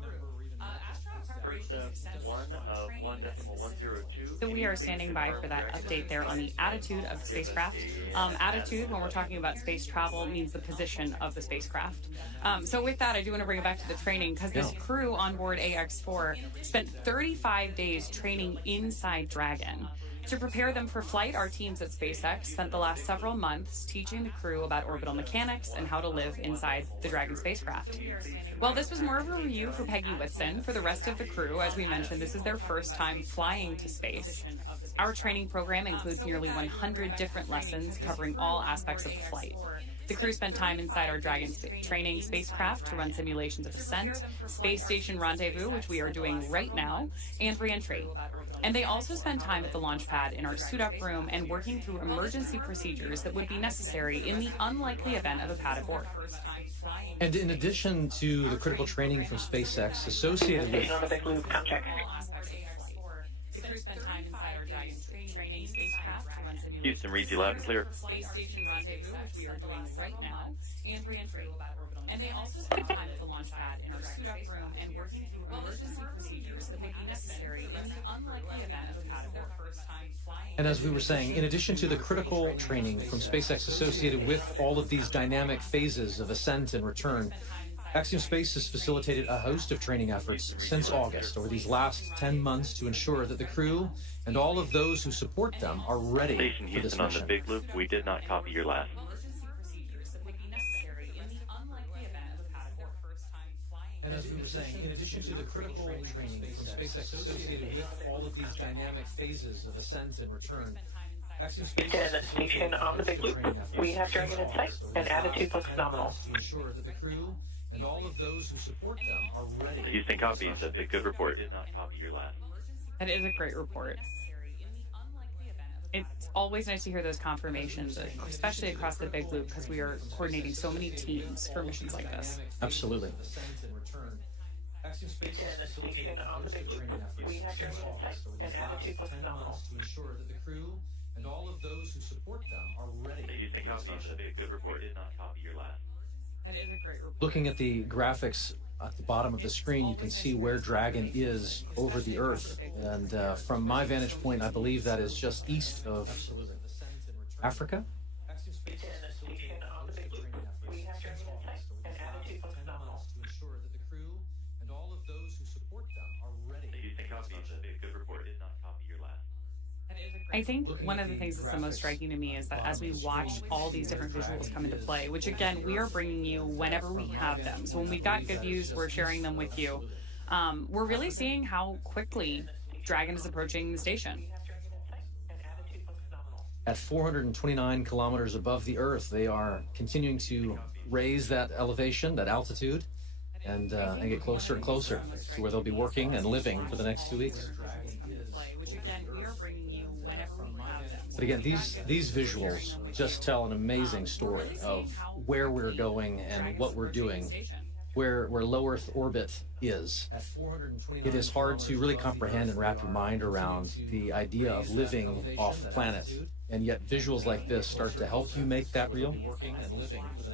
First up, 1 of 1.102. So we are standing by for that update there on the attitude of the spacecraft. Attitude, when we're talking about space travel, means the position of the spacecraft. So with that, I do want to bring it back to the training, because this crew on board AX-4 spent 35 days training inside Dragon. To prepare them for flight, our teams at SpaceX spent the last several months teaching the crew about orbital mechanics and how to live inside the Dragon spacecraft. Well, this was more of a review for Peggy Whitson. For the rest of the crew, as we mentioned, this is their first time flying to space. Our training program includes nearly 100 different lessons covering all aspects of the flight. The crew spent time inside our Dragon training spacecraft to run simulations of ascent, space station rendezvous, which we are doing right now, and re-entry. And they also spent time at the launch pad in our suit-up room and working through emergency procedures that would be necessary in the unlikely event of a pad abort. And in addition to the critical training from SpaceX associated with... The crew spent time inside our Dragon training spacecraft to run simulations. Houston reads you loud and clear. Space station rendezvous, which we are doing right now, and re-entry. And they also spent time at the launch pad in our suit-up room and working through emergency procedures that would be necessary in the unlikely event of a pad abort. And as we were saying, in addition to the critical training from SpaceX associated with all of these dynamic phases of ascent and return, Axiom Space has facilitated a host of training efforts since August over these last 10 months to ensure that the crew and all of those who support them are ready Station for this Houston on mission. the Big Loop. We did not copy your last. And as we were saying, in addition to the critical training from SpaceX associated with all of these dynamic phases of ascent and return, Axiom Space Station on the Big Loop. We have Dragon in sight, and attitude looks phenomenal. To ensure that the crew and all of those who support them are ready. Houston copies. That's a good report. Did not copy your last. That is a great report. It's always nice to hear those confirmations, especially across the Big Loop, because we are coordinating so many teams for missions like this. Absolutely. Station on the Big Loop. We have Dragon in sight, and attitude looks phenomenal. To ensure that the crew and all of those who support them are ready. Houston copies. That's a good report. Did not copy your last. That is a great report. Looking at the graphics at the bottom of the screen, you can see where Dragon is over the Earth. And from my vantage point, I believe that is just east of Africa. Station on the Big Loop. We have Dragon in sight, and attitude looks phenomenal. To ensure that the crew and all Good report. Did not copy your last. I think one of the things that's the most striking to me is that as we watch all these different visuals come into play, which again, we are bringing you whenever we have them. So when we've got good views, we're sharing them with you. We're really seeing how quickly Dragon is approaching the station. At 429 kilometers above the Earth, they are continuing to raise that elevation, that altitude, and get closer and closer to where they'll be working and living for the next 2 weeks. But again, these visuals just tell an amazing story of where we're going and what we're doing, where low Earth orbit is. It is hard to really comprehend and wrap your mind around the idea of living off the planet. And yet visuals like this start to help you make that real.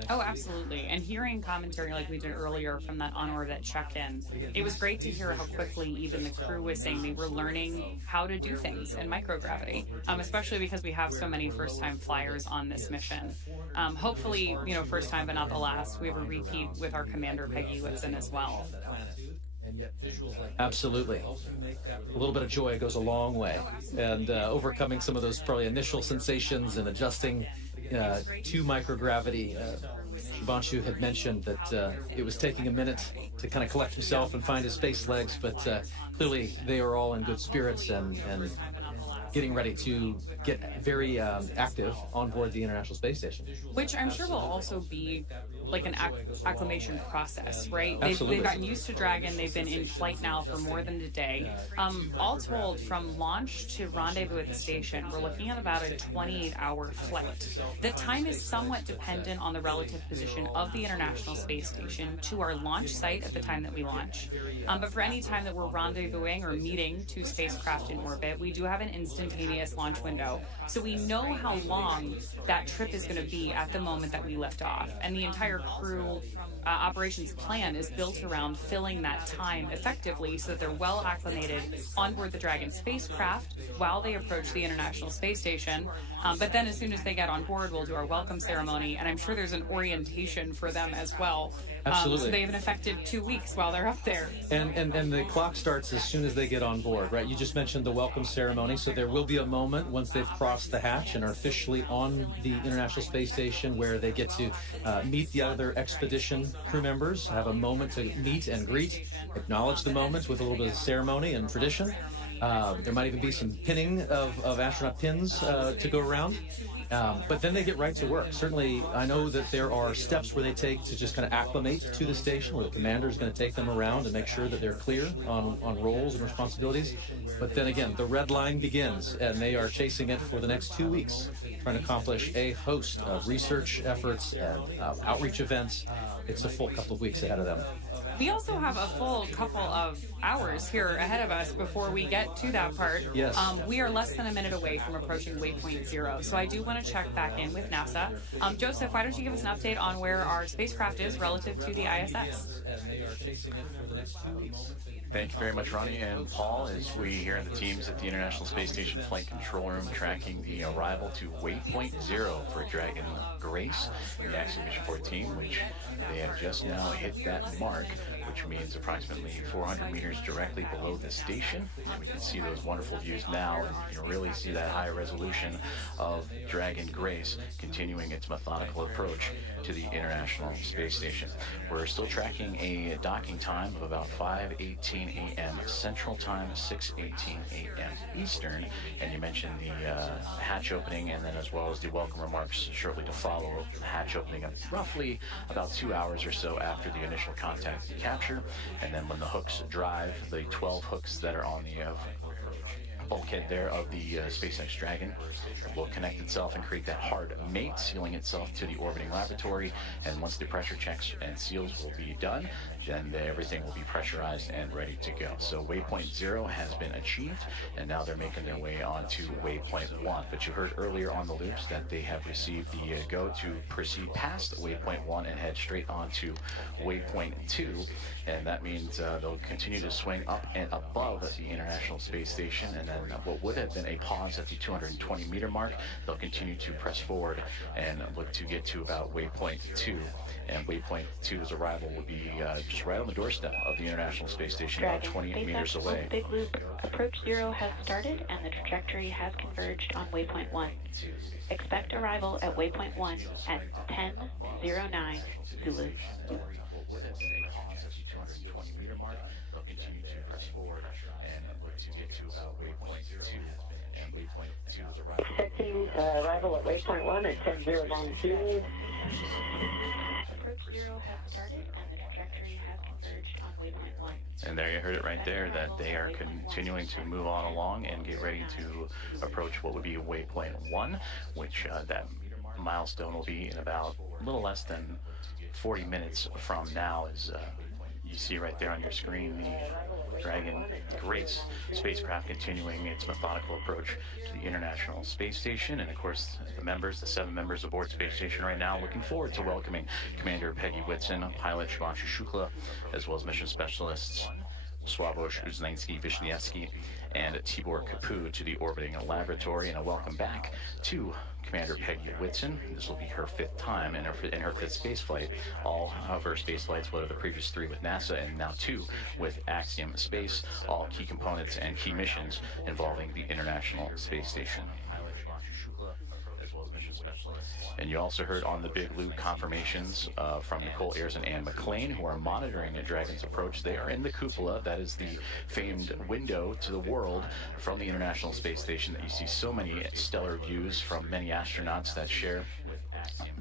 Oh, absolutely. And hearing commentary like we did earlier from that on-orbit check-in, it was great to hear how quickly even the crew was saying they were learning how to do things in microgravity, especially because we have so many first-time flyers on this mission. Hopefully, first time but not the last. We have a repeat with our commander, Peggy Whitson, as well. Absolutely. A little bit of joy goes a long way. And overcoming some of those probably initial sensations and adjusting to microgravity. Shubhanshu had mentioned that it was taking a minute to kind of collect himself and find his space legs, but clearly they are all in good spirits and getting ready to get very active on board the International Space Station. Which I'm sure will also be like an acclimation process, right? Absolutely. They've gotten used to Dragon. They've been in flight now for more than a day. All told, from launch to rendezvous at the station, we're looking at about a 28-hour flight. The time is somewhat dependent on the relative position of the International Space Station to our launch site at the time that we launch. But for any time that we're rendezvousing or meeting two spacecraft in orbit, we do have an instantaneous launch window. So we know how long that trip is going to be at the moment that we lift off. And the entire crew operations plan is built around filling that time effectively so that they're well acclimated on board the Dragon spacecraft while they approach the International Space Station. But then as soon as they get on board, we'll do our welcome ceremony, and I'm sure there's an orientation for them as well. Absolutely. So they have an effective 2 weeks while they're up there. And the clock starts as soon as they get on board, right? You just mentioned the welcome ceremony, so there will be a moment once they've crossed the hatch and are officially on the International Space Station where they get to meet the other expedition crew members, have a moment to meet and greet, acknowledge the moment with a little bit of ceremony and tradition. There might even be some pinning of astronaut pins to go around. But then they get right to work. Certainly, I know that there are steps where they take to just kind of acclimate to the station, where the commander is going to take them around and make sure that they're clear on roles and responsibilities. But then again, the red line begins, and they are chasing it for the next 2 weeks, trying to accomplish a host of research efforts and outreach events. It's a full couple of weeks ahead of them. We also have a full couple of hours here ahead of us before we get to that part. Yes. We are less than a minute away from approaching waypoint 0, so I do want to check back in with NASA. Joseph, why don't you give us an update on where our spacecraft is relative to the ISS? Thank you very much, Ronnie and Paul, as we here in the teams at the International Space Station Flight Control Room tracking the arrival to waypoint 0 for Dragon Grace, the Axiom-4 Mission team, which they have just now hit that mark, which means approximately 400 meters directly below the station. And we can see those wonderful views now, and you can really see that high resolution of Dragon Grace continuing its methodical approach to the International Space Station. We're still tracking a docking time of about 5:18 a.m. Central Time, 6:18 a.m. Eastern, and you mentioned the hatch opening, and then as well as the welcome remarks shortly to follow. The hatch opening up roughly about 2 hours or so after the initial contact and capture, and then when the hooks drive, the 12 hooks that are on the bulkhead there of the SpaceX Dragon will connect itself and create that hard mate, sealing itself to the orbiting laboratory. And once the pressure checks and seals will be done, then everything will be pressurized and ready to go. So waypoint 0 has been achieved, and now they're making their way on to waypoint 1. But you heard earlier on the loops that they have received the go to proceed past waypoint 1 and head straight on to waypoint 2. And that means they'll continue to swing up and above the International Space Station, and then what would have been a pause at the 220-meter mark, they'll continue to press forward and look to get to about waypoint 2. And waypoint 2's arrival will be just right on the doorstep of the International Space Station, about 20 meters away. Big Loop approach 0 has started, and the trajectory has converged on waypoint 1. Expect arrival at waypoint 1 at 10:09 Zulu. What would have been a pause at the 220-meter mark, they'll continue to press forward and look to get to about waypoint 2. And waypoint 2's arrival. Checking arrival at waypoint 1 at 10:09 Zulu. Approach 0 has started, and the trajectory has converged on waypoint 1. And there you heard it right there, that they are continuing to move on along and get ready to approach what would be waypoint 1, which that milestone will be in about a little less than 40 minutes from now. As you see right there on your screen, the Dragon Grace spacecraft continuing its methodical approach to the International Space Station. And of course, the 7 members aboard Space Station right now, looking forward to welcoming Commander Peggy Whitson, pilot Shubhanshu Shukla, as well as mission specialists Sławosz Uznański-Wiśniewski and Tibor Kapu to the orbiting laboratory. And a welcome back to Commander Peggy Whitson. This will be her 5th time in her 5th space flight. All of her space flights, what are the previous 3 with NASA and now 2 with Axiom Space, all key components and key missions involving the International Space Station. And you also heard on the Big Loop confirmations from Nicole Ayers and Anne McLean, who are monitoring a Dragon's approach. They are in the cupola. That is the famed window to the world from the International Space Station that you see so many stellar views from many astronauts that share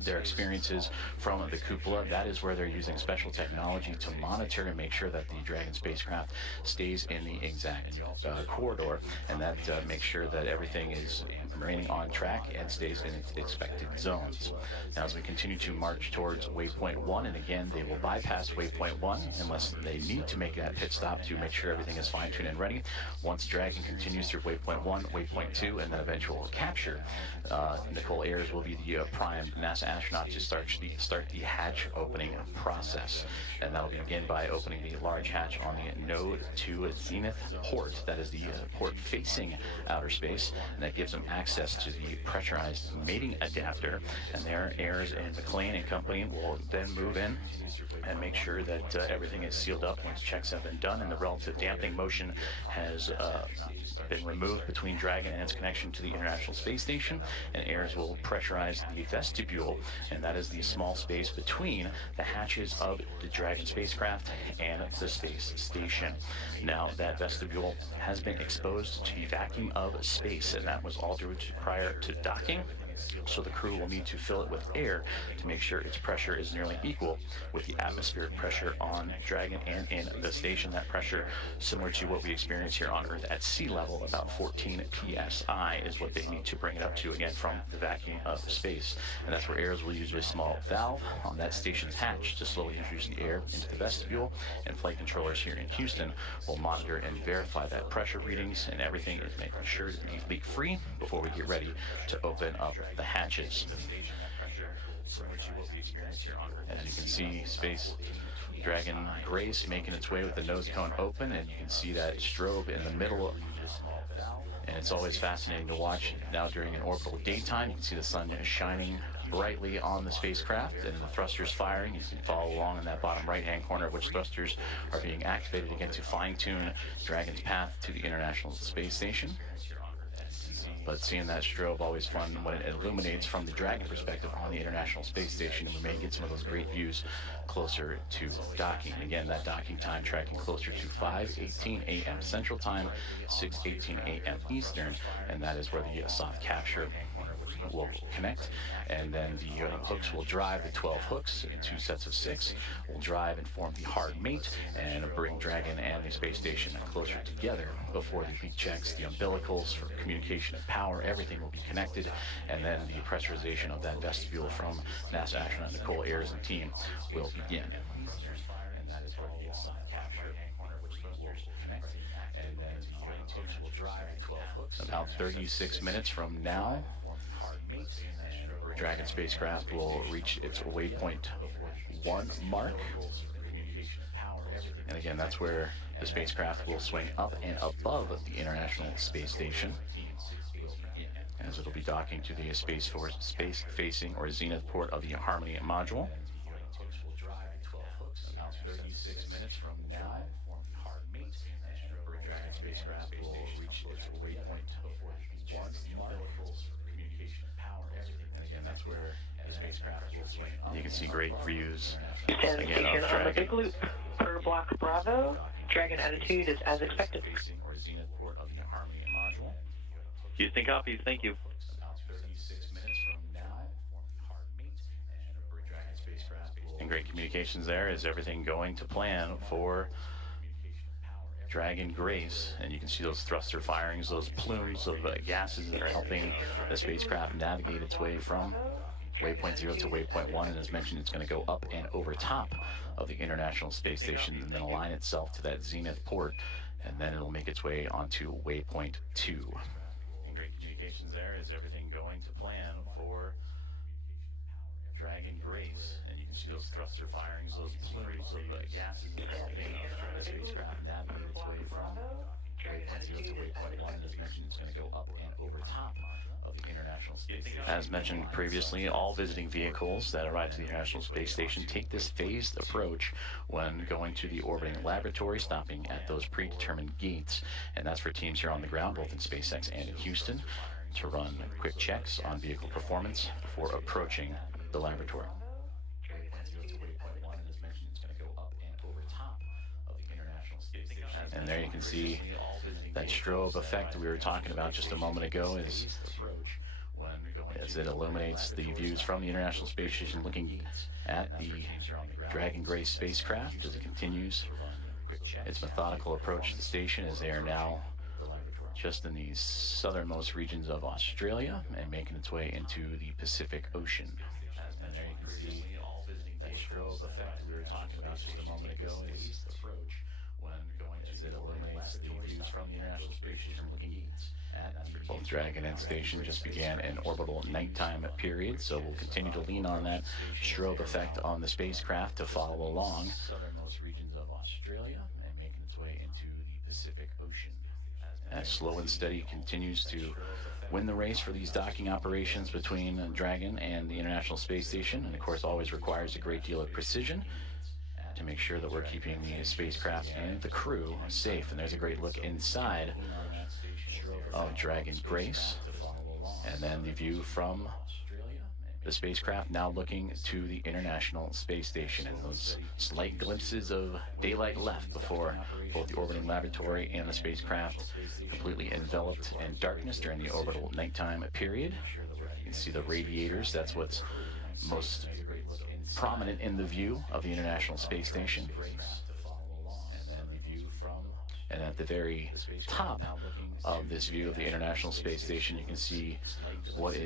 their experiences from the cupola. That is where they're using special technology to monitor and make sure that the Dragon spacecraft stays in the exact corridor, and that makes sure that everything is remaining on track and stays in its expected zones. Now, as we continue to march towards waypoint 1, and again, they will bypass waypoint 1 unless they need to make that pit stop to make sure everything is fine-tuned and ready. Once Dragon continues through waypoint 1, waypoint 2, and then eventual capture, Nicole Ayers will be the prime NASA astronaut to start the hatch opening process. And that will begin by opening the large hatch on the Node 2 Zenith port. That is the port facing outer space, and that gives them access to the pressurized mating adapter. And there, Ayers and McLean and company will then move in and make sure that everything is sealed up once checks have been done and the relative damping motion has been removed between Dragon and its connection to the International Space Station. And Ayers will pressurize the vestibule, and that is the small space between the hatches of the Dragon spacecraft and the space station. Now, that vestibule has been exposed to the vacuum of space, and that was all due to prior to docking. So the crew will need to fill it with air to make sure its pressure is nearly equal with the atmospheric pressure on Dragon and in the station. That pressure, similar to what we experience here on Earth at sea level, about 14 psi is what they need to bring it up to, again, from the vacuum of space. And that's where Ayers will use a small valve on that station's hatch to slowly introduce the air into the vestibule, and flight controllers here in Houston will monitor and verify that pressure readings, and everything is making sure to be leak-free before we get ready to open up the hatches. And as you can see, Space Dragon Grace making its way with the nose cone open, and you can see that strobe in the middle. And it's always fascinating to watch now during an orbital daytime. You can see the sun shining brightly on the spacecraft and the thrusters firing. You can follow along in that bottom right-hand corner, which thrusters are being activated again to fine-tune Dragon's path to the International Space Station. But seeing that strobe, always fun when it illuminates from the Dragon perspective on the International Space Station, and we may get some of those great views closer to docking. Again, that docking time tracking closer to 5:18 a.m. Central Time, 6:18 a.m. Eastern, and that is where the soft capture will connect, and then the hooks will drive. The 12 hooks in 2 sets of 6 will drive and form the hard mate and bring Dragon and the space station closer together before the heat checks, the umbilicals for communication and power. Everything will be connected, and then the pressurization of that vestibule from NASA astronaut Nicole Ayers and team will begin. And that is where the soft capture will connect, and then the hooks will drive the 12 hooks. About 36 minutes from now, Dragon spacecraft will reach its waypoint 1 mark. And again, that's where The spacecraft will swing up and above the International Space Station, as it'll be docking to the space-facing or zenith port of the Harmony module. About 36 minutes from now, the Dragon spacecraft will reach its waypoint 1 mark. Communication power, and again, that's where the spacecraft will swing up. You can see great views again of on the big Dragon. loop per block Bravo. Dragon attitude is as expected. Or zenith port of the Harmony module. Houston copies. Thank you. About 36 minutes from now, Dragon spacecraft will. And great communications there. Is everything going to plan for Dragon Grace? And you can see those thruster firings, those plumes of gases that are helping the spacecraft navigate its way from waypoint 0 to waypoint 1. And as mentioned, it's going to go up and over top of the International Space Station and then align itself to that zenith port, and then it'll make its way onto waypoint 2. Great communications there. Is everything going to plan for Dragon Grace? And you can see those thruster firings, those plumes of gases that are helping the spacecraft navigate its way from waypoint 0 to waypoint 1. And as mentioned, it's going to go up and over top of the International Space Station. As mentioned previously, all visiting vehicles that arrive to the International Space Station take this phased approach when going to the orbiting laboratory, stopping at those predetermined gates. And that's for teams here on the ground, both in SpaceX and in Houston, to run quick checks on vehicle performance before approaching the laboratory. And there you can see that strobe effect that we were talking about just a moment ago as it illuminates the views from the International Space Station looking at the Dragon Grace spacecraft as it continues its methodical approach to the station, as they are now just in the southernmost regions of Australia and making its way into the Pacific Ocean. And there you can see that strobe effect we were talking about just a moment ago as it illuminates the views from the International Space Station looking at both Dragon and Station just began an orbital nighttime period, so we'll continue to lean on that strobe effect on the spacecraft to follow along southernmost regions of Australia and making its way into the Pacific Ocean. As Slow and Steady continues to win the race for these docking operations between Dragon and the International Space Station, and of course always requires a great deal of precision to make sure that we're keeping the spacecraft and the crew safe. And there's a great look inside of Dragon Grace, and then the view from the spacecraft now looking to the International Space Station, and those slight glimpses of daylight left before both the orbiting laboratory and the spacecraft completely enveloped in darkness during the orbital nighttime period. You can see the radiators. That's what's most prominent in the view of the International Space Station. And at the very top of this view of the International Space Station, you can see what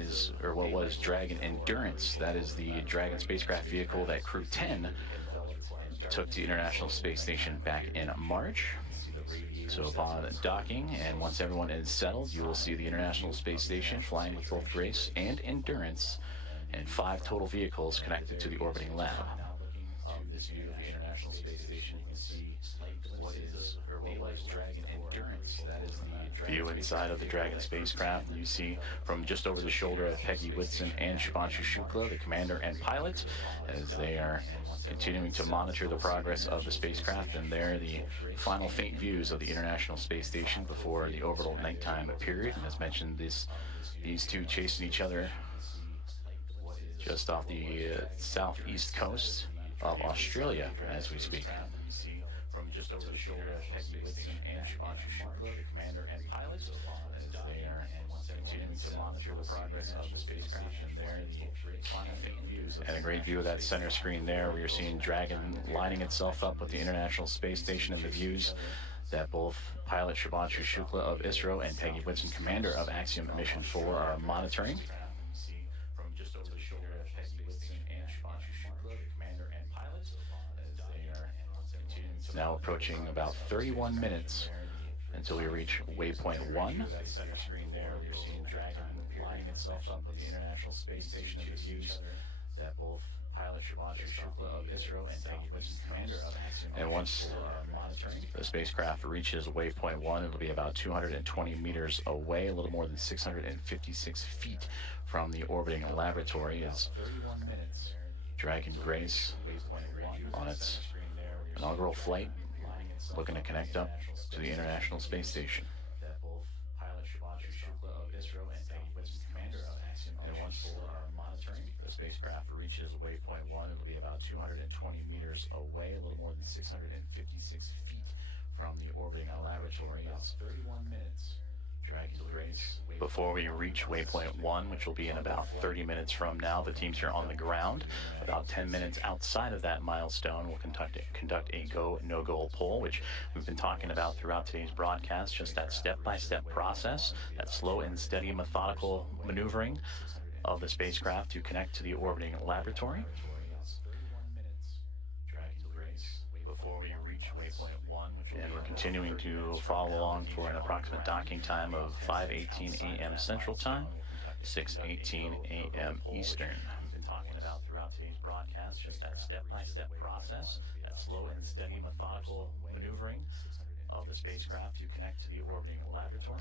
was Dragon Endurance. That is the Dragon spacecraft vehicle that Crew 10 took to the International Space Station back in March. So upon docking, and once everyone is settled, you will see the International Space Station flying with both Grace and Endurance, and 5 total vehicles connected to the orbiting lab. This view of the International Space Station, you can see what was Dragon Endurance. That is the view inside of the Dragon spacecraft. You see from just over the shoulder of Peggy Whitson and Shubhanshu Shukla, the commander and pilot, as they are continuing to monitor the progress of the spacecraft. And there are the final faint views of the International Space Station before the orbital nighttime period. And as mentioned, these two chasing each other just off the southeast coast of Australia as we speak. From just over the shoulder of Peggy Whitson and Shubhanshu Shukla, the commander and pilot, as they are continuing to monitor the progress of the spacecraft. And there the final faint views. And a great view of that center screen there. We are seeing Dragon lining itself up with the International Space Station, and the views that both pilot Shubhanshu Shukla of ISRO and Peggy Whitson, commander of Axiom Mission 4, are monitoring. Now approaching about 31 minutes until we reach waypoint 1. Center screen there, we're seeing Dragon lining itself up with the International Space Station, and the views that both pilot Shubhanshu Shukla of ISRO and Peggy Whitson, commander of Axiom. And once monitoring, the spacecraft reaches waypoint 1, it'll be about 220 meters away, a little more than 656 feet from the orbiting laboratory. As Dragon Grace on its inaugural flight, looking to connect up to the International Space Station. That both pilot Shubhanshu Shukla of ISRO and Peggy Whitson, commander of Axiom, and once monitoring, the spacecraft reaches waypoint 1, it'll be about 220 meters away, a little more than 656 feet from the orbiting laboratory. It's 31 minutes. Dragon Grace. Before we reach waypoint 1, which will be in about 30 minutes from now, the teams here on the ground, about 10 minutes outside of that milestone, will conduct a go-no-go poll, which we've been talking about throughout today's broadcast, just that step-by-step process, that slow and steady methodical maneuvering of the spacecraft to connect to the orbiting laboratory. Before we reach waypoint 1, and we're continuing to follow along for an approximate docking time of 5:18 a.m. Central Time, 6:18 a.m. Eastern. We've been talking about throughout today's broadcast just that step-by-step process, that slow and steady methodical maneuvering of the spacecraft to connect to the orbiting laboratory.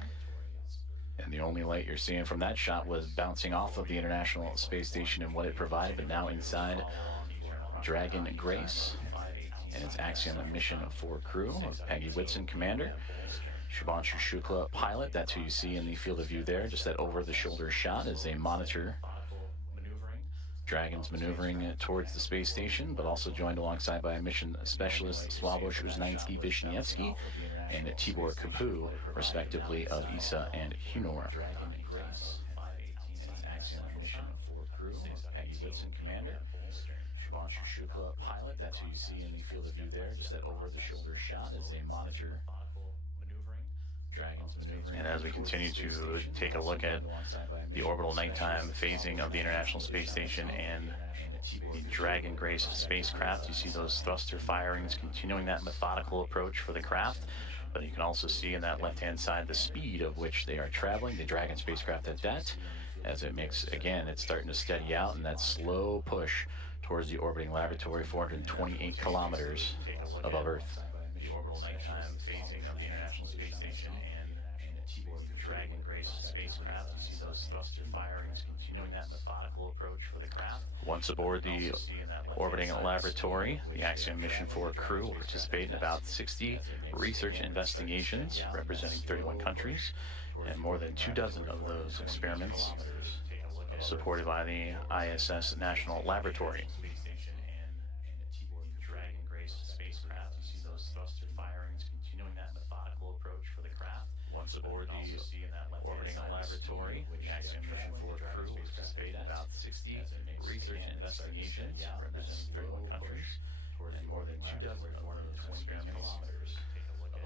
And the only light you're seeing from that shot was bouncing off of the International Space Station and what it provided, but now inside Dragon Grace and its Axiom-4 crew of Peggy Whitson, commander, Shubhanshu Shukla, pilot. That's who you see in the field of view there, just that over-the-shoulder shot as they monitor Dragon's maneuvering towards the space station, but also joined alongside by mission specialist Sławosz Uznański-Wiśniewski and Tibor Kapu, respectively, of ESA and Hunor. Dragon Grace and its Axiom-4 crew of Peggy Whitson, commander, Shubhanshu Shukla, pilot. That's who you see in the field of view there, just that over-the-shoulder shot as they monitor Dragon's maneuvering. And as we continue to take a look at the orbital nighttime phasing of the International Space Station and the Dragon Grace spacecraft, you see those thruster firings continuing that methodical approach for the craft. But you can also see in that left-hand side the speed of which they are traveling, the Dragon spacecraft at that, as it makes, again, it's starting to steady out in that slow push towards the orbiting laboratory, 428 kilometers above Earth. The orbital nighttime phasing of the International Space Station and the Dragon Grace spacecraft, you see those thruster firings continuing that methodical approach for the craft. Once aboard the orbiting laboratory, the Axiom-4 crew will participate in about 60 research investigations representing 31 countries, and more than 24 of those experiments supported by the ISS National Laboratory. Dragon Grace spacecraft, you see those thruster firings continuing that methodical approach for the craft. Once aboard the orbiting laboratory, the Axiom-4 crew will participate in about 60 research investigations representing 31 countries, and more than 24 of those experiments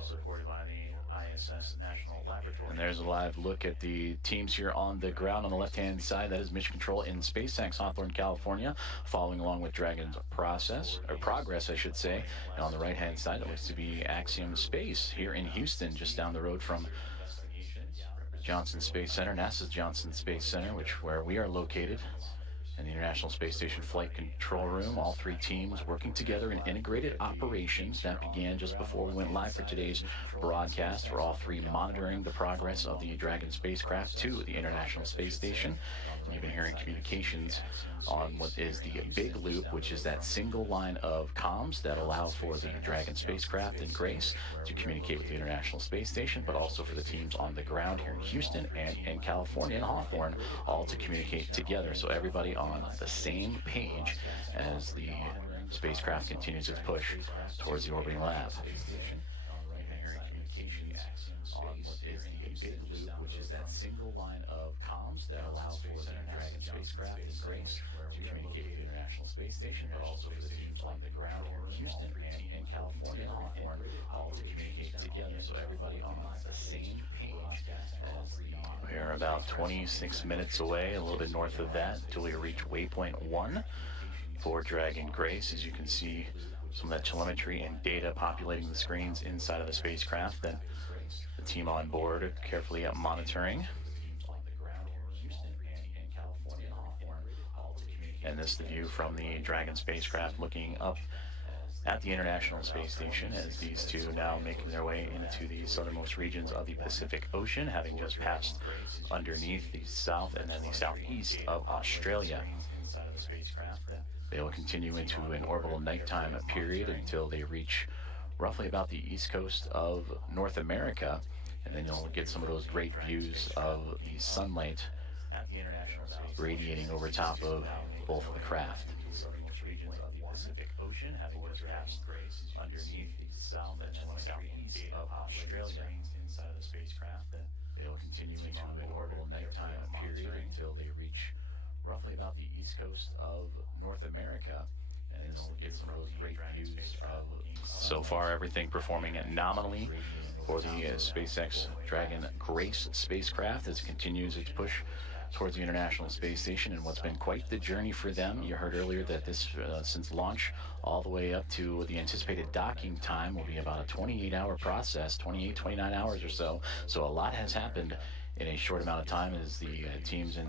supported by the ISS National Laboratory. And there's a live look at the teams here on the ground. On the left-hand side, that is Mission Control in SpaceX, Hawthorne, California, following along with Dragon's progress, I should say. And on the right-hand side, it looks to be Axiom Space here in Houston, just down the road from Johnson Space Center, NASA's Johnson Space Center, where we are located. In the International Space Station Flight Control Room, all three teams working together in integrated operations. That began just before we went live for today's broadcast. We're all three monitoring the progress of the Dragon spacecraft to the International Space Station. And you've been hearing communications on what is the Big Loop, which is that single line of comms that allow for the Dragon spacecraft and Grace to communicate with the International Space Station, but also for the teams on the ground here in Houston and in California and Hawthorne, all to communicate together. So everybody on the same page as the spacecraft continues its push towards the orbiting lab. On what is the Big Loop, which is that single line of comms that allow for the Dragon spacecraft and Grace to communicate with the International Space Station, but also for the teams on the ground here in Houston and in California and Hawthorne, all to communicate together. So everybody on the same page as the... We're about 26 minutes away, a little bit north of that, until we reach waypoint 1 for Dragon Grace. As you can see, some of that telemetry and data populating the screens inside of the spacecraft that the team on board are carefully monitoring. And this the view from the Dragon spacecraft looking up at the International Space Station, as these two now making their way into the southernmost regions of the Pacific Ocean, having just passed underneath the south and then the southeast of Australia. They will continue into an orbital nighttime period until they reach roughly about the east coast of North America, and then you'll get some of those great views of the sunlight radiating over top of both of the craft. Pacific Ocean, having just passed underneath the south and southeast of Australia. Inside of the spacecraft, they will continue into an orbital nighttime period until they reach roughly about the east coast of North America, and then we'll get some of those great views of. So far, everything performing nominally for the SpaceX Dragon Grace spacecraft as it continues its push towards the International Space Station, and what's been quite the journey for them. You heard earlier that this, since launch all the way up to the anticipated docking time, will be about a 28-hour process, 28, 29 hours or so. So a lot has happened in a short amount of time as the teams in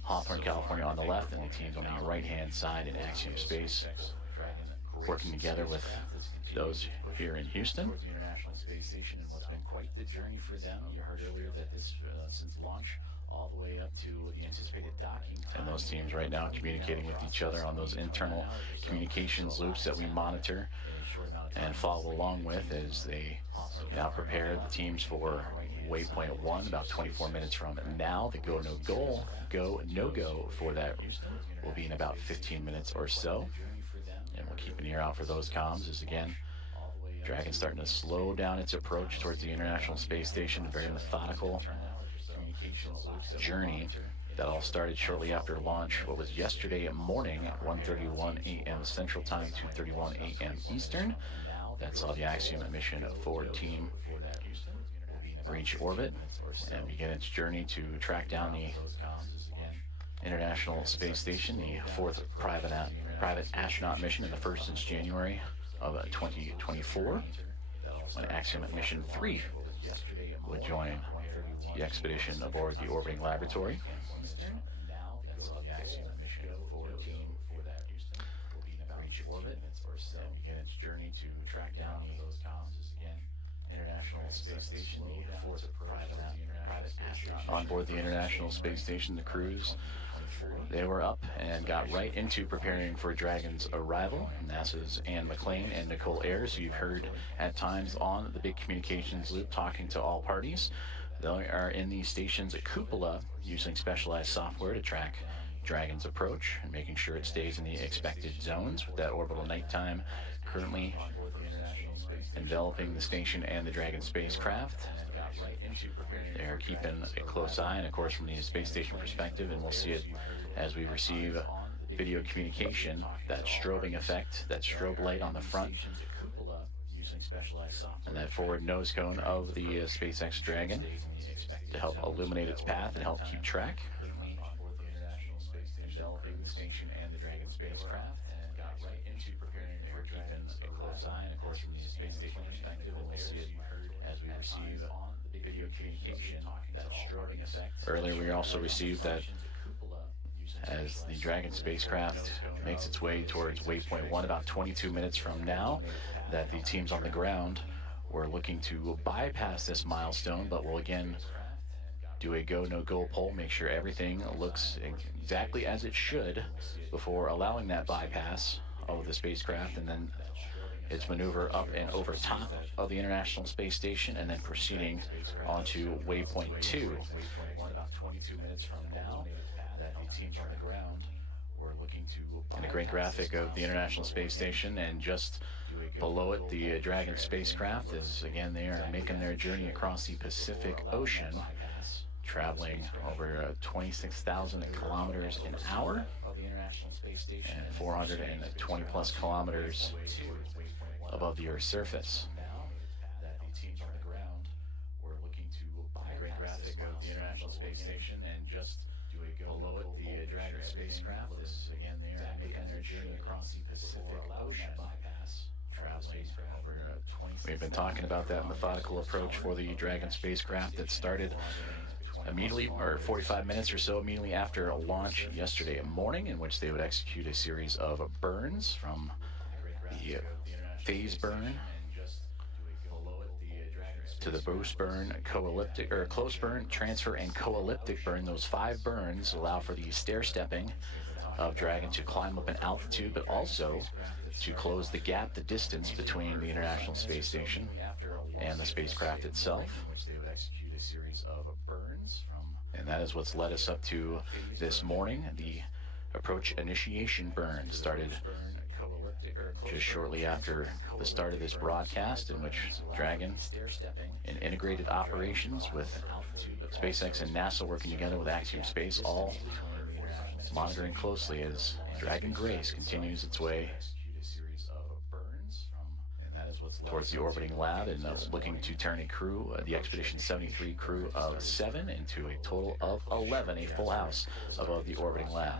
Hawthorne, California on the left and the teams on the right-hand side in Axiom Space working together with those here in Houston. The International Space Station, and what's been quite the journey for them. You heard earlier that this, since launch all the way up to the anticipated docking time. And those teams right now communicating with each other on those internal communications loops that we monitor and follow along with as they now prepare the teams for waypoint 1 about 24 minutes from now. The go no go for that will be in about 15 minutes or so, and we'll keep an ear out for those comms as again Dragon's starting to slow down its approach towards the International Space Station. Very methodical journey that all started shortly after launch. What was yesterday morning at 1:31 a.m. Central Time, 2:31 a.m. Eastern. That saw the Axiom-4 Mission team reach orbit and begin its journey to track down the International Space Station, the fourth private astronaut mission, and the first since January of 2024, when Axiom-Mission 3 would join the expedition aboard the orbiting laboratory. That's the Axiom-Mission team reach orbit and begin its journey to track down those comms again. International Space Station, the fourth private astronaut on board the International Space Station. The crews, they were up and got right into preparing for Dragon's arrival. NASA's Anne McClain and Nicole Ayers, who you've heard at times on the big communications loop talking to all parties. They are in the station's cupola using specialized software to track Dragon's approach and making sure it stays in the expected zones with that orbital nighttime currently enveloping the station and the Dragon spacecraft. They're keeping a close eye, and of course from the space station perspective, and we'll see it as we receive video communication, that strobing effect, that strobe light on the front, and that forward nose cone of the SpaceX Dragon to help illuminate its path and help keep track. Enveloping the station and the Dragon spacecraft, and got right into preparing for keeping a close eye, and of course from the space station perspective, and we'll see it as we receive video communication, that strobing effect. Earlier we also received that as the Dragon spacecraft makes its way towards waypoint 1 about 22 minutes from now, that the teams on the ground were looking to bypass this milestone, but will again do a go no go poll, make sure everything looks exactly as it should before allowing that bypass of the spacecraft, and then its maneuver up and over top of the International Space Station, and then proceeding onto waypoint 2. About 22 minutes from now, that the teams on the ground were looking to. And a great graphic of the International Space Station, and just below it, the Dragon spacecraft is again they are making their journey across the Pacific Ocean, traveling over 26,000 kilometers an hour and 420 plus kilometers above the Earth's surface. A great graphic of the International Space Station, and just below it, the Dragon spacecraft is again they are making their journey across the Pacific Ocean, traveling over 20. We've been talking about that methodical approach for the Dragon spacecraft that started immediately, or 45 minutes or so immediately after launch yesterday morning, in which they would execute a series of burns from the phase burn to the boost burn, close burn, transfer, and co-elliptic burn. Those 5 burns allow for the stair-stepping of Dragon to climb up in altitude, but also to close the gap, the distance between the International Space Station and the spacecraft itself. And that is what's led us up to this morning. The approach initiation burn started just shortly after the start of this broadcast, in which Dragon, in integrated operations with SpaceX and NASA working together with Axiom Space, all monitoring closely as Dragon Grace continues its way towards the orbiting lab and looking to turn a crew, the Expedition 73 crew of 7, into a total of 11, a full house above the orbiting lab.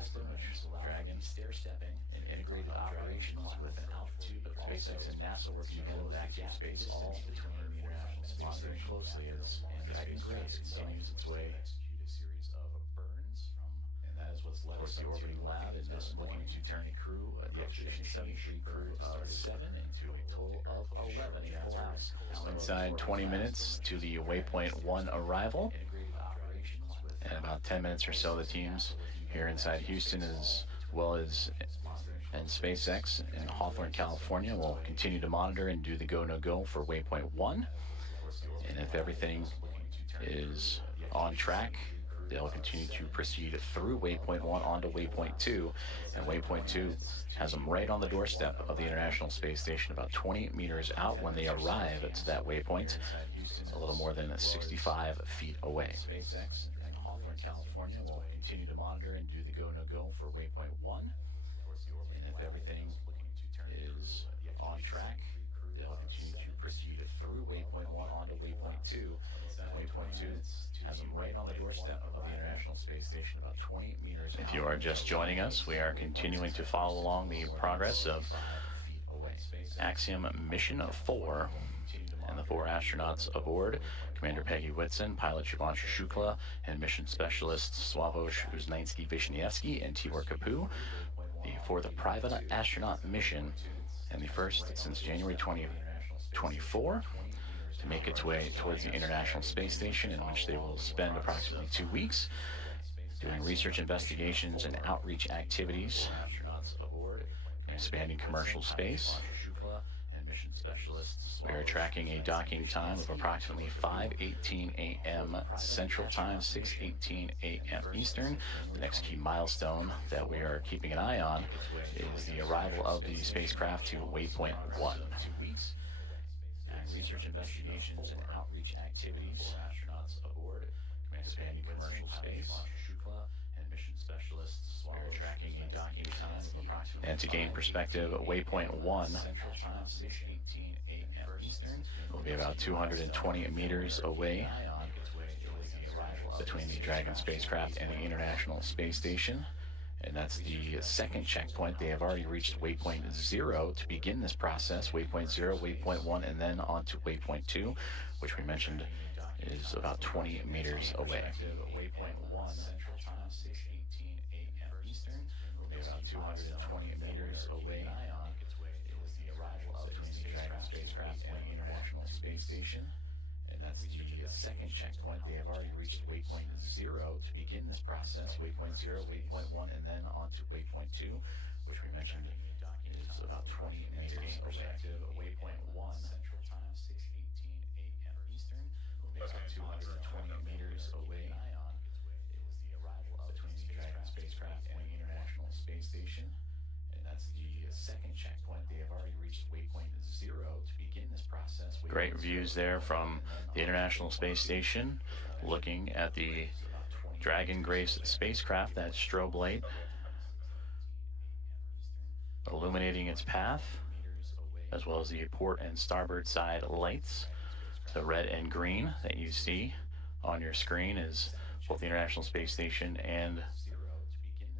Dragon stair-stepping in integrated operations with an altitude of SpaceX and NASA working together with Axiom Space, all between the international space monitoring closely as Dragon Grace continues its way towards the orbiting lab and looking to turn a crew, the Expedition 73 crew of 7, into a total of 11, a full house. Inside 20 minutes to the Waypoint 1 arrival. And about 10 minutes or so, the teams here inside Houston, as well as and SpaceX in Hawthorne, California, will continue to monitor and do the go-no-go for Waypoint 1. And if everything is on track, they'll continue to proceed through Waypoint 1 onto Waypoint 2, and Waypoint 2 has them right on the doorstep of the International Space Station, about 20 meters out when they arrive to that waypoint, a little more than 65 feet away. SpaceX in Hawthorne, California will continue to monitor and do the go-no-go for Waypoint 1, and if everything is on track, they'll continue to proceed through Waypoint 1 onto Waypoint 2, and Waypoint 2 has them right on the doorstep of the International Space Station, about 20 meters. If you are just joining us, we are continuing to follow along the progress of Axiom Mission 4 and the 4 astronauts aboard, Commander Peggy Whitson, pilot Shubhanshu Shukla, and mission specialists Sławomir Uznański-Wiśniewski and Tibor Kapu, for the private astronaut mission, and the first since January 2024, to make its way towards the International Space Station, in which they will spend approximately 2 weeks doing research investigations and outreach activities, expanding commercial space. We are tracking a docking time of approximately 5:18 a.m. Central Time, 6:18 a.m. Eastern. The next key milestone that we are keeping an eye on is the arrival of the spacecraft to Waypoint 1. Research investigations and outreach activities, astronauts aboard, expanding commercial space, and mission specialists. We are tracking a docking time of approximately. And to gain perspective, Waypoint 1 Central Time, 6:18 a.m. Eastern, will be about 220 meters away between the Dragon spacecraft and the International Space Station. And that's the second checkpoint. They have already reached Waypoint 0 to begin this process. Waypoint 0, Waypoint 1, and then on to Waypoint 2, which we mentioned is about 20 meters away. Waypoint 1, Central Time, 6:18 a.m. Eastern, will be about 220 meters away. Between the Dragon spacecraft and the International Space Station. And that's the second checkpoint. They have already reached Waypoint 0 to begin this process. Waypoint 0, Waypoint 1, and then on to Waypoint 2, which we mentioned is about 20 meters away. Waypoint 1, Central Time, 6:18 a.m. Eastern, will be about 220 meters away. Between the Dragon spacecraft and the International Space Station. And that's the second checkpoint. They have already reached Waypoint 0 to begin this process. Great views there from the International Space Station, looking at the Dragon Grace spacecraft, that strobe light illuminating its path, as well as the port and starboard side lights. The red and green that you see on your screen is both the International Space Station and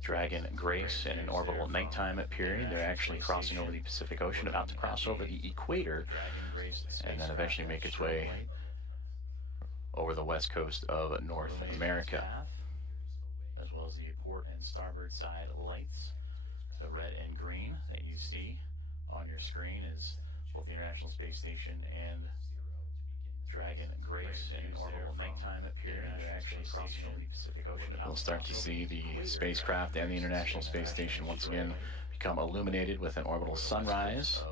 Dragon Grace in an orbital nighttime period. They're actually crossing over the Pacific Ocean, about to cross over the equator, and then eventually make its way over the west coast of North America, as well as the port and starboard side lights. The red and green that you see on your screen is both the International Space Station and Dragon Grace in an orbital nighttime period. They're actually crossing over the Pacific Ocean. We'll start to see the spacecraft and the International Space Station once again become illuminated with an orbital sunrise.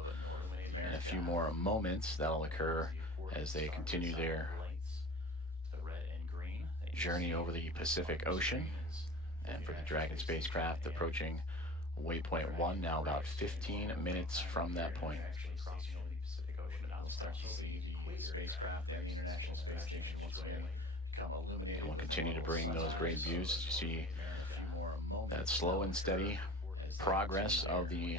In a few more moments, that'll occur as they continue their journey over the Pacific Ocean. And for the Dragon spacecraft approaching waypoint 1, now about 15 minutes from that point. We'll start to see the spacecraft and the International Space Station once again become illuminated. We'll continue to bring those great views as you see that slow and steady progress of the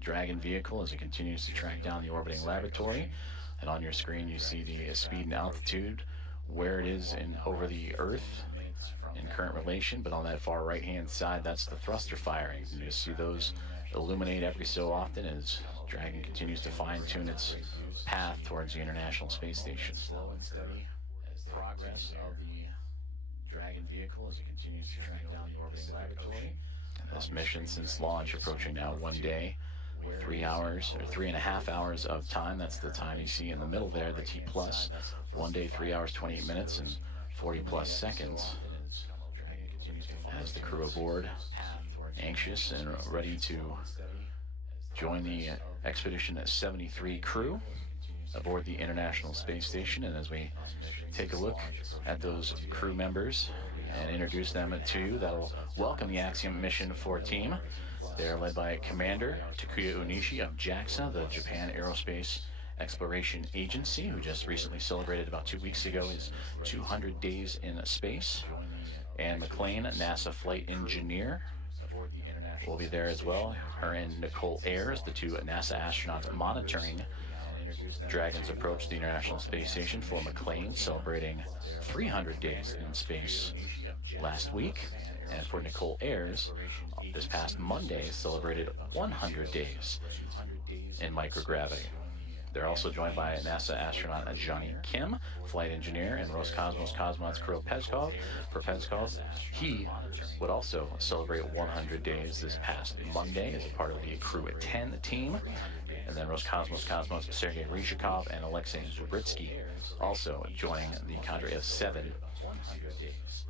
Dragon vehicle as it continues to track down the orbiting laboratory. And on your screen you see the speed and altitude, where it is over the Earth in current relation, but on that far right hand side, that's the thruster firing. You just see those illuminate every so often as Dragon continues to fine-tune its path towards the International Space Station. Slow and steady progress of the Dragon vehicle as it continues to track down the orbiting laboratory. And this mission since launch approaching now 1 day, 3 hours or 3.5 hours of time. That's the time you see in the middle there, the T plus. 1 day, 3 hours, 28 minutes, and 40 plus seconds. As the crew aboard, anxious and ready to join the Expedition 73 crew aboard the International Space Station. And as we take a look at those crew members and introduce them to you, that'll welcome the Axiom Mission 4 team. They're led by Commander Takuya Onishi of JAXA, the Japan Aerospace Exploration Agency, who just recently celebrated about 2 weeks ago his 200 days in space. Anne McLean, NASA flight engineer, will be there as well. Her and Nicole Ayers, the two NASA astronauts monitoring Dragon's approach to the International Space Station. For McLean, celebrating 300 days in space last week. And for Nicole Ayers, this past Monday, celebrated 100 days in microgravity. They're also joined by NASA astronaut Johnny Kim, flight engineer, and Roscosmos cosmonauts Kirill Peskov. For Peskov, he would also celebrate 100 days this past Monday as a part of the Crew at 10 team. And then Roscosmos cosmonauts Sergei Ryzhikov and Alexei Zubritsky also joining the cadre of 7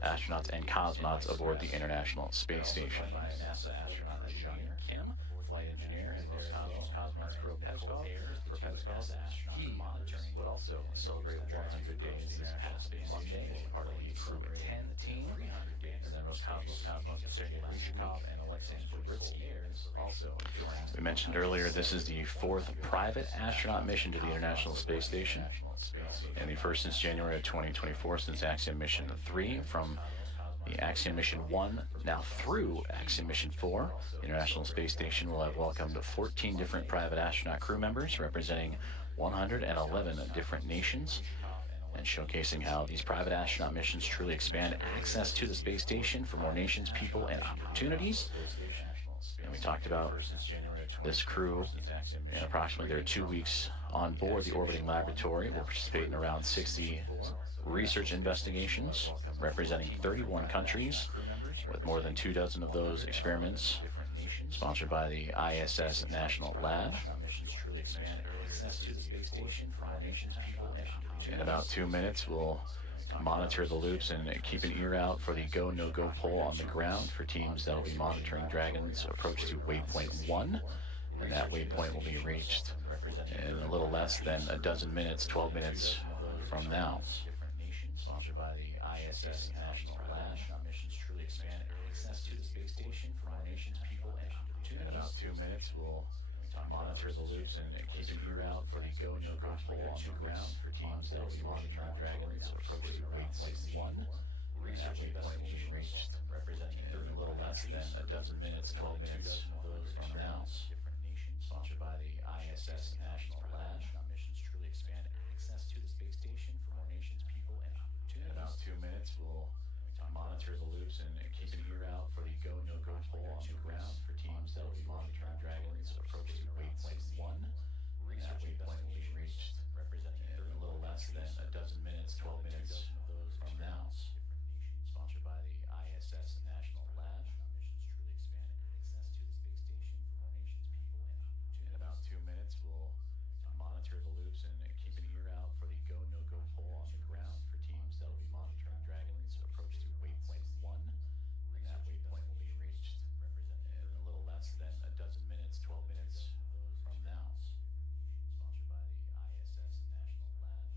astronauts and cosmonauts aboard the International Space Station. NASA astronaut Johnny Kim, flight engineer, and Roscosmos cosmonauts Kirill Peskov. For Peskov, he would also celebrate 100 days this past Monday as part of the Crew at 10 team. And then Roscosmos cosmonauts Sergei Ryzhikov and Alexei Zubritsky also joining. We mentioned earlier this is the 4th private astronaut mission to the International Space Station, and the first since January of 2024 since Axiom Mission 3. From the Axiom Mission 1 now through Axiom Mission 4, the International Space Station will have welcomed 14 different private astronaut crew members representing 111 different nations, and showcasing how these private astronaut missions truly expand access to the space station for more nations, people, and opportunities. And we talked about this crew in approximately their 2 weeks on board the orbiting laboratory will participate in around 60 research investigations representing 31 countries, with more than 24 of those experiments sponsored by the ISS National Lab. In about 2 minutes, we'll monitor the loops and keep an ear out for the go, no-go poll on the ground for teams that will be monitoring Dragon's approach to waypoint 1. And that waypoint will be reached in a little less than a dozen minutes, 12 minutes from now. Sponsored by the ISS National Lab. Missions truly expand access to the space station for more nations, people, and opportunities. In about 2 minutes, we'll monitor the loops and keep an ear out for the go, no-go poll on the ground for teams that will be monitoring Dragon's approach to waypoint 1. And that waypoint will be reached in a little less than a dozen minutes, 12 minutes from now. Sponsored by the ISS National Lab. Missions truly expand access to the space station for more nations, people, and opportunities. In about 2 minutes, we'll monitor the loops and keep an ear out for the go, no-go poll on the ground for teams that will be monitoring Dragon's approach to waypoint 1. And that waypoint will be reached in a little less than a dozen minutes, 12 minutes pilots will monitor the loops and keep an ear out for the go, no-go poll on the ground for teams that will be monitoring Dragon's approach to waypoint 1. And that waypoint will be reached in a little less than a dozen minutes, 12 minutes from now. Sponsored by the ISS National Lab.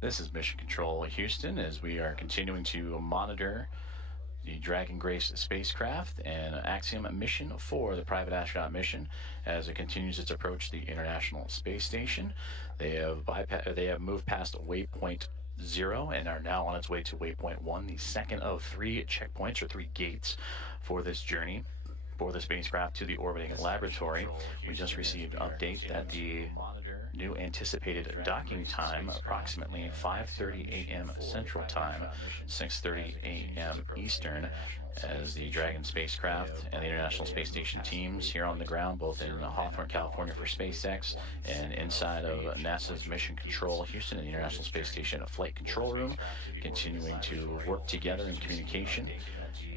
This is Mission Control Houston as we are continuing to monitor the Dragon Grace spacecraft and Axiom Mission 4, the private astronaut mission, as it continues its approach to the International Space Station. They have moved past waypoint 0 and are now on its way to waypoint 1, the second of 3 checkpoints or 3 gates for this journey for the spacecraft to the orbiting laboratory. We just received an update that the new anticipated docking time, approximately 5:30 a.m. Central Time, 6:30 a.m. Eastern, as the Dragon spacecraft and the International Space Station teams here on the ground, both in Hawthorne, California for SpaceX and inside of NASA's Mission Control Houston in the International Space Station Flight Control Room, continuing to work together in communication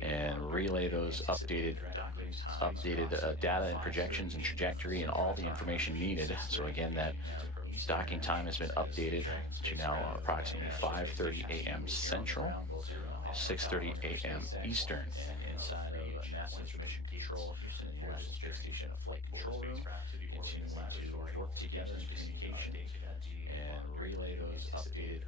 and relay those updated data and projections and trajectory and all the information needed. So again, that docking time has been updated to now approximately 5:30 a.m. Central, 6:30 a.m. Eastern. Inside of NASA's Mission Control Houston and the International Space Station Flight Control Room, continuing to work together in communication and relay those updated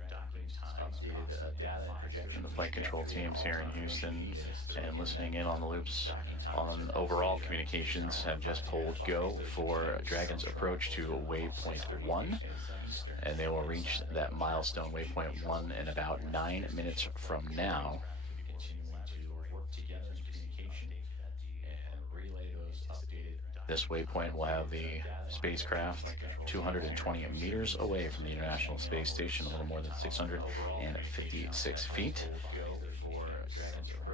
data and projection. The flight control teams here in Houston and listening in on the loops on overall communications have just pulled go for Dragon's approach to waypoint 1, and they will reach that milestone waypoint 1 in about 9 minutes from now. This waypoint will have the spacecraft 220 meters away from the International Space Station, a little more than 656 feet.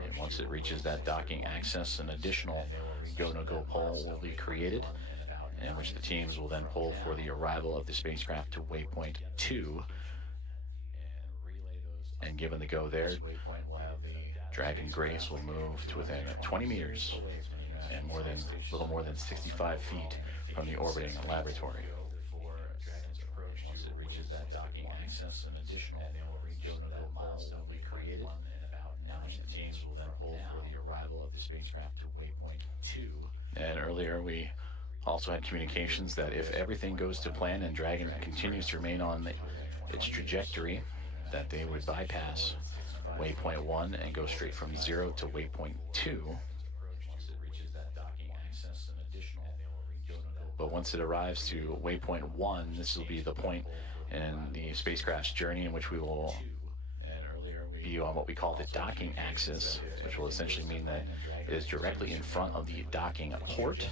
And once it reaches that docking access, an additional go-no-go poll will be created, in which the teams will then poll for the arrival of the spacecraft to waypoint 2. And given the go there, Dragon Grace will move to within 20 meters and a little more than 65 feet from the orbiting laboratory. Once it reaches that docking access, an additional go-no-go poll will be created, and the teams will then poll for the arrival of the spacecraft to waypoint 2. And earlier we also had communications that if everything goes to plan and Dragon continues to remain on its trajectory, that they would bypass waypoint 1 and go straight from 0 to waypoint 2. But once it arrives to waypoint 1, this will be the point in the spacecraft's journey in which we will be on what we call the docking axis, which will essentially mean that it is directly in front of the docking port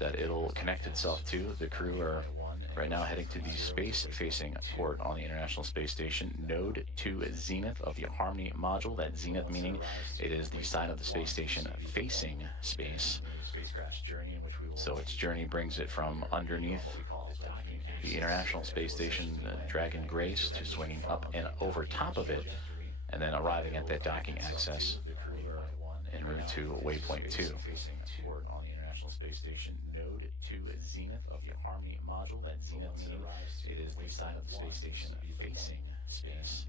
that it'll connect itself to. The crew are right now heading to the space-facing port on the International Space Station, node to zenith of the Harmony module. That zenith meaning it is the side of the space station facing space. So its journey brings it from underneath the International Space Station Dragon Grace to swinging up and over top of it, and then arriving at that docking access en route to waypoint 2. On the International Space Station, node to zenith of the Harmony module. That zenith meaning it is the side of the space station facing space.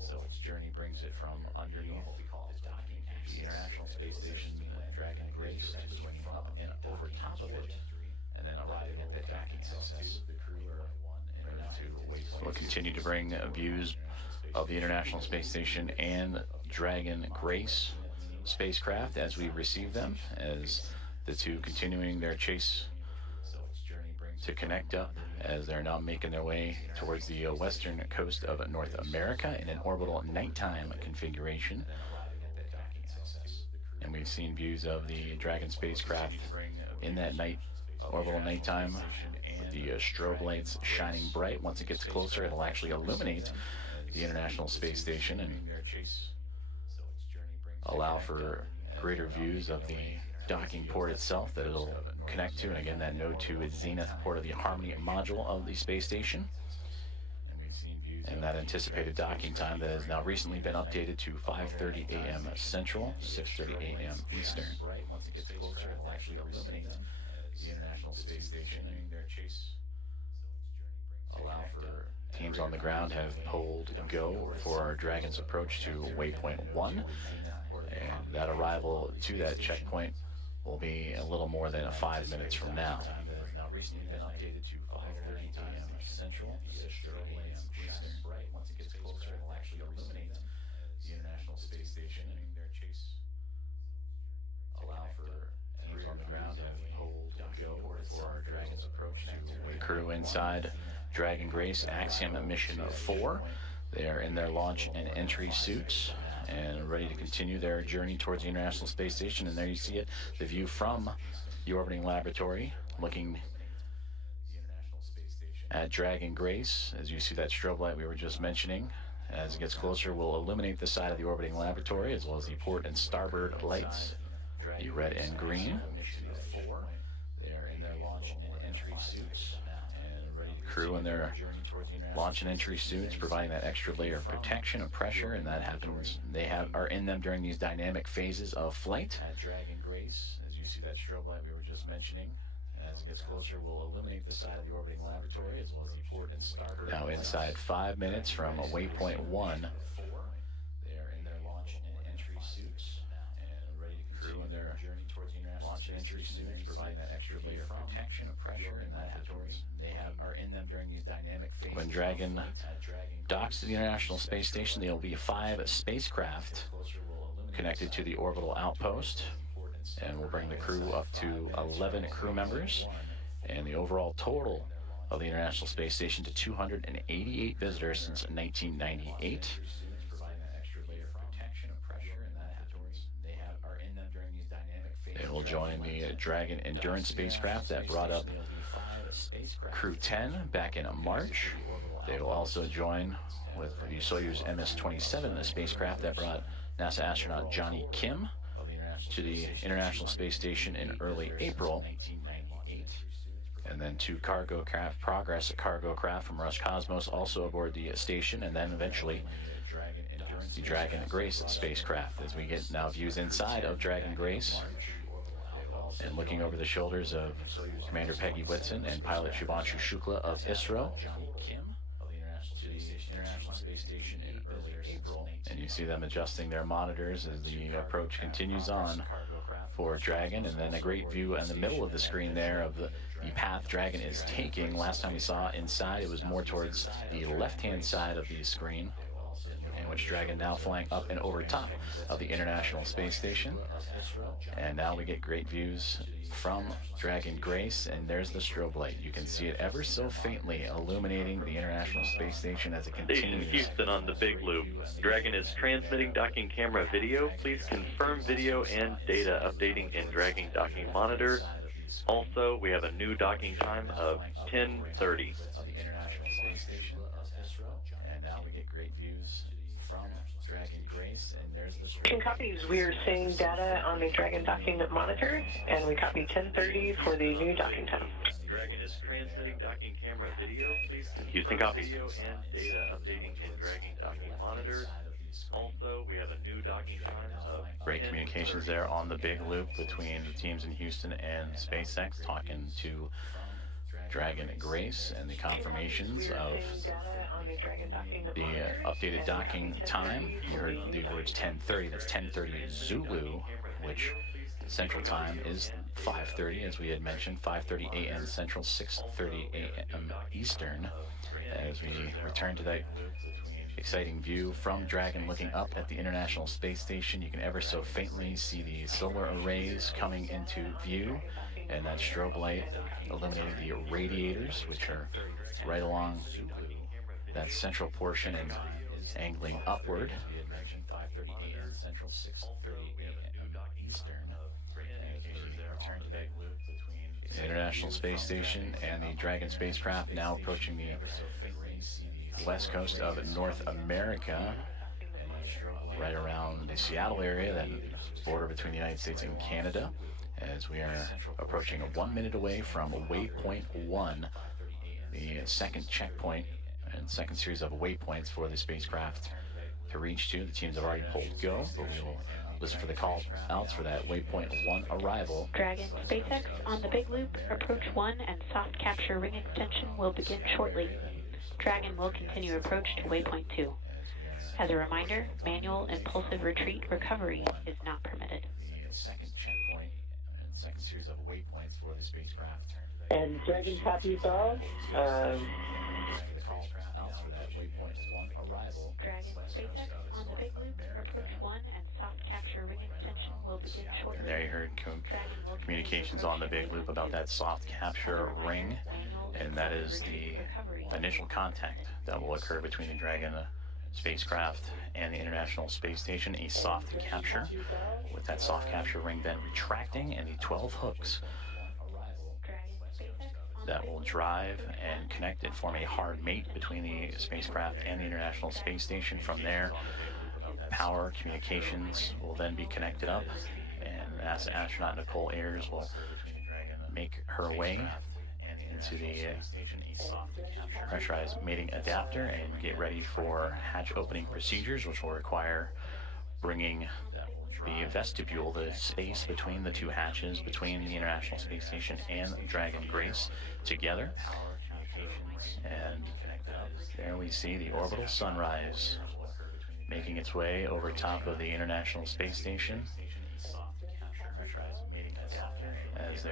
So its journey brings it from underneath the International Space Station Dragon Grace to swinging up and over top of it, and then arriving at that docking access. We'll continue to bring views of the International Space Station and Dragon Grace spacecraft as we receive them, as the two continuing their chase to connect up, as they're now making their way towards the western coast of North America in an orbital nighttime configuration. And we've seen views of the Dragon spacecraft in that orbital nighttime, with the strobe lights shining bright. Once it gets closer, it'll actually illuminate the International Space Station and allow for greater views of the docking port itself that it'll connect to. And again, that node to its zenith port of the Harmony module of the space station. And that anticipated docking time that has now recently been updated to 5:30 a.m. Central, 6:30 a.m. Eastern. Once it gets closer, it will actually illuminate the International Space Station. Allow for teams on the ground have pulled go for our Dragon's approach to waypoint 1, and that arrival to that checkpoint will be a little more than 5 minutes from now. Now recently been updated to 5:30 a.m. Central, 6:30 a.m. Eastern. Once it gets closer, it will actually illuminate the International Space Station. Allow for teams on the ground have pulled go for our Dragon's approach to waypoint. Crew inside Dragon Grace Axiom Mission 4. They are in their launch and entry suits and ready to continue their journey towards the International Space Station. And there you see it, the view from the orbiting laboratory, looking at Dragon Grace. As you see that strobe light we were just mentioning, as it gets closer, will illuminate the side of the orbiting laboratory, as well as the port and starboard lights, the red and green. They are in their launch and entry suits and ready to crew in their launch and entry suits, providing that extra layer of protection and pressure, and that happens. They are in them during these dynamic phases of flight. At Dragon Grace, as you see that strobe light we were just mentioning, as it gets closer, will illuminate the side of the orbiting laboratory, as well as the port and starboard. Now inside 5 minutes from waypoint 1, they are in their launch and entry suits and ready to crew in their journey towards the International launch and entry suits, providing that extra layer of protection and pressure, and that happens. Are in them during these dynamic phases. When Dragon docks to the International Space Station, there will be 5 spacecraft connected to the orbital outpost, and we'll bring the crew up to 11 crew members, and the overall total of the International Space Station to 288 visitors since 1998. They will join the Dragon Endurance spacecraft that brought up Crew 10 back in March. They will also join with the Soyuz MS-27, the spacecraft that brought NASA astronaut Johnny Kim to the International Space Station in early April. And then 2 cargo craft, Progress cargo craft from Roscosmos also aboard the station, and then eventually the Dragon Grace spacecraft. As we get now views inside of Dragon Grace, and looking over the shoulders of Commander Peggy Whitson and pilot Shubhanshu Shukla of ISRO. International Space Station in early April. And you see them adjusting their monitors as the approach continues on for Dragon. And then a great view in the middle of the screen there of the path Dragon is taking. Last time we saw inside, it was more towards the left-hand side of the screen, in which Dragon now flying up and over top of the International Space Station. And now we get great views from Dragon Grace, and there's the strobe light. You can see it ever so faintly illuminating the International Space Station as it continues. Station Houston on the Big Loop. Dragon is transmitting docking camera video. Please confirm video and data updating in Dragon docking monitor. Also, we have a new docking time of 10:30. Of the International Space Station, and now we get great views from Dragon Grace, and there's the Can copies. We are seeing data on the Dragon docking monitor, and we copy 10:30 for the new docking time. Dragon is transmitting docking camera video. Please Houston copy. Video and data updating in Dragon docking monitor. Also, we have a new docking time of great communications there on the Big Loop between the teams in Houston and SpaceX, talking to Dragon Grace, and the confirmations of the updated docking time. You heard the words 10:30. That's 10:30 Zulu, which Central Time is 5:30, as we had mentioned, 5:30 a.m. Central, 6:30 a.m. Eastern. As we return to that exciting view from Dragon looking up at the International Space Station, you can ever so faintly see the solar arrays coming into view, and that strobe light illuminating the radiators, which are right along that central portion and angling upward. 5:30 a.m. Central, 6:30 a.m. Eastern. The International Space Station and the Dragon spacecraft now approaching the west coast of North America, right around the Seattle area, that border between the United States and Canada, as we are approaching 1 minute away from waypoint 1, the second checkpoint and second series of waypoints for the spacecraft to reach to. The teams have already pulled go, but we will listen for the call outs for that waypoint 1 arrival. Dragon, SpaceX on the Big Loop, approach 1 and soft capture ring extension will begin shortly. Dragon will continue approach to waypoint 2. As a reminder, manual impulsive retreat recovery is not permitted. The second checkpoint and second series of waypoints for the spacecraft. And Dragon copies all. For the call outs for that waypoint 1 arrival. Dragon, SpaceX on the Big Loop, approach 1 and soft capture ring extension will begin shortly. And there you heard communications on the Big Loop about that soft capture ring, and that is the initial contact that will occur between the Dragon spacecraft and the International Space Station, a soft capture, with that soft capture ring then retracting and the 12 hooks that will drive and connect and form a hard mate between the spacecraft and the International Space Station. From there, power communications will then be connected up, and NASA astronaut Nicole Ayers will make her way into the pressurized mating adapter and get ready for hatch opening procedures, which will require bringing the vestibule, the space between the two hatches, between the International Space Station and Dragon Grace, together. And there we see the orbital sunrise making its way over top of the International Space Station as they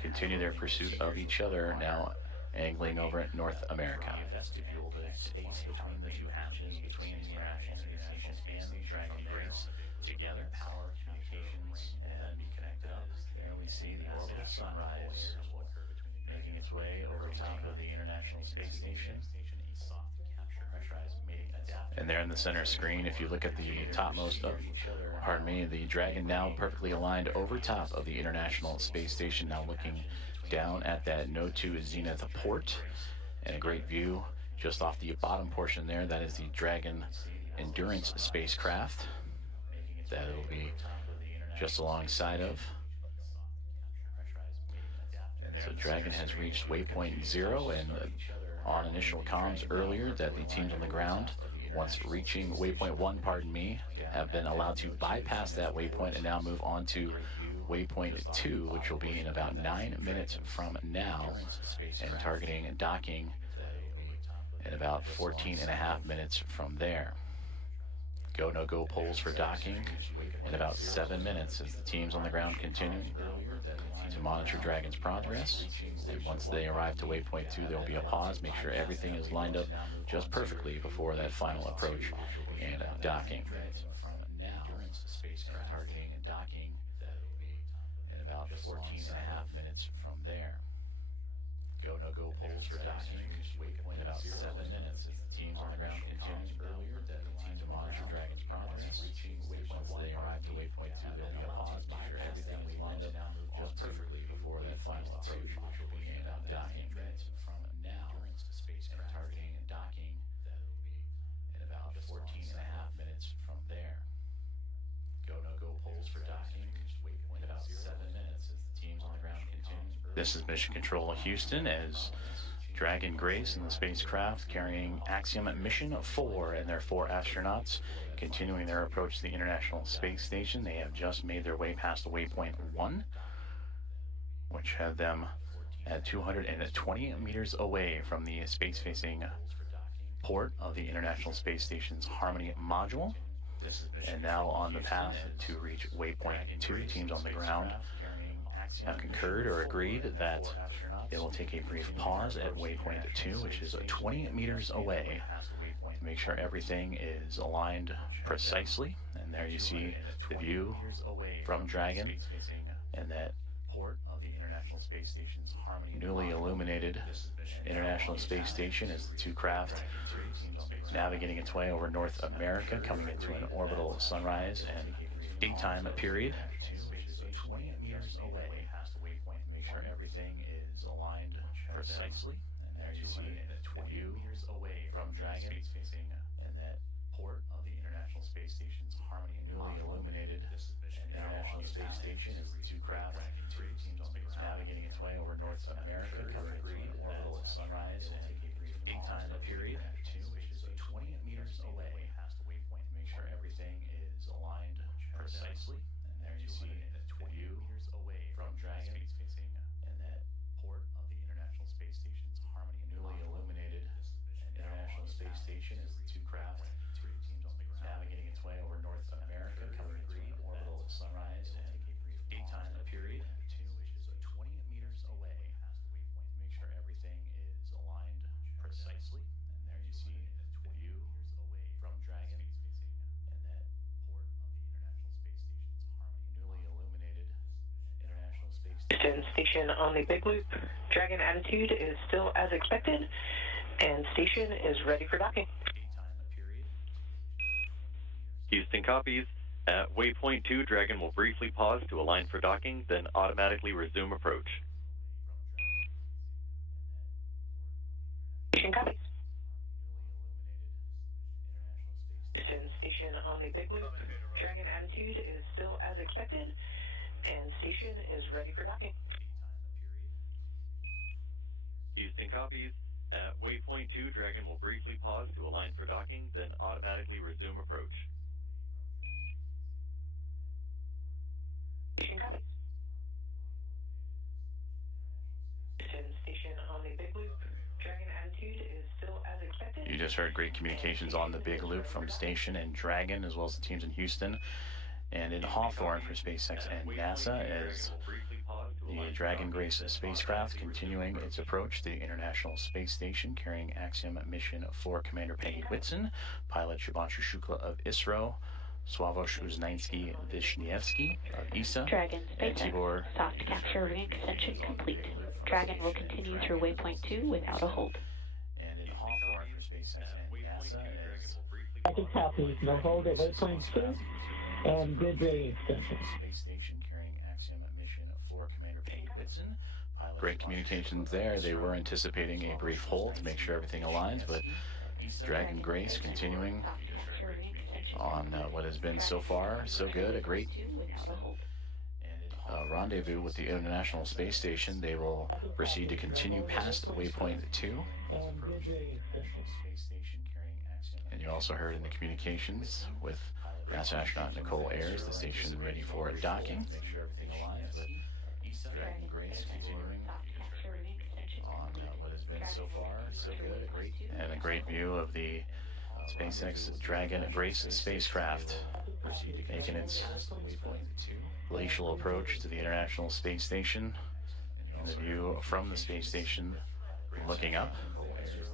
continue their pursuit of each other, now angling over at North America. Vestibule, the space between the two hatches, between the International Space Station and the Dragon Grace, together, power communications, and be connected up. There we see the orbital sunrise making its way over top of the International Space Station. And there in the center screen, if you look at the topmost of, the Dragon now perfectly aligned over top of the International Space Station, now looking down at that Node 2 Zenith port, and a great view just off the bottom portion there. That is the Dragon Endurance spacecraft that it will be just alongside of. So Dragon has reached waypoint 0, and on initial comms earlier that the teams on the ground, once reaching waypoint 1, have been allowed to bypass that waypoint and now move on to waypoint 2, which will be in about 9 minutes from now, and targeting docking in about 14.5 minutes from there. Go, no-go polls for docking in about 7 minutes as the teams on the ground continue to monitor Dragon's progress. And once they arrive to waypoint 2, there will be a pause, make sure everything is lined up just perfectly before that final approach and docking. Targeting and docking in about 14.5 minutes from there. Go, no-go polls for docking in about 7 minutes as the teams on the ground continue to monitor Dragon's progress. Once they arrive to waypoint 2, there will be a pause, make sure everything is lined up just perfectly before that final approach and docking. From now, targeting and docking in about 14.5 minutes from there. Go, no-go polls for docking in about 7 minutes as the teams on the ground continue. This is Mission Control Houston as Dragon Grace and the spacecraft carrying Axiom Mission 4 and their 4 astronauts continuing their approach to the International Space Station. They have just made their way past waypoint 1, which had them at 220 meters away from the space-facing port of the International Space Station's Harmony module. And now on the path to reach waypoint 2, teams on the ground have concurred or agreed that it will take a brief pause at waypoint 2, which is 20 meters away, to make sure everything is aligned precisely. And there you see the view from Dragon and that port of the International Space Station's Harmony newly illuminated International Space Station as the two craft navigating its way over North America, coming into an orbital sunrise and daytime period. 20 meters away, make sure everything is aligned precisely. And there you see the view from Dragon and that port of the International Space Station's Harmony newly illuminated International Space Station as the two craft navigating its way over North America, coming into an orbital sunrise and Daytime period 2, which is 20 meters away past the waypoint. Make sure everything is aligned precisely. And there you see the view from Dragon and that port of the International Space Station's Harmony, newly illuminated International Space Station as the two craft navigating its way over North America, covering green orbital sunrise and daytime period 2, which is 20 meters away past the waypoint. Make sure everything is aligned precisely. And there you see the view from Dragon and that port of the International Space Station's Harmony, newly illuminated International Space Station on the Big Loop. Dragon attitude is still as expected, and station is ready for docking. Houston copies. At waypoint 2, Dragon will briefly pause to align for docking, then automatically resume approach. Station copies. Houston station on the Big Loop. Dragon attitude is still as expected, and station is ready for docking. Houston copies. At waypoint 2, Dragon will briefly pause to align for docking, then automatically resume approach. Station copies. Houston station on the Big Loop. Dragon attitude is still as expected. You just heard great communications on the Big Loop from Station and Dragon, as well as the teams in Houston and in Hawthorne for SpaceX and NASA, as the Dragon Grace spacecraft continuing its approach to the International Space Station, carrying Axiom Mission 4 Commander Peggy Whitson, pilot Shubhanshu Shukla of ISRO, Sławomir Uznański-Wiśniewski of ESA, Dragon and SpaceX Tibor. Soft capture ring extension complete. Dragon will continue through waypoint 2 without a hold. And in Hawthorne for SpaceX and NASA, as Second copies, no hold at waypoint 2, and good ring extension. Space Station, carrying Axiom Mission 4 Commander Peggy Whitson. Great communications there. They were anticipating a brief hold to make sure everything aligns, but Dragon Grace continuing on what has been so far so good, a great rendezvous with the International Space Station. They will proceed to continue past waypoint 2. And you also heard in the communications with NASA astronaut Nicole Ayers, the station ready for docking. Make sure everything aligns, but Dragon Grace continuing on what has been so far so good, a great view of the SpaceX Dragon Grace spacecraft making its glacial approach to the International Space Station. And the view from the space station looking up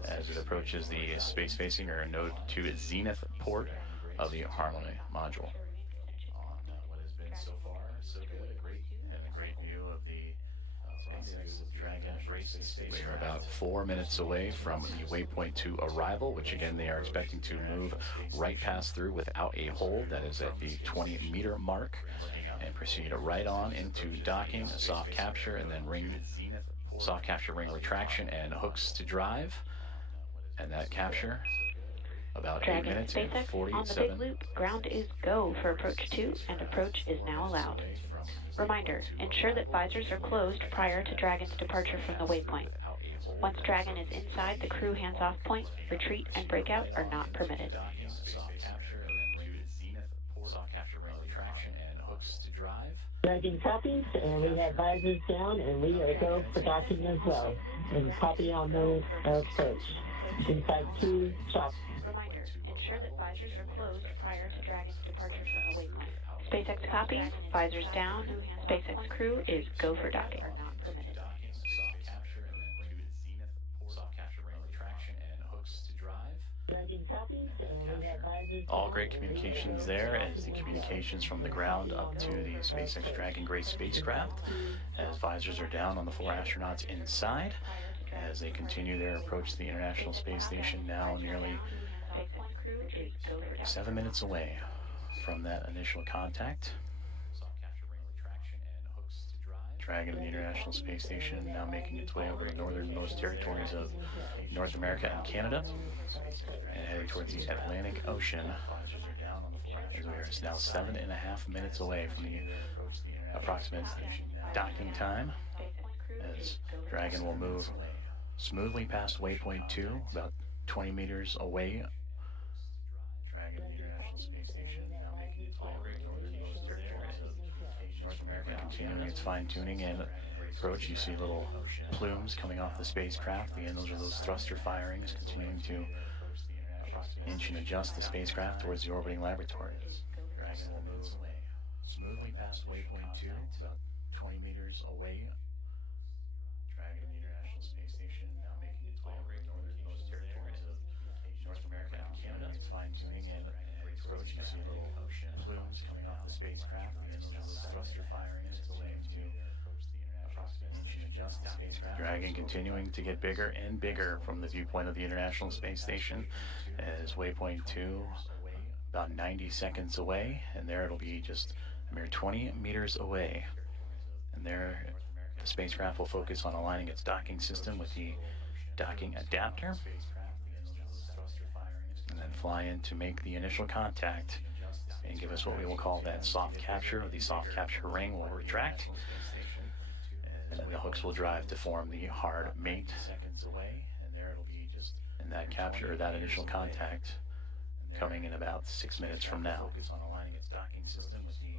as it approaches the space-facing or node 2 zenith port of the Harmony module. On what has been so far so good, a great view of the SpaceX Dragon Grace spacecraft. We are about 4 minutes away from the waypoint 2 arrival, which again they are expecting to move right past through without a hold. That is at the 20-meter mark, and proceed right on into docking, soft capture, and then soft capture ring retraction and hooks to drive. And that capture about Dragon 8 minutes and SpaceX 47 on the Big Loop. Ground is go for approach 2, and approach is now allowed. Reminder, ensure that visors are closed prior to Dragon's departure from the waypoint. Once Dragon is inside the crew hands-off point, retreat and breakout are not permitted. Soft capture ring retraction and hooks to drive. Dragon copies, and we have visors down, and we are go for docking as well. And copy on the approach. Inside 2 shots. Reminder, ensure that visors are closed prior to Dragon's departure from the waypoint. SpaceX copies, visors down, SpaceX crew is go for docking. Soft capture ring retraction and hooks to drive. Dragon copies, and we have visors All down, great communications there as the communications from the ground up to the SpaceX Dragon Grace spacecraft, as visors are down on the 4 astronauts inside as they continue their approach to the International Space Station, now nearly 7 minutes away from that initial contact. Dragon and the International Space Station now making its way over the northernmost territories of North America and Canada and heading towards the Atlantic Ocean. As we are now 7.5 minutes away from the approximate docking time, as Dragon will move smoothly past waypoint 2, about 20 meters away. Dragon, the International Space Station, now making its way over the northernmost territories of North America, continuing its fine-tuning and approach. You see little plumes coming off the spacecraft. Again, those are those thruster firings, continuing to inch and adjust the spacecraft towards the orbiting laboratories. Dragon will move away smoothly past waypoint 2, about 20 meters away. Dragon, the International Space Station, now making its way over the northernmost territories of North America and Canada. It's fine-tuning and approach. You see little plumes coming off the spacecraft. Again, those are those thruster firings, continuing to inch and adjust the spacecraft. Dragon continuing to get bigger and bigger from the viewpoint of the International Space Station, as waypoint 2 about 90 seconds away, and there it'll be just a mere 20 meters away. And there the spacecraft will focus on aligning its docking system with the docking adapter, and then fly in to make the initial contact and give us what we will call that soft capture. The soft capture ring will retract, and then the hooks will drive to form the hard mate. And there it'll be just in that capture, that initial contact, coming in about 6 minutes from now. Focus on aligning its docking system with the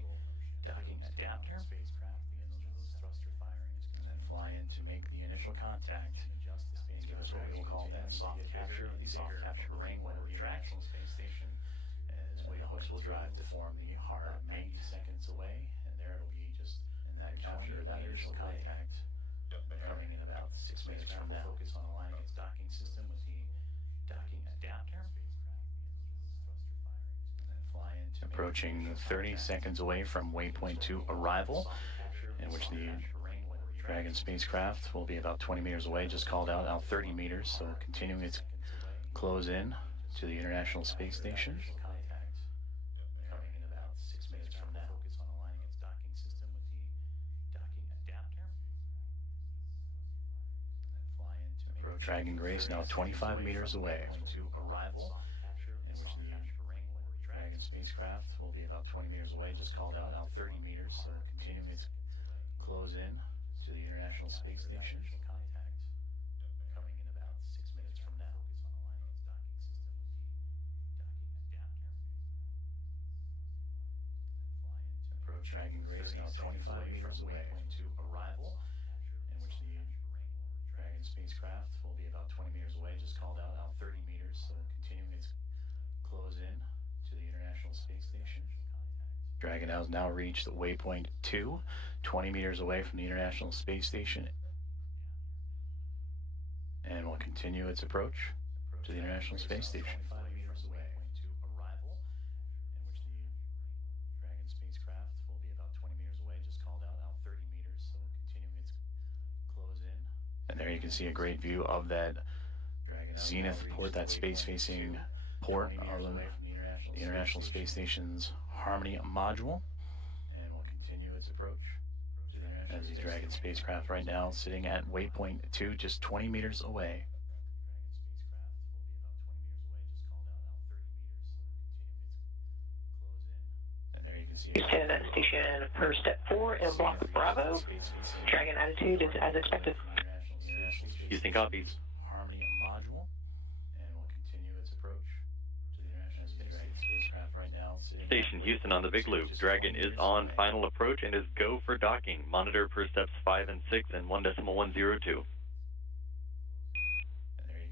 docking adapter, and then fly in to make the initial contact and give us what we will call that soft capture. The soft capture ring will retract, as the hooks will drive to form the hard mate. Seconds away, and there it'll be just in that capture, that initial contact, coming in about 6 minutes from now. Focus on aligning its docking system with the docking adapter, and then fly into approaching 30 seconds away from waypoint 2 arrival, in which the Dragon spacecraft will be about 20 meters away, just called out 30 meters, so continuing its close in to the International Space Station. Coming in about 6 minutes from now. Focus on aligning its docking system with the docking adapter, and then fly into approach Dragon Grace, now 25 meters away to arrival, in which the Dragon spacecraft will be about 20 meters away, just called out 30 meters, so continuing its close in to the International Space Station. Coming in about 6 minutes from now. Focus on aligning its docking system with the docking adapter, and then fly into approach Dragon Grace, now 25 meters away to arrival, in which the Dragon spacecraft will be about 20 meters away, just called out 30 meters, so continuing its close in to the International Space Station. Dragon has now reached waypoint 2, 20 meters away from the International Space Station, and will continue its approach to the International Space Station. 25 meters away to arrival, in which the Dragon spacecraft will be about 20 meters away, just called out 30 meters, so continuing its close in. And there you can see a great view of that zenith port, that space-facing port of the International Space Station's Harmony module, and will continue its approach as the Dragon spacecraft right now sitting at waypoint 2, just 20 meters away. And there you can see Canada station per step 4 in block Bravo. Dragon attitude is as expected. Houston copies. Harmony module, and will continue its approach to the International spacecraft right now. Station Houston on the Big Loop. Dragon is on final approach and is go for docking. Monitor per steps 5 and 6 and 1.102.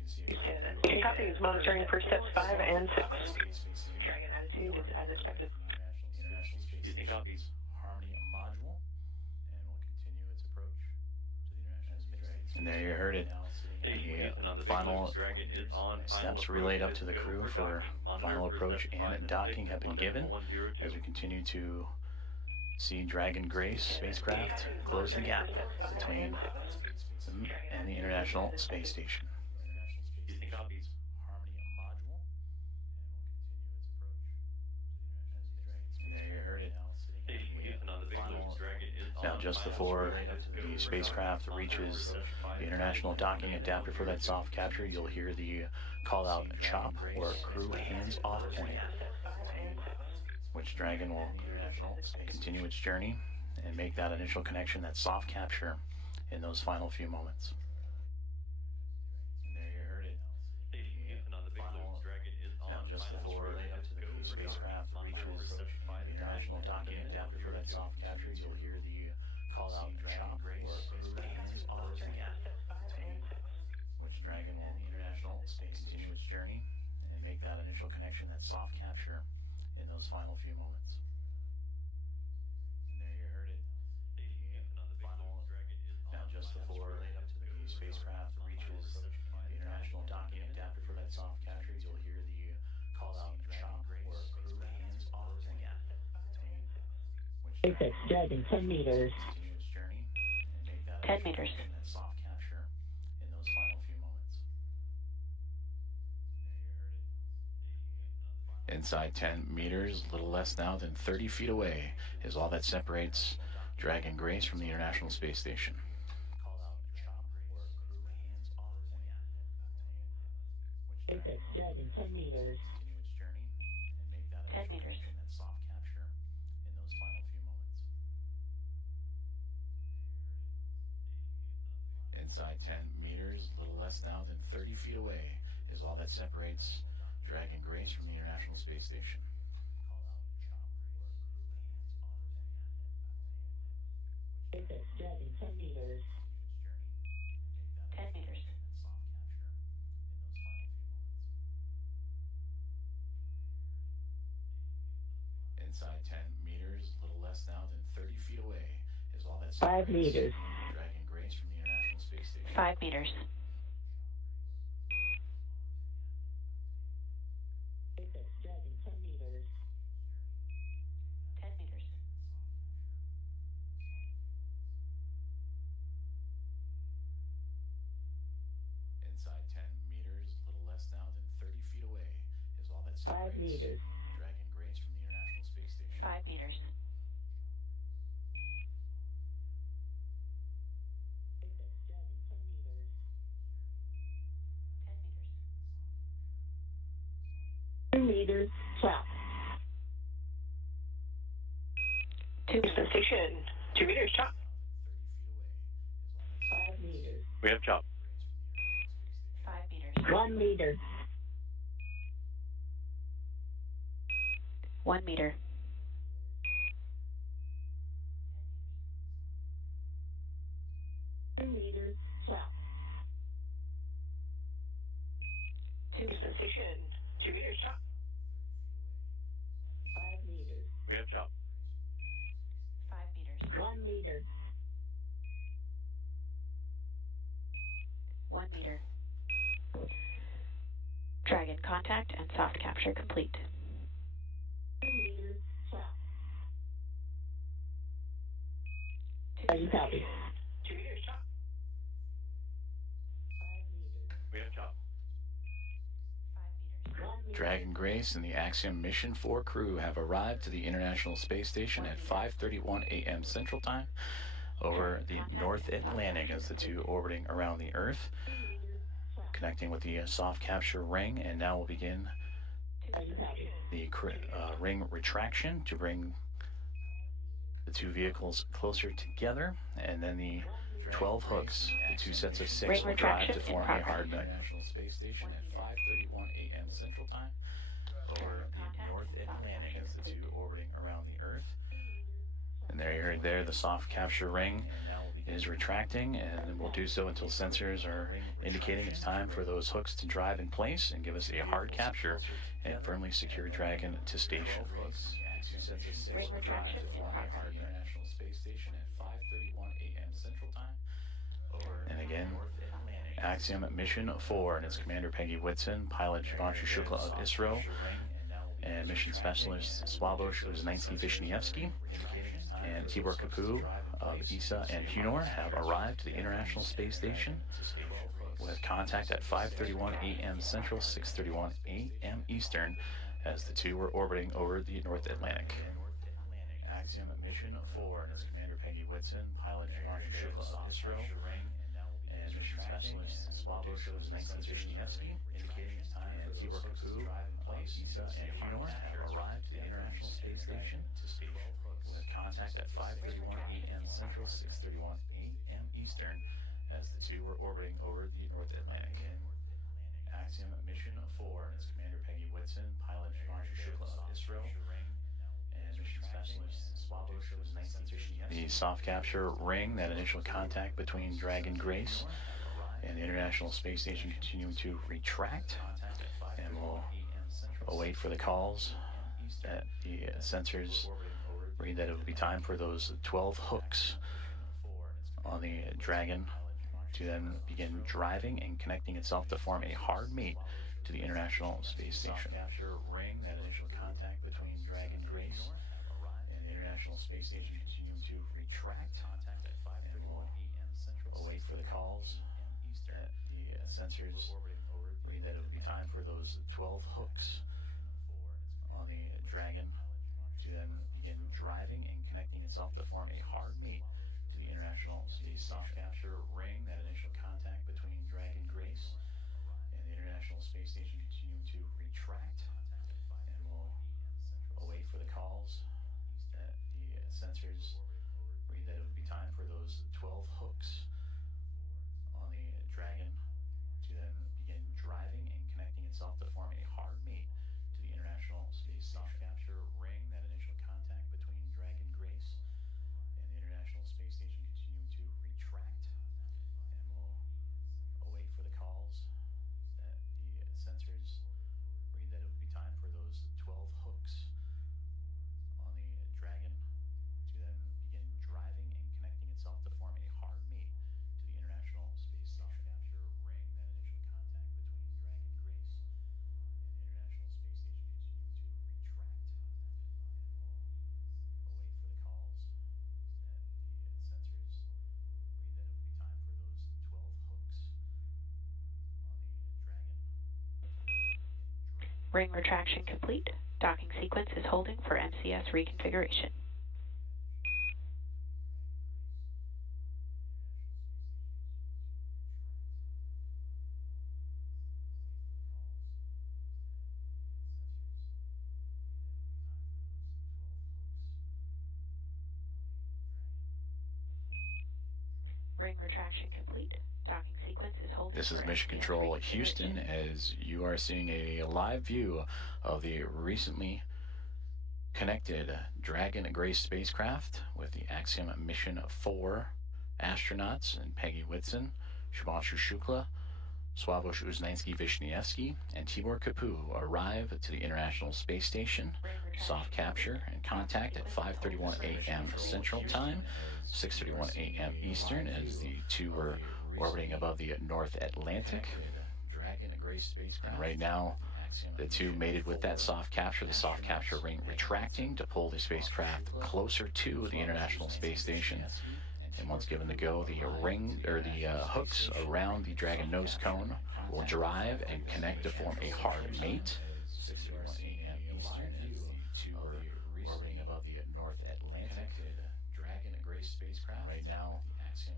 Station copies monitoring per steps 5 and 6. Dragon attitude is as expected. Houston copies. Harmony module, and will continue its approach to the International Space. And there you heard it. The final steps relayed up to the crew for final approach and docking have been given as we continue to see Dragon Grace spacecraft close the gap between them and the International Space Station. And there you heard it. Now, just before the spacecraft reaches the international docking adapter for that soft capture, you'll hear the call-out CHOP, or crew hands-off point, which Dragon will continue its journey and make that initial connection, that soft capture, in those final few moments. spacecraft reaches the International Docking Adapter for that soft capture, you'll hear the call-out chop or crew hands off, which Dragon will International Space continue its journey and make that initial connection, that soft capture, in those final few moments. And there you heard it. Now, just before the spacecraft reaches the International Docking Adapter for that soft capture, you'll hear the call-out chop or crew hands off, SpaceX Dragon 10 meters. 10 meters. That soft capture in those final few moments. Inside 10 meters, a little less now than 30 feet away, is all that separates Dragon Grace from the International Space Station. SpaceX Dragon 10 meters. 10 meters. That soft capture in those final few moments. Inside 10 meters, a little less now than 30 feet away, is all that separates Dragon Grace from the International Space Station. SpaceX Dragon 10 meters. 10 meters. Inside 10 meters, a little less now than 30 feet away, is all that 5 separates meters. Dragon Grace from the International Space Station. 5 meters. SpaceX Dragon 10 meters. 10 meters. Inside 10 meters, a little less now than 30 feet away, is all that 5 separates meters. Dragon Grace from the International Space Station. 5 meters. SpaceX Dragon 10 meters. 10 meters. 2 meters. Chop. 2 meters. Station 2 meters. Chop. 5 meters. We have chop. 5 meters. 1 meter. 1 meter. 2 meters. Chop. 2 meters. Station 2 meters. Chop. 5 meters. We have chop. 5 meters. 1 meter. 1 meter. Dragon contact and soft capture complete. 2 meters. Chop. 2 Are you copy? 2 meters. Chop. 5 meters. We have chop. 5 meters. 1 meter. Dragon Grace and the Axiom Mission 4 crew have arrived to the International Space Station at 5:31 a.m. Central Time over the North Atlantic as the two orbiting around the Earth, connecting with the soft capture ring, and now we'll begin Are you copy? the ring retraction to bring the two vehicles closer together, and then the 12 hooks, the two sets of 6 Ring will drive to retraction in form a progress. hard International Space Station at 5:31 a.m. Central Time over the North Atlantic as the two orbiting around the Earth. And there, the soft capture ring is retracting, and will do so until sensors are indicating it's time for those hooks to drive in place and give us a hard capture and firmly secure Dragon to station. Two sets of 6 will drive to form a hard International Space Station at 5:31 a.m. Central Time. And again, Axiom Mission 4 and its commander Peggy Whitson, pilot Shubhanshu Shukla of ISRO, and mission specialist Sławosz Uznański-Wiśniewski, and Tibor Kapu of ESA and HUNOR have arrived to the International Space Station with contact at 5:31 a.m. Central, 6:31 a.m. Eastern, as the two were orbiting over the North Atlantic. Axiom Mission 4 and its commander Peggy Whitson, pilot Shubhanshu Shukla of ISRO, and mission specialist Sławosz Uznański-Wiśniewski, and Tibor Kapu of ESA and HUNOR have arrived to the International Space Station with contact at 5:31 a.m. Central, 6:31 a.m. Eastern, as the two were orbiting over the North Atlantic. Axiom Mission 4 and its commander Peggy Whitson, pilot Shubhanshu Shukla of ISRO, and mission specialist Shubhanshu Shukla. The soft capture ring, that initial contact between Dragon Grace and the International Space Station, continuing to retract, and we'll await for the calls that the sensors read that it will be time for those 12 hooks on the Dragon to then begin driving and connecting itself to form a hard meet to the International Space Station. Capture ring, that initial contact between Dragon Grace and the International Space Station, continuing to retract, and we'll await for the calls that the sensors read that it will be time for those 12 hooks on the Dragon to then begin driving and connecting itself to form a hard meet to the International Space Soft Capture ring, that initial contact between Dragon Grace and the International Space Station, continuing to retract, and we'll await for the calls that the sensors read that it would be time for those 12 hooks on the Dragon to then begin driving and connecting itself to form a hard meet to the International Space Soft Capture ring, that initial contact between Dragon Grace and the International Space Station, continuing to retract, and we'll await for the calls that the sensors read that it would be time for those 12 hooks on the Dragon to then begin driving and connecting itself to form a hard meet to the International Space Station. Capture ring, that initial contact between Dragon Grace and the International Space Station, continuing to retract, and we'll await for the calls that the sensors read that it would be time for those 12 hooks on the Dragon. Ring retraction complete. Docking sequence is holding for MCS reconfiguration. Ring retraction complete. Docking sequence is holding. This is Mission Control Houston, as you are seeing a live view of the recently connected Dragon Grace spacecraft with the Axiom Mission 4 astronauts and Peggy Whitson, Shubhanshu Shukla, Sławosz Uznański-Wiśniewski, and Tibor Kapu arrive to the International Space Station. Soft capture and contact at 5:31 a.m. Central Time, 6:31 a.m. Eastern, as the two were orbiting above the North Atlantic. Dragon Grace spacecraft. And right now, the two mated with that soft capture, the soft capture ring retracting to pull the spacecraft closer to the International Space Station. And once given the go, the ring, or the hooks around the Dragon nose cone will drive and connect to form a hard mate. 6:31 a.m. Eastern, as the two are orbiting above the North Atlantic. Dragon Grace spacecraft. Right now,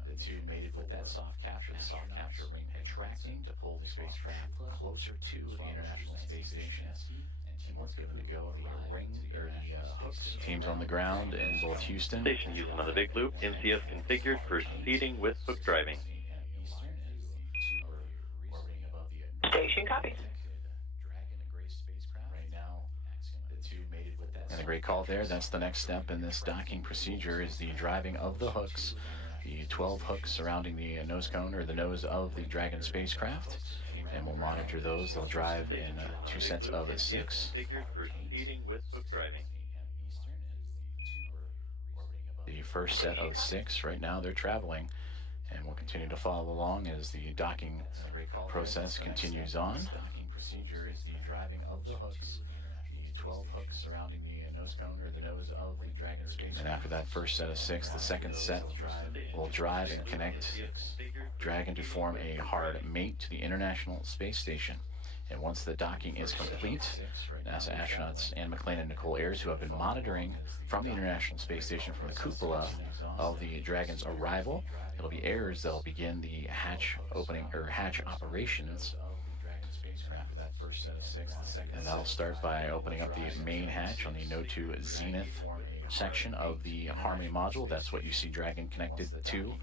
the two mated with that soft capture, the soft capture ring retracting to pull the spacecraft closer to the International Space Station. And once given the go, the ring, or the hooks. Teams on the ground in both Houston. Station using on the big loop. MCS configured for proceeding with hook driving. Station copies. And a great call there. That's the next step in this docking procedure, is the driving of the hooks, the 12 hooks surrounding the nose cone, or the nose of the Dragon spacecraft. And we'll monitor those. They'll drive in two sets of 6. Configured for proceeding with hook driving. The first set of 6 right now, they're traveling, and we'll continue to follow along as the docking process continues on. Docking procedure is the driving of the hooks, the 12 hooks surrounding the nose cone, or the nose of the Dragon space. And after that first set of 6, the second set will drive and connect Dragon to form a hard mate to the International Space Station. And once the docking is complete, NASA astronauts Anne McLean and Nicole Ayers, who have been monitoring from the International Space Station from the cupola of the Dragon's arrival, it'll be Ayers that'll begin the hatch opening, or hatch operations, spacecraft for that first set of 6. And that'll start by opening up the main hatch on the Node 2 Zenith section of the Harmony module. That's what you see Dragon connected to.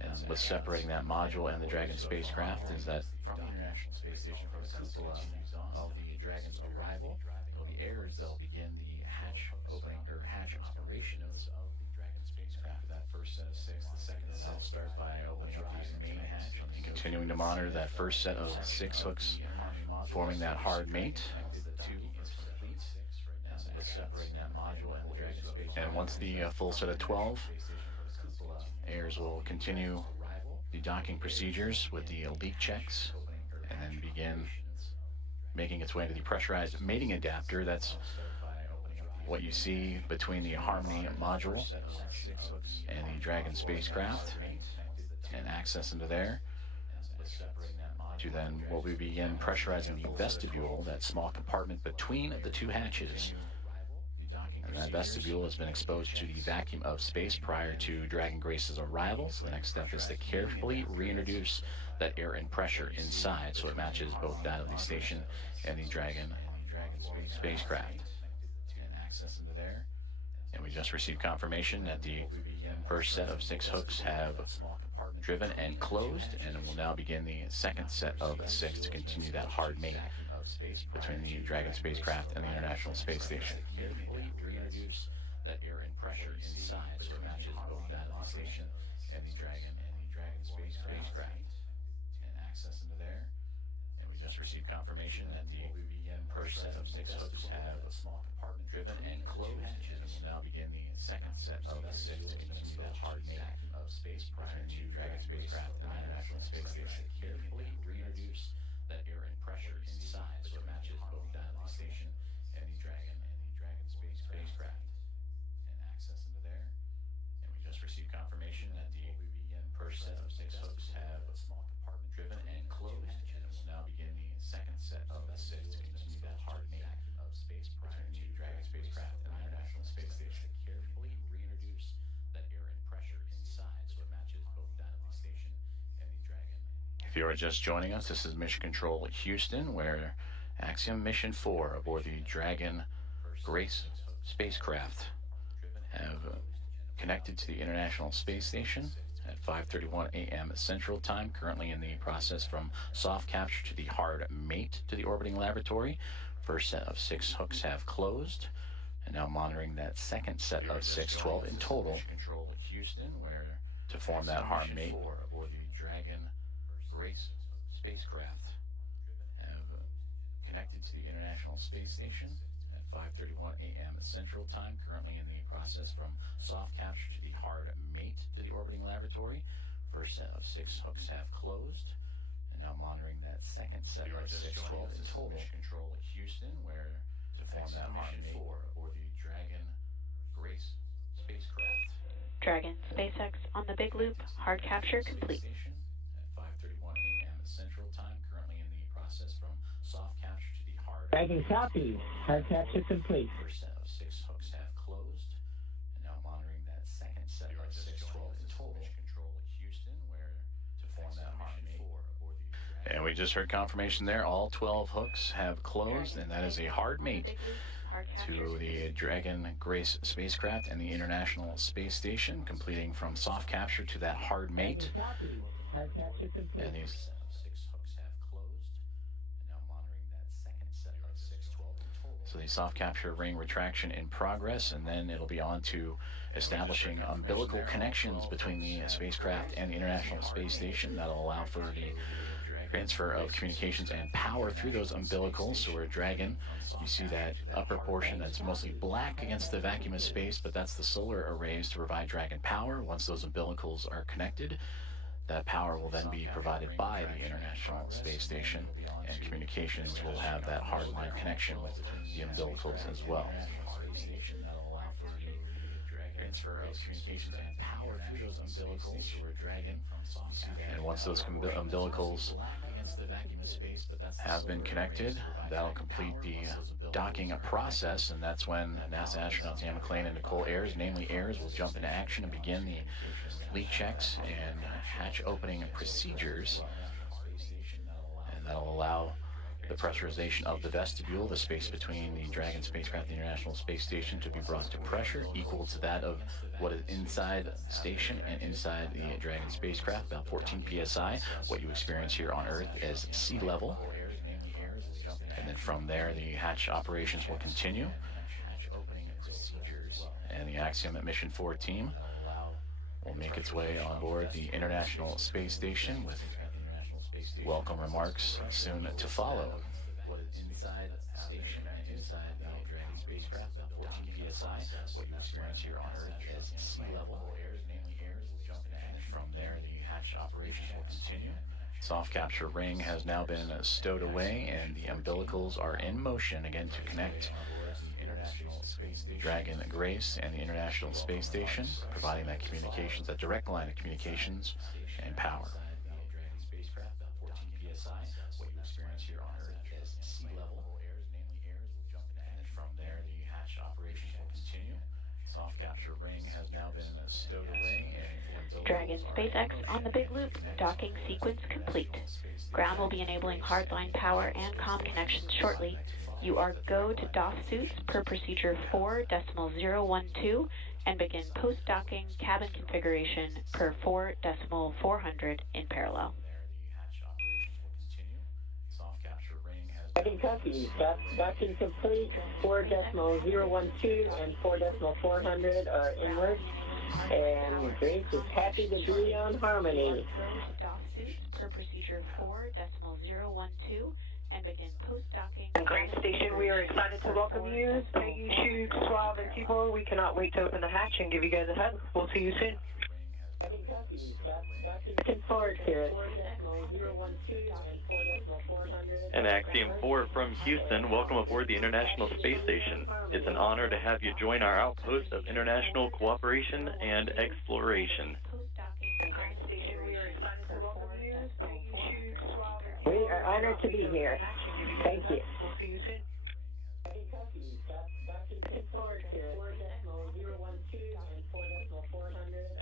And what's separating that module and the Dragon spacecraft is that from the International Space Station, from the cupola of the Dragon's arrival, it'll be airs that'll begin the hatch opening or hatch operations of the Dragon spacecraft. That first set of 6, the second set will start by opening up the main hatch and continuing to monitor that first set of 6 hooks forming that hard mate. Separating that module and the Dragon space. And once the full set of 12 airs will continue the docking procedures with the leak checks and then begin making its way into the pressurized mating adapter. That's what you see between the Harmony module and the Dragon spacecraft, and access into there to then what we begin pressurizing the vestibule, that small compartment between the 2 hatches. And that vestibule has been exposed to the vacuum of space prior to Dragon Grace's arrival. So the next step is to carefully reintroduce that air and pressure inside so it matches both that of the station and the Dragon spacecraft. And access into there. And we just received confirmation that the first set of 6 hooks have driven and closed, and we'll now begin the second set of 6 to continue that hard mate between the Dragon spacecraft and the International Space Station. Carefully reintroduce that air and pressure inside so it matches both that of the station and the Dragon spacecraft. And access into there. And we just received confirmation that the first set of 6 hooks have driven and closed, and we'll now begin the second set of 6 to continue that hard mate of space prior to Dragon spacecraft and the International Space Station. Carefully reintroduce that air and pressure inside so it matches both that of the station and the Dragon spacecraft. And access into there. And we just received confirmation that the first set of 6 hooks have driven and closed, and we'll now begin the second set of 6 to continue that hard mate of space prior to Dragon spacecraft and the International Space Station. Carefully reintroduce that air and pressure inside so it matches both that of the station and the Dragon. If you are just joining us, this is Mission Control Houston, where Axiom Mission 4 aboard the Dragon Grace spacecraft have connected to the International Space Station at 5:31 a.m. Central Time, currently in the process from soft capture to the hard mate to the orbiting laboratory. First set of 6 hooks have closed, and now monitoring that second set of 6, 12 in total, Control Houston, where to form that hard mate aboard the Dragon Grace spacecraft have connected to the International Space Station at 5:31 a.m. Central Time, currently in the process from soft capture to the hard mate to the orbiting laboratory. First set of 6 hooks have closed, and now monitoring that second set of 6, 12 in total. Control Houston, where to form that hard mate aboard the Dragon Grace spacecraft. Dragon SpaceX on the big loop, hard capture complete. At 5:31 a.m. Central Time, currently in the process from soft capture to the hard. Dragon copy, hard capture complete. First set of 6 hooks have closed, and now monitoring that second set of 6, 12 in total. Control Houston, where to form that hard mate. And we just heard confirmation there. All 12 hooks have closed, and that is a hard mate to the Dragon Grace spacecraft and the International Space Station, completing from soft capture to that hard mate. And these 6 hooks have closed, and now monitoring that second set of 6, 12 in total. So the soft capture ring retraction in progress, and then it'll be on to establishing umbilical connections between the spacecraft and the International Space Station. That'll allow for the transfer of communications and power through those umbilicals. So we're Dragon, you see that upper portion that's mostly black against the vacuum of space, but that's the solar arrays to provide Dragon power. Once those umbilicals are connected, that power will then be provided by the International Space Station, and communications will have that hardline connection with the umbilicals as well. That'll allow for the transfer of communications and power through those umbilicals. So we're Dragon, and once those umbilicals have been connected, that'll complete the docking process, and that's when NASA astronauts Anne McClain and Nicole Ayers, namely Ayers, will jump into action and begin the leak checks and hatch opening procedures. And and that'll allow the pressurization of the vestibule, the space between the Dragon spacecraft and the International Space Station, to be brought to pressure equal to that of what is inside the station and inside the Dragon spacecraft, about 14 psi. What you experience here on Earth is sea level. And then from there, the hatch operations will continue. And the Axiom Mission 4 team will make its way on board the International Space Station with welcome remarks soon to follow. What is inside the station and inside the Dragon spacecraft, about 14 psi. What you experience here on Earth is sea level. And from there, the hatch operations will continue. Soft capture ring has now been stowed away, and the umbilicals are in motion again to connect Dragon Grace and the International Space Station, providing that communications, that direct line of communications and power. What you experience here on Earth is sea level. And from there, the hatch operations will continue. Soft capture ring has now been stowed away. And Dragon SpaceX on the big loop. Docking sequence complete. Ground will be enabling hardline power and comm connections shortly. You are go to DOF suits per procedure 4.012 and begin post-docking cabin configuration per 4.400 in parallel. Copy. Docking complete. 4.012 and 4.400 are inward. And Grace is happy to be on Harmony. DOF suits per procedure 4.012 and begin post-docking. Grace Station, we are excited to welcome you. Peggy, Shug, Suave, and Tibor. We cannot wait to open the hatch and give you guys a hug. We'll see you soon. Looking forward to it. And Axiom-4 from Houston, welcome aboard the International Space Station. It's an honor to have you join our outpost of international cooperation and exploration. We are honored to be here. Thank you.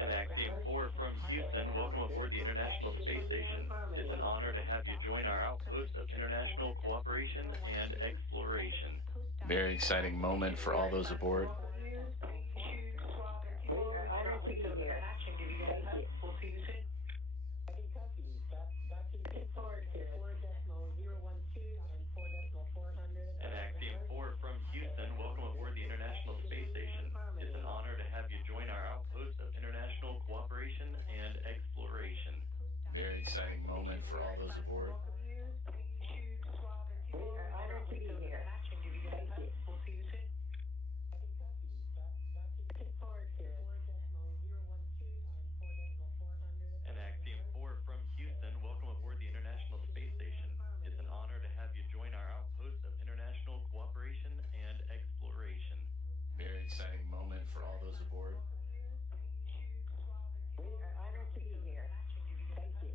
And Axiom-4 from Houston, welcome aboard the International Space Station. It's an honor to have you join our outpost of international cooperation and exploration. Very exciting moment for all those aboard. We are honored to be here. Thank you. And Axiom-4 from Houston, welcome aboard the International Space Station. It's an honor to have you join our outpost of international cooperation and exploration. Very exciting moment for all those aboard. We are honored to be here. Thank you. And Axiom-4 from Houston, welcome aboard the International Space Station. It's an honor to have you join our outpost of international cooperation and exploration. Very exciting moment for all those aboard. We are honored to be here. Thank you.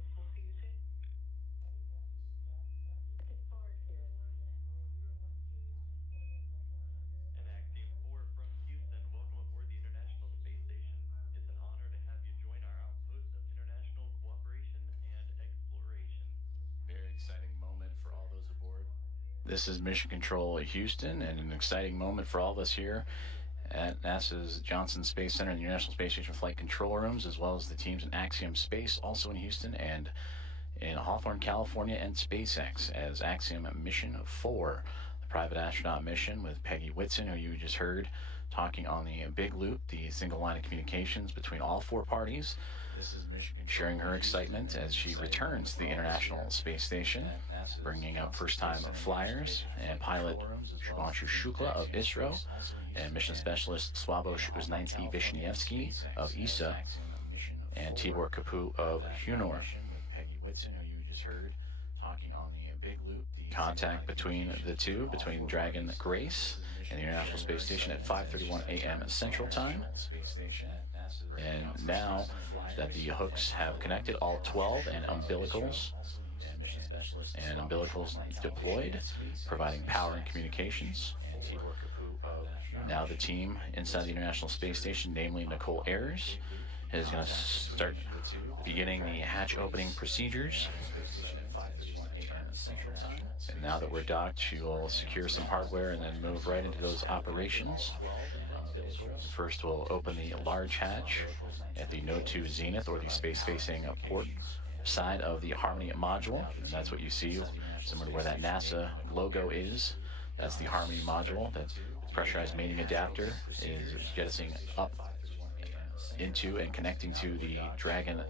And Axiom-4 from Houston, welcome aboard the International Space Station. It's an honor to have you join our outpost of international cooperation and exploration. Very exciting moment for all those aboard. This is Mission Control Houston, and an exciting moment for all of us here at NASA's Johnson Space Center and the International Space Station flight control rooms, as well as the teams in Axiom Space, also in Houston, and in Hawthorne, California, and SpaceX as Axiom Mission 4, the private astronaut mission with Peggy Whitson, who you just heard talking on the big loop, the single line of communications between all four parties. This is Mission Control, sharing her excitement as she returns to the International Space Station, bringing up first-time flyers and pilot Shubhanshu Shukla of ISRO and mission specialist Sławosz Uznański-Wiśniewski of ESA and Tibor Kapu of Hunor. Peggy Whitson, who you just heard talking on the big loop, the contact between the two, between Dragon Grace and the International Space Station at 5:31 a.m. Central Time. And now that the hooks have connected, all 12 and umbilicals deployed, providing power and communications. Now the team inside the International Space Station, namely Nicole Ayers, is going to start beginning the hatch opening procedures. And now that we're docked, she will secure some hardware and then move right into those operations. First, we'll open the large hatch at the Node 2 Zenith, or the space-facing port side of the Harmony module. And that's what you see, similar to where that NASA logo is. That's the Harmony module. That pressurized mating adapter is jettisoning up into and connecting to the Dragon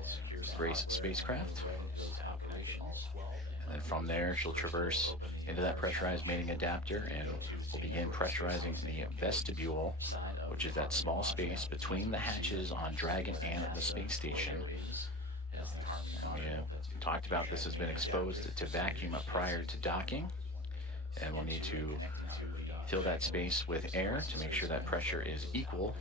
race spacecraft. And from there, she'll traverse into that pressurized mating adapter and will begin pressurizing the vestibule, which is that small space between the hatches on Dragon and the space station. And we talked about this has been exposed to vacuum prior to docking, and we'll need to fill that space with air to make sure that pressure is equal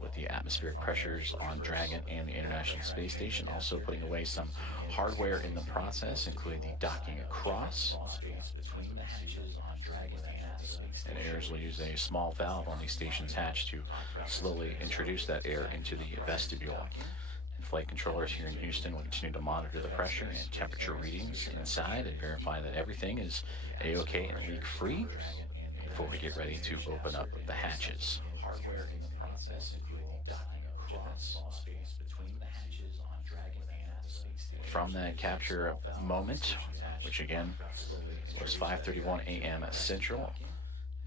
with the atmospheric pressures on Dragon and the International Space Station. Also putting away some hardware in the process, including the docking across between the hatches on Dragon and the Space Station. And airs will use a small valve on the station's hatch to slowly introduce that air into the vestibule. And flight controllers here in Houston will continue to monitor the pressure and temperature readings inside and verify that everything is A-OK and leak-free before we get ready to open up the hatches. Hardware in the process, including the docking across space between the hatches on Dragon and the Space Station. From that capture moment, which again was 5:31 a.m. Central,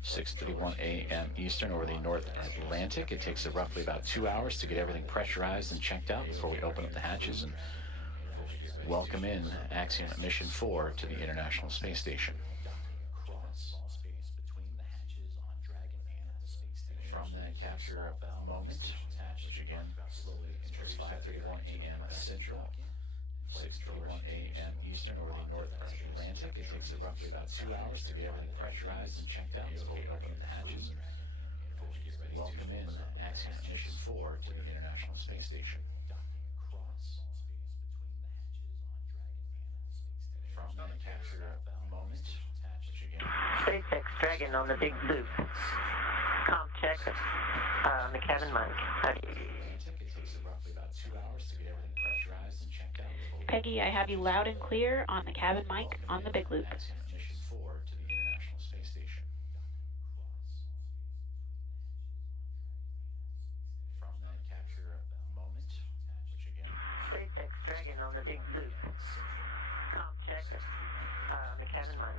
6:31 a.m. Eastern over the North Atlantic. It takes roughly about 2 hours to get everything pressurized and checked out before we open up the hatches and welcome in Axiom Mission 4 to the International Space Station. From that capture moment, which again was 5:31 a.m. Central, 6:31 a.m. Eastern over the North Atlantic. It takes roughly about 2 hours to get everything pressurized and checked out before we open up the hatches. Welcome in Axiom Mission 4 to the International Space Station. From that capture moment, which again SpaceX Dragon on the big loop. Com check on the cabin mic. Peggy, I have you loud and clear on the cabin mic on the big loop. SpaceX Dragon on the big loop. Com check on the cabin mic.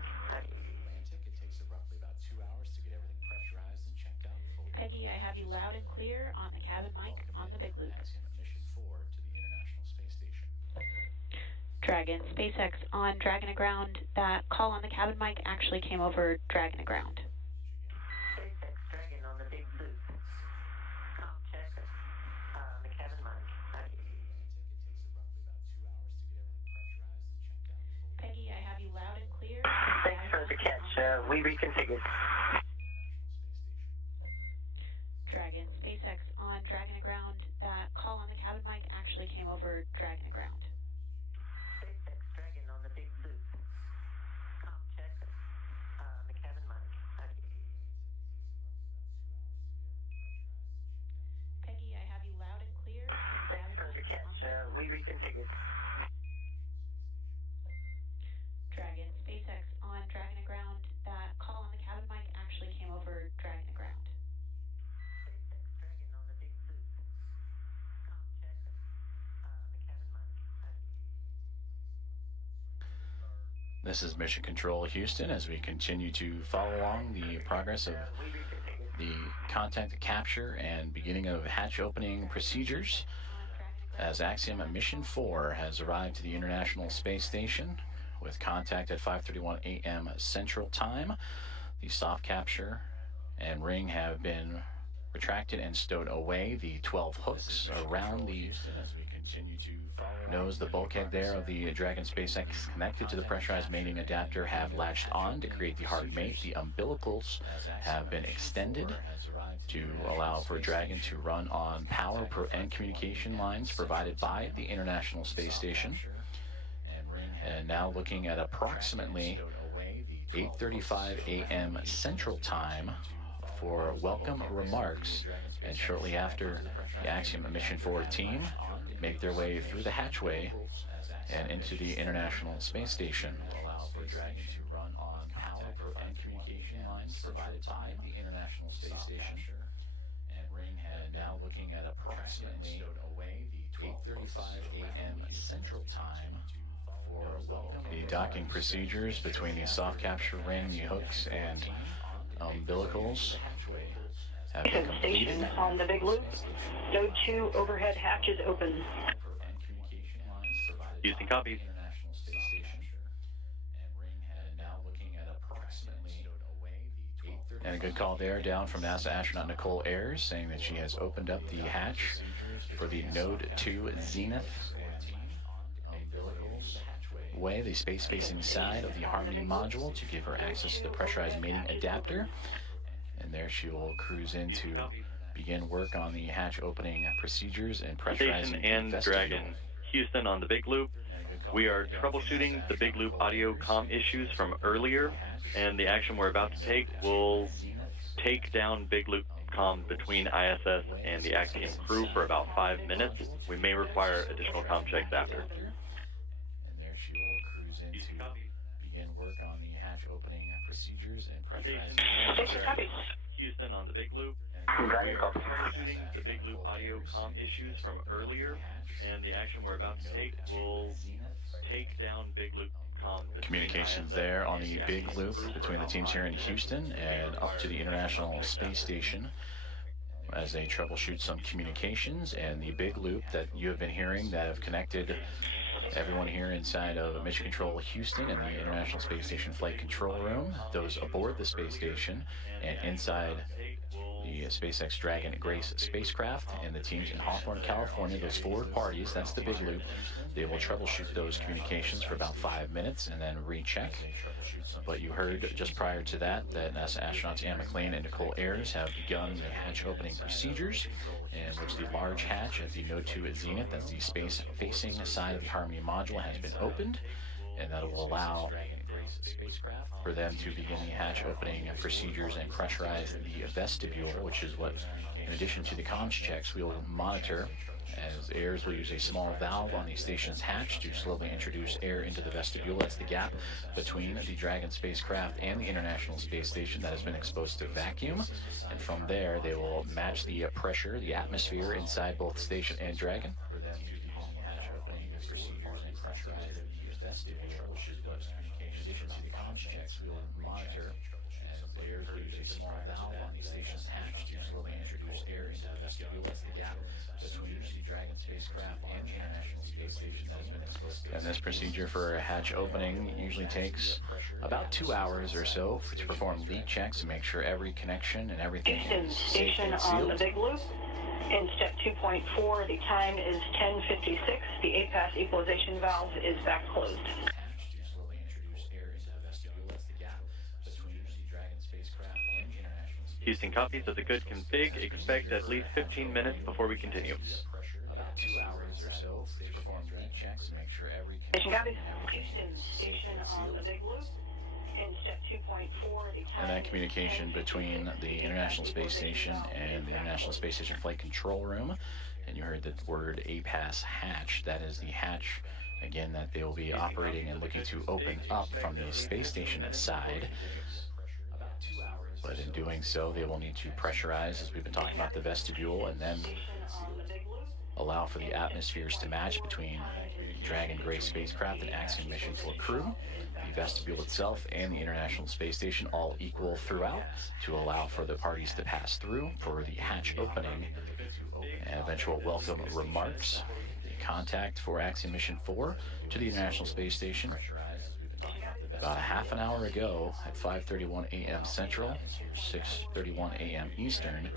Peggy, I have you loud and clear on the cabin mic on the big loop. Dragon, SpaceX on Dragon Aground. That call on the cabin mic actually came over Dragon Aground. SpaceX Dragon on the big loop. Com check on the cabin mic. Peggy, I have you loud and clear. Thanks for the catch. We reconfigured. Dragon, SpaceX on Dragon Aground. That call on the cabin mic actually came over Dragon Aground. SpaceX Dragon on the big loop. Com check on the cabin mic. Peggy, I have you loud and clear. Thanks for the catch. We reconfigured. Dragon, SpaceX on Dragon Aground. That call on the cabin mic actually came over Dragon Aground. This is Mission Control Houston as we continue to follow along the progress of the contact capture and beginning of hatch opening procedures as Axiom Mission 4 has arrived to the International Space Station with contact at 5:31 a.m. Central Time. The soft capture and ring have been retracted and stowed away. The 12 hooks around the nose, the bulkhead there of the Dragon SpaceX connected to the pressurized mating adapter have latched on to create the hard mate. The umbilicals have been extended to allow for Dragon to run on power and communication lines provided by the International Space Station. And now looking at approximately 8:35 a.m. Central Time for welcome remarks, and shortly after, the Axiom Mission 4 team make their way through the hatchway and into the International Space Station. Allow for Dragon to run on power and communication lines provided by the International Space Station. And Ring had now looking at approximately 8:35 a.m. Central Time for welcome. The docking procedures between the soft capture ring, the hooks, and umbilicals have been completed. Station on the big loop. Node 2 overhead hatches open. Houston copies. And a good call there down from NASA astronaut Nicole Ayers, saying that she has opened up the hatch for the Node 2 Zenith way, the space-facing side of the Harmony module, to give her access to the pressurized mating adapter. And there she will cruise in to begin work on the hatch opening procedures and pressurizing Station and vestibule. Dragon. Houston on the big loop. We are troubleshooting the big loop audio comm issues from earlier, and the action we're about to take will take down big loop comm between ISS and the Axiom crew for about 5 minutes. We may require additional comm checks after. And there she will cruise in to begin work on the hatch opening procedures and pressurizing. Houston on the big loop. We are troubleshooting the big loop audio comm issues from earlier, and the action we're about to take will take down big loop comm. Communications there on the big loop between the teams here in Houston and up to the International Space Station as they troubleshoot some communications. And the big loop that you have been hearing that have connected everyone here inside of Mission Control Houston and the International Space Station Flight Control Room, those aboard the space station and inside the SpaceX Dragon Grace spacecraft, and the teams in Hawthorne, California, those forward parties, that's the big loop. They will troubleshoot those communications for about 5 minutes and then recheck. But you heard just prior to that NASA astronauts Anne McLean and Nicole Ayers have begun the hatch opening procedures, in which the large hatch at the Node 2 Zenith, that's the space-facing side of the Harmony module, has been opened, and that will allow for them to begin the hatch opening procedures and pressurize the vestibule, which is what, in addition to the comms checks, we will monitor, as Ayers will use a small valve on the station's hatch to slowly introduce air into the vestibule. That's the gap between the Dragon spacecraft and the International Space Station that has been exposed to vacuum. And from there, they will match the pressure, the atmosphere inside both station and Dragon. For them to begin the hatch opening procedures and pressurize the vestibule, which is what, in addition to the comms checks, we will monitor, as Ayers will use a small valve on the station's hatch to slowly introduce air into the vestibule. That's the gap between the Dragon spacecraft and the International Space Station that has been exposed. And this procedure for a hatch opening usually takes about 2 hours or so to perform leak checks and make sure every connection and everything is safe Station and on the sealed. big loop. In step 2.4, the time is 10:56. The APAS equalization valve is back closed. Houston copies of the good config. Expect at least 15 minutes before we continue. About 2 hours or so to perform leak checks and make sure every Station copies. Houston station on the big loop. In step 2.4, the time and that communication between the International Space Station and the International Space Station Flight Control Room. And you heard the word APAS hatch. That is the hatch, again, that they will be operating and looking to open up from the space station side. But in doing so, they will need to pressurize, as we've been talking about, the vestibule, and then allow for the atmospheres to match between Dragon Grace spacecraft and Axiom Mission 4 crew, the vestibule itself, and the International Space Station, all equal throughout, to allow for the parties to pass through for the hatch opening and eventual welcome remarks. The contact for Axiom Mission 4 to the International Space Station about a half an hour ago at 5:31 a.m. Central, 6:31 a.m. Eastern.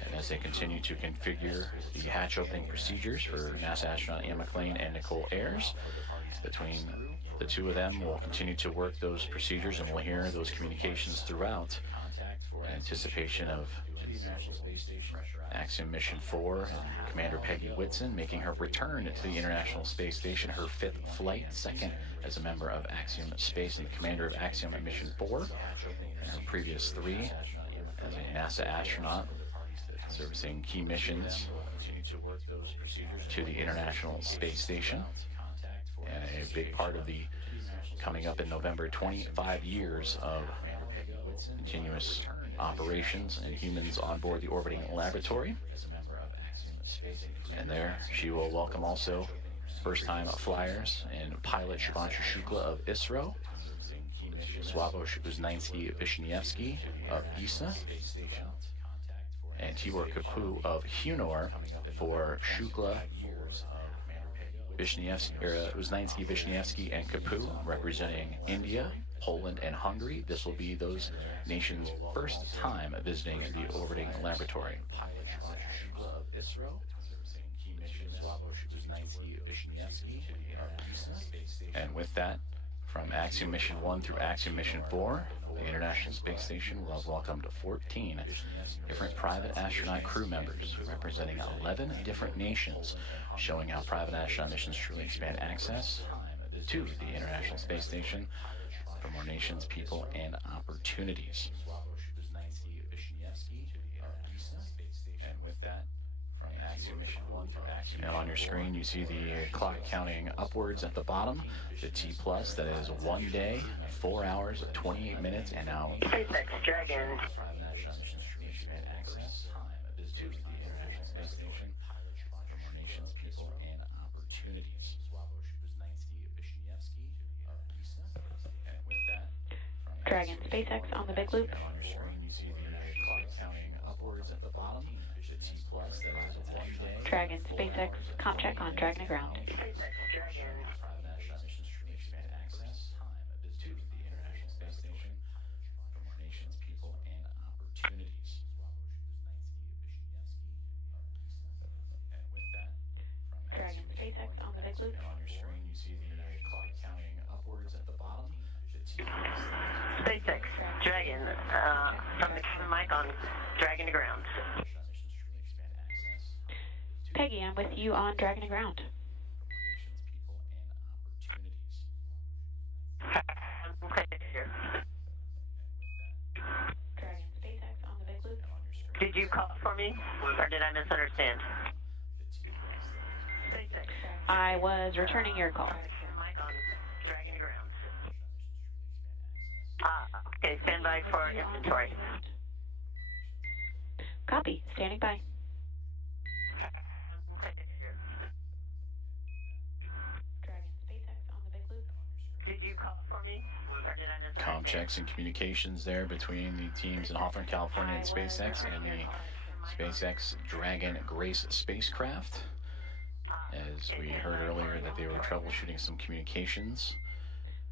And as they continue to configure the hatch opening procedures for NASA astronaut Anne McLean and Nicole Ayers, between the two of them, we'll continue to work those procedures, and we'll hear those communications throughout in anticipation of Axiom Mission 4 and Commander Peggy Whitson making her return to the International Space Station, her 5th flight, second as a member of Axiom Space and the commander of Axiom Mission 4, and her previous 3 as a NASA astronaut servicing key missions to the International Space Station. And a big part of the coming up in November, 25 years of continuous operations and humans on board the orbiting laboratory. And there she will welcome also first-time flyers and pilot Shubhanshu Shukla of ISRO, Sławomir Wisniewski of ESA, and Tibor Kapu of Hunor for Shukla, Wisniewski, Wisniewski, and Kapu representing India, Poland, and Hungary. This will be those nations' first time visiting the orbiting laboratory. Pilot Shubhanshu Shukla of ISRO, and with that, from Axiom Mission 1 through Axiom Mission 4, the International Space Station will have welcomed 14 different private astronaut crew members representing 11 different nations, showing how private astronaut missions truly expand access to the International Space Station for more nations, people, and opportunities. And with that, from Axiom Mission 1 through Axiom, and on your screen you see the clock counting upwards at the bottom, the T+, that is 1 day, 4 hours, 28 minutes, and now SpaceX Dragon. Access to the International Space Station for more nations, people, and opportunities. And with that, Dragon SpaceX on the big loop. on your screen you see the clock counting upwards at the bottom, the T+, that is 1 day. Dragon SpaceX ComCheck on Dragon to ground. SpaceX Dragon. Access to the International Space Station for more nations, people, and opportunities. And with that, from Dragon SpaceX on the big loop. on your screen you see the clock counting upwards at the bottom, the T+. SpaceX Dragon. From the mic on Dragon to ground. Peggy, I'm with you on Dragon to ground. Dragon SpaceX on the big loop. Did you call for me, or did I misunderstand? SpaceX. I was returning your call. Mic on Dragon to ground. Okay, stand by for inventory. Copy. Standing by. Dragon SpaceX on the big loop. Did you call for me, or did I misunderstand? Comchecks and communications there between the teams in Hawthorne, California and SpaceX and the SpaceX Dragon Grace spacecraft. As we heard earlier that they were troubleshooting some communications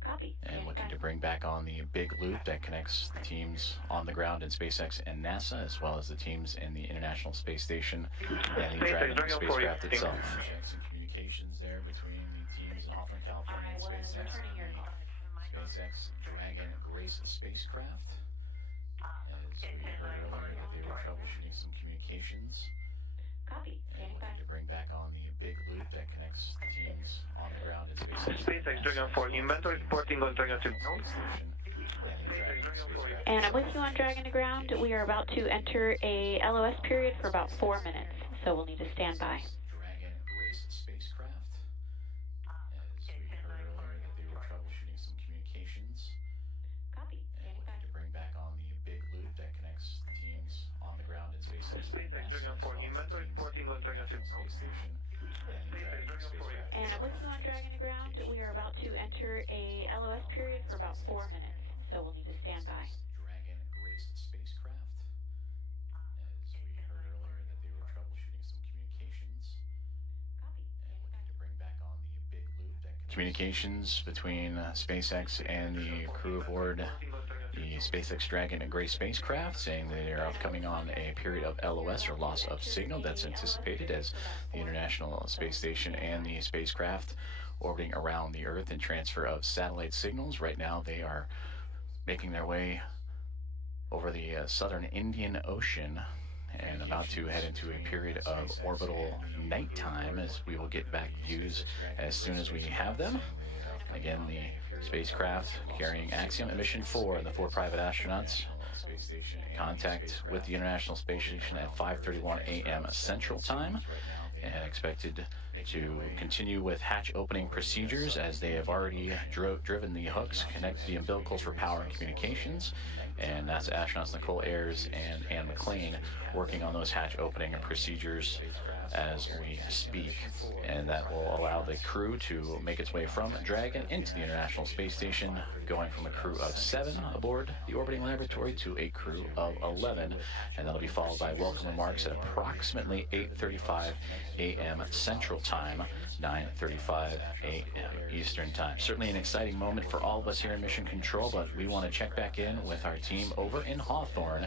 Copy. and looking to bring back on the big loop that connects the teams on the ground in SpaceX and NASA, as well as the teams in the International Space Station and the Dragon spacecraft itself. Comchecks and communications there between the teams in Hawthorne, California and SpaceX and the SpaceX Dragon Grace spacecraft. As we heard earlier that they were troubleshooting some communications Copy. and Standing by. looking to bring back on the big loop that connects the teams on the ground in SpaceX. SpaceX Dragon 4, inventory reporting on Dragon 2. And I'm with you on Dragon to ground. We are about to enter a LOS period for about 4 minutes, so we'll need to stand by. Dragon Grace spacecraft. As we heard earlier that they were troubleshooting some communications Copy. and Standing by. looking to bring back on the big loop that connects the teams on the ground in SpaceX. SpaceX Dragon 4, inventory reporting on Dragon 2. Space Station and the Dragon spacecraft. And I'm with you on Dragon to ground. We are about to enter a LOS period for about 4 minutes, so we'll need to stand by. Dragon Grace spacecraft. As we heard earlier that they were troubleshooting some communications and looking to bring back on the big loop that communications between SpaceX and the crew aboard the SpaceX Dragon and Grace spacecraft, saying they are coming on a period of LOS, or loss of signal, that's anticipated as the International Space Station and the spacecraft orbiting around the Earth and transfer of satellite signals. Right now they are making their way over the southern Indian Ocean and about to head into a period of orbital nighttime, as we will get back views as soon as we have them. Again, the spacecraft carrying Axiom Mission 4 and the 4 private astronauts Contact with the International Space Station at 5:31 a.m. Central Time, and expected to continue with hatch opening procedures as they have already driven the hooks, connected the umbilicals for power and communications, and that's astronauts Nicole Ayers and Ann McLean working on those hatch opening procedures as we speak, and that will allow the crew to make its way from Dragon into the International Space Station, going from a crew of 7 aboard the orbiting laboratory to a crew of 11, and that'll be followed by welcome remarks at approximately 8:35 a.m. Central Time, 9:35 a.m. Eastern Time. Certainly an exciting moment for all of us here in Mission Control, but we want to check back in with our team over in Hawthorne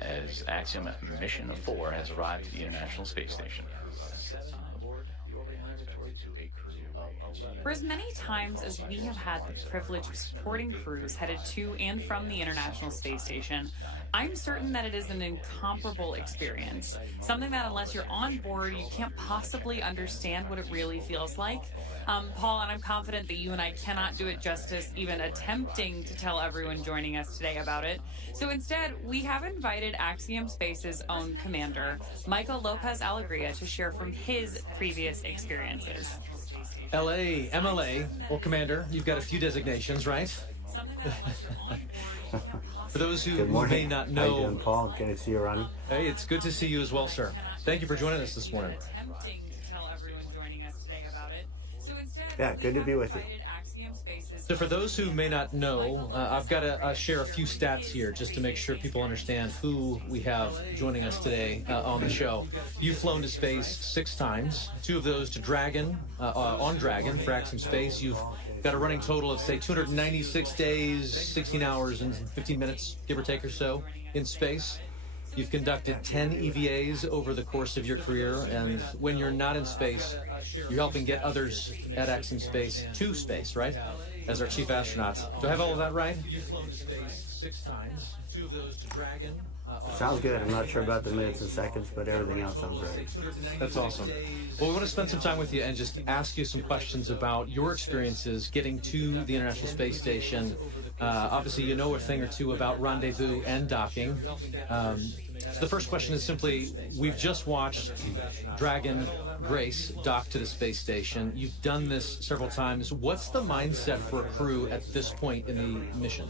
as Axiom Mission 4 has arrived at the International Space Station. For as many times as we have had the privilege of supporting crews headed to and from the International Space Station, I'm certain that it is an incomparable experience. Something that unless you're on board, you can't possibly understand what it really feels like. Paul, and I'm confident that you and I cannot do it justice even attempting to tell everyone joining us today about it. So instead, we have invited Axiom Space's own commander, Michael Lopez Alegria, to share from his previous experiences. LA, MLA, or Commander, you've got a few designations, right? For those who may not know... How you doing, Paul? Good to see you, Ronnie. Hey, it's good to see you as well, sir. Thank you for joining us this morning. Yeah, good to be with you. So for those who may not know, I've got to share a few stats here just to make sure people understand who we have joining us today on the show. You've flown to space 6 times, 2 of those to Dragon, on Dragon for Axiom Space. You've got a running total of, say, 296 days, 16 hours and 15 minutes, give or take or so, in space. You've conducted 10 EVAs over the course of your career, and when you're not in space, you're helping get others at Axiom Space to space, right? As our chief astronaut. Do I have all of that right? You've flown to space 6 times, 2 of those to Dragon. Sounds good. I'm not sure about the minutes and seconds, but everything else sounds great. That's awesome. Well, we want to spend some time with you and just ask you some questions about your experiences getting to the International Space Station. Obviously, you know a thing or two about rendezvous and docking. So the first question is simply, we've just watched Dragon Grace dock to the space station. You've done this several times. What's the mindset for a crew at this point in the mission?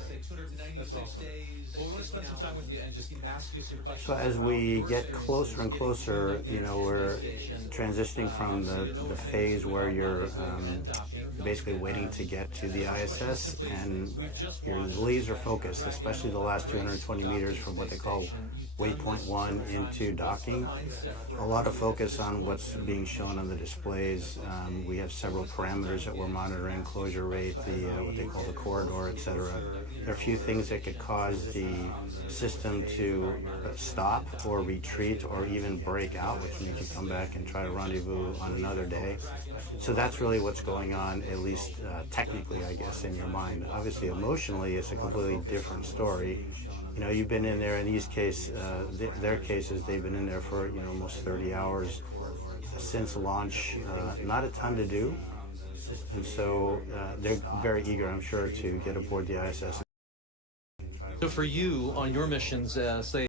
So as we get closer and closer, you know, we're transitioning from the phase where you're basically waiting to get to the ISS, and you're laser focused, especially the last 220 meters from what they call waypoint 1 into docking. A lot of focus on what's being shown on the displays. We have several parameters that we're monitoring: closure rate, what they call the corridor, etc. There are a few things that could cause the system to stop or retreat or even break out, which means you come back and try to rendezvous on another day. So that's really what's going on, at least technically, I guess, in your mind. Obviously, emotionally, it's a completely different story. You know, you've been in there. In these cases, their cases, they've been in there for, you know, almost 30 hours since launch. Not a ton to do, and so they're very eager, I'm sure, to get aboard the ISS. So for you, on your missions, say